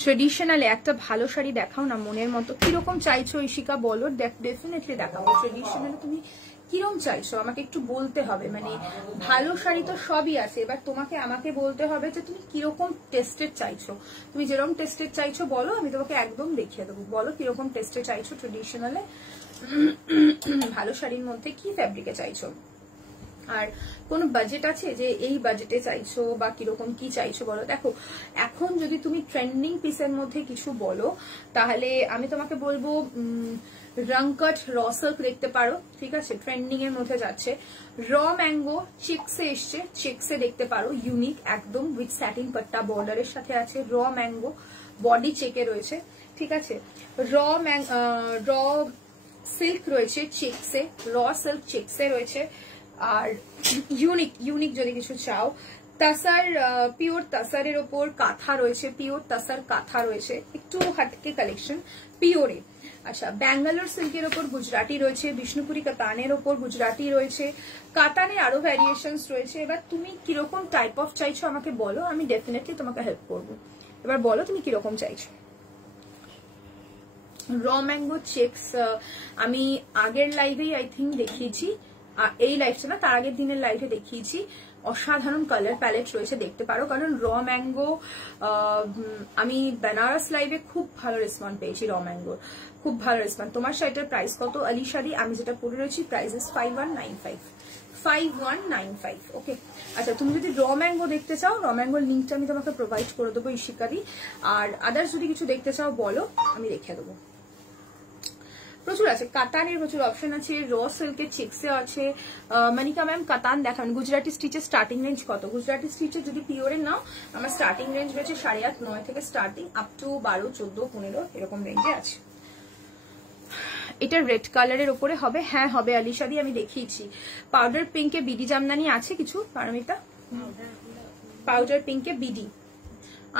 ট্রেডিশনালে একটা ভালো শাড়ি দেখাও না মনের মতো। কিরকম চাইছো ঈশিকা বলো, ডেফিনেটলি দেখাবো। ট্রেডিশনালে তুমি কিরকম চাইছো আমাকে একটু বলতে হবে, মানে ভালো শাড়ি তো সবই আছে, এবার তোমাকে আমাকে বলতে হবে যে তুমি কিরকম টেস্টেড চাইছো। তুমি যেরকম টেস্টেড চাইছো বলো, আমি তোমাকে একদম দেখিয়ে দেবো। বলো কিরকম টেস্টে চাইছো ট্রেডিশনালে, ভালো শাড়ির মধ্যে কি ফ্যাব্রিকে চাইছো, আর কোন বাজেট আছে যে এই বাজেটে চাইছো বা কিরকম কি চাইছো বলো। দেখো এখন যদি তুমি ট্রেন্ডিং পিসের মধ্যে কিছু বলো তাহলে আমি তোমাকে বলবো রংকট র সিল্ক দেখতে পারো, ঠিক আছে, ট্রেন্ডিং এর মধ্যে যাচ্ছে। র ম্যাঙ্গো চেক্সে এসছে, চেক্সে দেখতে পারো, ইউনিক একদম, উইথ স্যাটিন পাট্টা বর্ডারের সাথে আছে। র ম্যাঙ্গো বডি চেকে রয়েছে, ঠিক আছে। র সিল্ক রয়েছে চেক্সে, র সিল্ক চেক্সে রয়েছে। আর ইউনিক যদি কিছু চাও, তাসার পিওর তাসারের ওপর কাঁথা রয়েছে, পিওর তাসার কাঁথা রয়েছে, একটু হাটকে কালেকশন পিওরে। আচ্ছা, ব্যাঙ্গালোর সিল্কের ওপর গুজরাটি রয়েছে, বিষ্ণুপুরি কাতানের ওপর গুজরাটি রয়েছে, কাতানে আরো ভ্যারিয়েশনস রয়েছে। এবার তুমি কিরকম টাইপ অফ চাইছো আমাকে বলো, আমি ডেফিনেটলি তোমাকে হেল্প করবো। এবার বলো তুমি কিরকম চাইছো। র ম্যাঙ্গো চেক্স আমি আগের লাইভেই আই থিঙ্ক দেখিয়েছি, এই লাইভটা না তার আগের দিনের লাইভে দেখিয়েছি। অসাধারণ কালার প্যালেট রয়েছে, দেখতে পারো। কারণ র ম্যাঙ্গো আমি বেনারস লাইভে খুব ভালো রেসপন্স পেয়েছি, র ম্যাঙ্গোর খুব ভালো রেসপন্স। তোমার শাড়িটার প্রাইস কত আলিশাদি? আমি যেটা পরে রয়েছি প্রাইস 5195। ওকে, আচ্ছা তুমি যদি র ম্যাঙ্গো দেখতে চাও, র ম্যাঙ্গোর লিঙ্কটা আমি তোমাকে প্রোভাইড করে দেবো ঈশিকাদি। আর আদার্স যদি কিছু দেখতে চাও বলো, আমি দেখিয়ে দেবো। প্রচুর আছে, কাতানের প্রচুর অপশন আছে, র সিল্কের চেক্সে আছে। মনিকা ম্যাম কাতান দেখান। গুজরাটি স্টিচের স্টার্টিং রেঞ্জ কত? গুজরাটি স্টিচের যদি পিওরের নাও, আমার স্টার্টিং রেঞ্জ রয়েছে 8.5-9 থেকে স্টার্টিং আপ টু 12, 14, 15 এরকম রেঞ্জে আছে। এটা রেড কালারের ওপরে হবে, হ্যাঁ হবে আলিশাদি, আমি দেখিয়েছি। পাউডার পিঙ্কে বিডি জামদানি আছে কিছু পারমিতা? পাউডার পিঙ্কে বিডি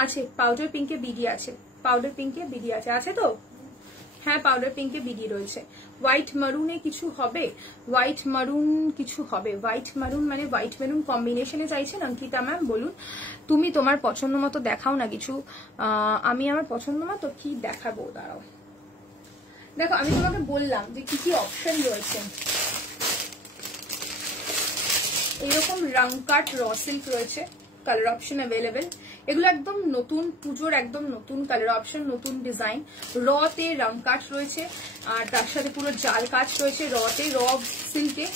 আছে, পাউডার পিঙ্কে বিডি আছে, পাউডার পিঙ্কে বিডি আছে, আছে তো? হ্যাঁ, পাউডার পিঙ্কে বিডি রয়েছে। হোয়াইট মারুনে কিছু হবে, হোয়াইট মারুন কিছু হবে। হোয়াইট মারুন মানে হোয়াইট মেরুন কম্বিনেশনে চাইছেন অঙ্কিতা ম্যাম? বলুন তুমি তোমার পছন্দ মতো দেখাও না কিছু। আমি আমার পছন্দ মতো কি দেখাবো, দাঁড়াও। দেখো আমি তোমাকে বললাম যে কি কি অপশন রয়েছে। এইরকম রং কাট র সিল্ক রয়েছে, কালার অপশন অ্যাভেলেবেল। এগুলো একদম নতুন, পুজোর একদম নতুন কালার অপশন, নতুন ডিজাইন। র তে রং কাজ রয়েছে, আর তার সাথে পুরো জাল কাজ রয়েছে র তে, র সিল্কে।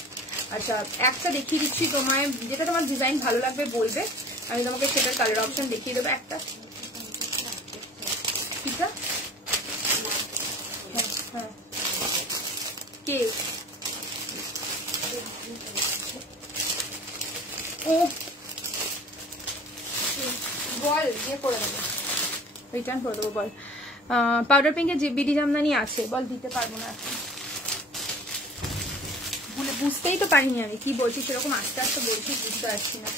আচ্ছা একটা দেখিয়ে দিচ্ছি তোমায়, যেটা তোমার ডিজাইন ভালো লাগবে বলবে, আমি তোমাকে সেটার কালার অপশন দেখিয়ে দেবো একটা। ঠিক আছে, হ্যাঁ কে ও বল, ইয়ে করে দেবো, রিটার্ন করে দেবো বল। পাউডার পিঙ্কে যে বিডি জামদানি আছে বল, দিতে পারবো না এখন, বুঝতেই তো পারিনি আমি কি বলছি, সেরকম আস্তে আস্তে বলছি, বুঝতে পারছি না।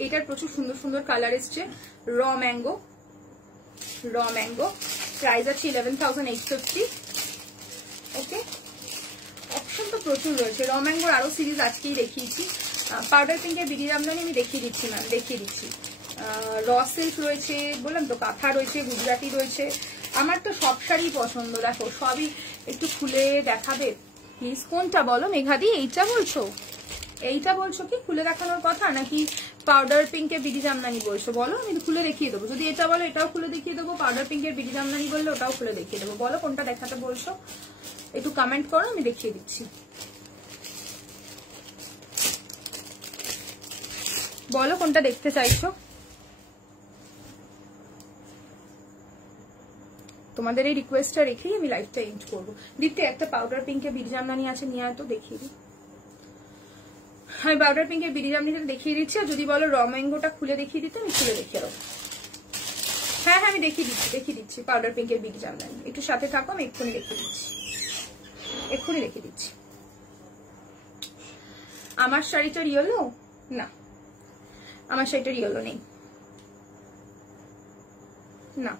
এইটার প্রচুর সুন্দর সুন্দর কালার এসছে। র ম্যাঙ্গো, র ম্যাঙ্গো প্রাইস আছে 11,850। ওকে, অপশন তো প্রচুর রয়েছে। র ম্যাঙ্গোর আরো সিরিজ আজকেই দেখিয়েছি। পাউডার পিঙ্কের বিডি জামদানি আমি দেখিয়ে দিচ্ছি ম্যাম, দেখিয়ে দিচ্ছি। র সিল্ক রয়েছে, বললাম তো কাঁথা রয়েছে, গুজরাটি রয়েছে। আমার তো সব শাড়ি পছন্দ, দেখো সবই একটু খুলে দেখাবে প্লিজ। কোনটা বলো মেঘাদি, এইটা বলছো? এইটা বলছো কি খুলে দেখানোর কথা, নাকি পাউডার পিঙ্কের বিডি জামদানি বলছো? বলো, আমি খুলে দেখিয়ে দেবো। যদি এটা বলো এটাও খুলে দেখিয়ে দেবো, পাউডার পিঙ্কের বিডি জামদানি বললে ওটাও খুলে দেখিয়ে দেবো। বলো কোনটা দেখাতে বলছো, একটু কমেন্ট করো, আমি দেখিয়ে দিচ্ছি। বলো কোনটা দেখতে চাইছো। তোমাদের এই রিকোয়েস্টটা রেখেই আমি লাইভটা এন্ড করবো। দিতে একটা পাউডার পিঙ্কের বিডি জামদানি আছে, নিয়ে তো দেখিয়ে দিই। আমি পাউডার পিঙ্কের বিডি জামদানিটা দেখিয়ে দিচ্ছি। আর যদি বলো র ম্যাঙ্গোটা খুলে দেখিয়ে দিতে, আমি খুলে দেখিয়ে দেবো। হ্যাঁ হ্যাঁ আমি দেখিয়ে দিচ্ছি পাউডার পিঙ্কের বিডি জামদানি। একটু সাথে থাকো, আমি এক্ষুনি দেখিয়ে দিচ্ছি, এক্ষুনি দেখিয়ে দিচ্ছি। আমার শাড়িটার ইয়েলো না, আমার শাড়িটার ইয়েলো নেই না।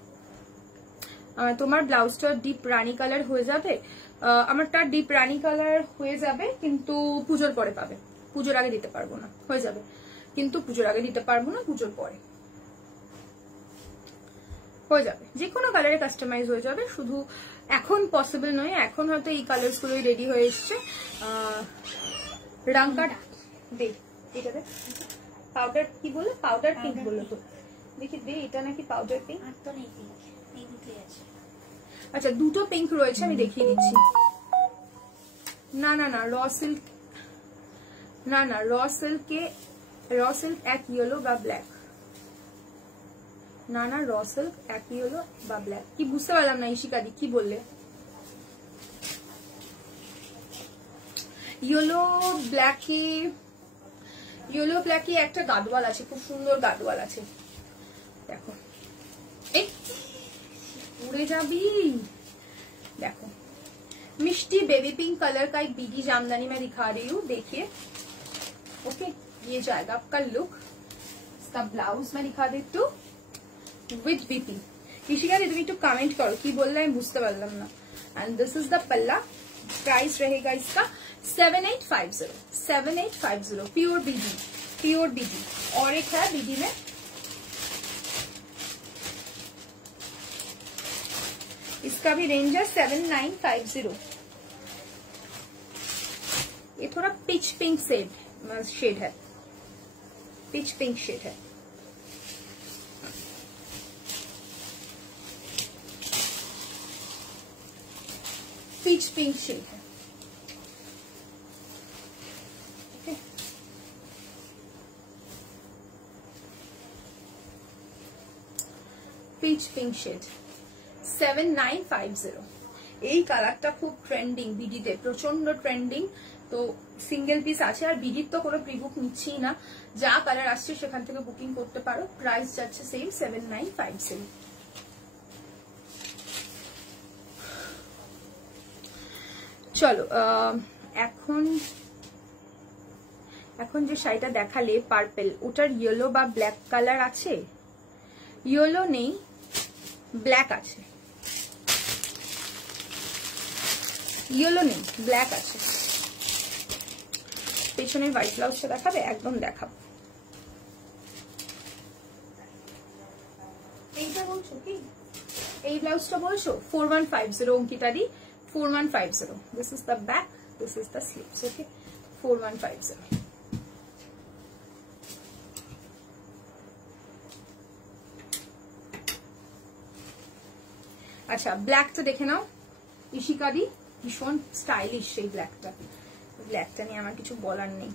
তোমার ব্লাউজটা ডিপ রানি কালার হয়ে যাবে, আমারটা ডিপ রানি কালার হয়ে যাবে, কিন্তু পুজোর পরে পাবে। পুজোর আগে দিতে পারবো না, হয়ে যাবে কিন্তু পুজোর আগে দিতে পারবো না, পুজোর পরে হয়ে যাবে। যে কোনো কালারে কাস্টমাইজ হয়ে যাবে, শুধু এখন পসিবল নয়। এখন হয়তো এই কালার্স গুলোই রেডি হয়ে এসছে। রাঙ্কার দে, এটা দে, পাউডার কি বললো, পাউডার পিঙ্ক বললো তো, দেখি দে এটা নাকি পাউডার পিঙ্ক। আচ্ছা দুটো পিঙ্ক রয়েছে, আমি দেখিয়ে দিচ্ছি। না না না, র সিল্ক না, না র সিল্ক এক ইয়েলো বা ব্ল্যাক। না না, র সিল্ক এক ইয়েলো বা ব্ল্যাক। কি বুঝতে পারলাম না ইশিকাদি, কি বললে? ইয়েলো ব্ল্যাকে একটা গাদওয়াল আছে, খুব সুন্দর গাদওয়াল আছে, দেখো। এই उड़े जाबी। देखो मिष्टी बेबी पिंक कलर का एक बीडी जामदानी मैं दिखा रही हूँ, देखिए। ओके, ये जाएगा आपका लुक। इसका ब्लाउज मैं दिखा देती हूँ विथ बीपी। ऋषिका दी तुम एक कमेंट करो कि बोल रहा है, बुझते पारलाम ना। And this is the palla. Price रहेगा इसका 7850 प्योर बीडी। और एक है बीडी में, इसका भी रेंज है 7950। ये थोड़ा पिच पिंक शेड है, पिच पिंक शेड है। पिच पिंक शेड है, ओके। Peach pink shade 7950। এই কালারটা খুব ট্রেন্ডিং বিডিতে, প্রচন্ড ট্রেন্ডিং। তো সিঙ্গেল পিস আছে, আর বিডির তো কোনো প্রিবুক নিচ্ছি না, যা কালার আসছে সেখান থেকে বুকিং করতে পারো। প্রাইস যাচ্ছে সেম 7950। চলো এখন যে শাড়িটা দেখালে পার্পল, ওটার ইয়েলো বা ব্ল্যাক কালার আছে? ইয়েলো নেই, ব্ল্যাক আছে। ইয়েলো নেই, ব্ল্যাক আছে। পেছনের হোয়াইট ব্লাউজটা দেখাবে? একদম দেখাবো। এইটা বলছো কি, এই ব্লাউজটা বলছো? 4150 Ankita di, 4150। This is the back, this is the sleeves, okay. 4150। আচ্ছা ব্ল্যাকটা দেখে নাও ইশিকা দি, ভীষণ স্টাইলিশ সেই ব্ল্যাকটা। ব্ল্যাকটা নিয়ে আমার কিছু বলার নেই।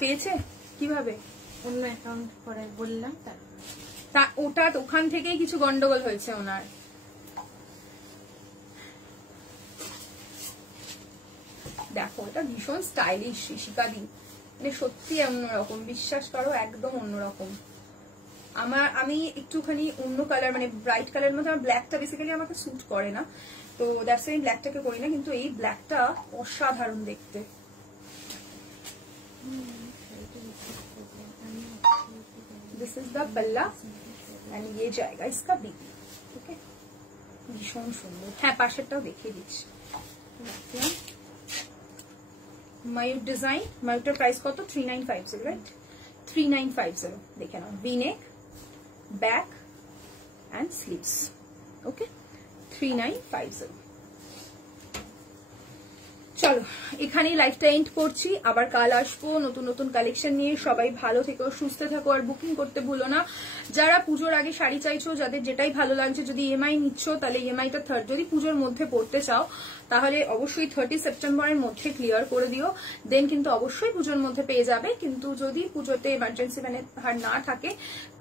পেয়েছে কিভাবে? অন্য অ্যাকাউন্ট করে বললাম, তা ওটা ওখান থেকেই কিছু গন্ডগোল হয়েছে ওনার। দেখো এটা ভীষণ স্টাইলিশ ইশিকাদি, মানে সত্যি অন্যরকম, বিশ্বাস করো একদম অন্যরকম। আমি একটুখানি অন্য কালার, মানে ব্রাইট কালার মধ্যে, আমার ব্ল্যাকটা বেসিক্যালি আমাকে স্যুট করে না, তো দ্যাটস আমি ব্ল্যাকটাকে করি না। কিন্তু এই ব্ল্যাকটা অসাধারণ দেখতে, दिस इज द पल्ला एंड ये जाएगा इसका बीबी। ओके, ভীষণ সুন্দর। হ্যাঁ, পাশেরটাও দেখিয়ে দিচ্ছি। ময়ূর ডিজাইন, ময়ূরটার প্রাইস কত? 3950, রাইট? 3950। দেখে নাও, V neck, back and sleeves. Okay, 3950। চলো, এখানেই লাইভটা এন্ড করছি। আবার কাল আসবো নতুন নতুন কালেকশন নিয়ে। সবাই ভালো থেকো, সুস্থ থাকো, আর বুকিং করতে ভুলো না। যারা পুজোর আগে শাড়ি চাইছো, যাদের যেটাই ভালো লাগছে, যদি ইএমআই নিচ্ছ তাহলে ইএমআইটা যদি পুজোর মধ্যে পড়তে চাও তাহলে অবশ্যই 30 সেপ্টেম্বরের মধ্যে ক্লিয়ার করে দিও, দেন কিন্তু অবশ্যই পুজোর মধ্যে পেয়ে যাবে। কিন্তু যদি পুজোতে এমার্জেন্সি মানে না থাকে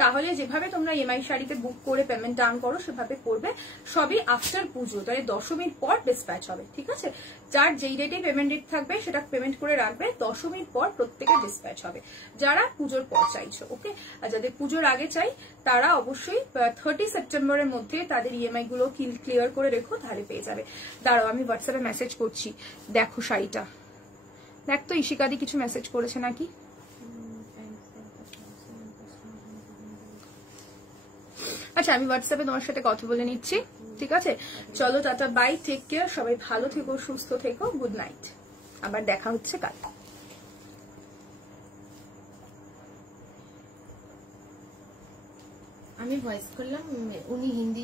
তাহলে যেভাবে তোমরা ইএমআই শাড়িতে বুক করে পেমেন্ট ডান করো সেভাবে করবে। সবই আফটার পুজো, তাহলে দশমীর পর ডিসপ্যাচ হবে, ঠিক আছে? যার যেই রেটে পেমেন্ট রেট থাকবে সেটা পেমেন্ট করে রাখবে, দশমীর পর প্রত্যেকে ডিসপ্যাচ হবে, যারা পুজোর পর চাইছো। ওকে, আর যাদের পুজোর আগে চাই তারা অবশ্যই 30 সেপ্টেম্বরের মধ্যে তাদের ইএমআই গুলো ক্লিয়ার করে রেখো, তাহলে পেয়ে যাবে। দাঁড়াও, আমি হোয়াটসঅ্যাপে মেসেজ করছি। দেখো শাড়িটা, দেখ তো ইশিকাদি কিছু মেসেজ করেছে নাকি। আচ্ছা, আমি হোয়াটসঅ্যাপে তোমার সাথে কথা বলে নিচ্ছি, ঠিক আছে? চলো, টাটা, বাই, টেক কেয়ার, সবাই ভালো থেকো, সুস্থ থেকো, গুড নাইট। আবার দেখা হচ্ছে কাল। আমি ভয়েস করলাম, উনি হিন্দি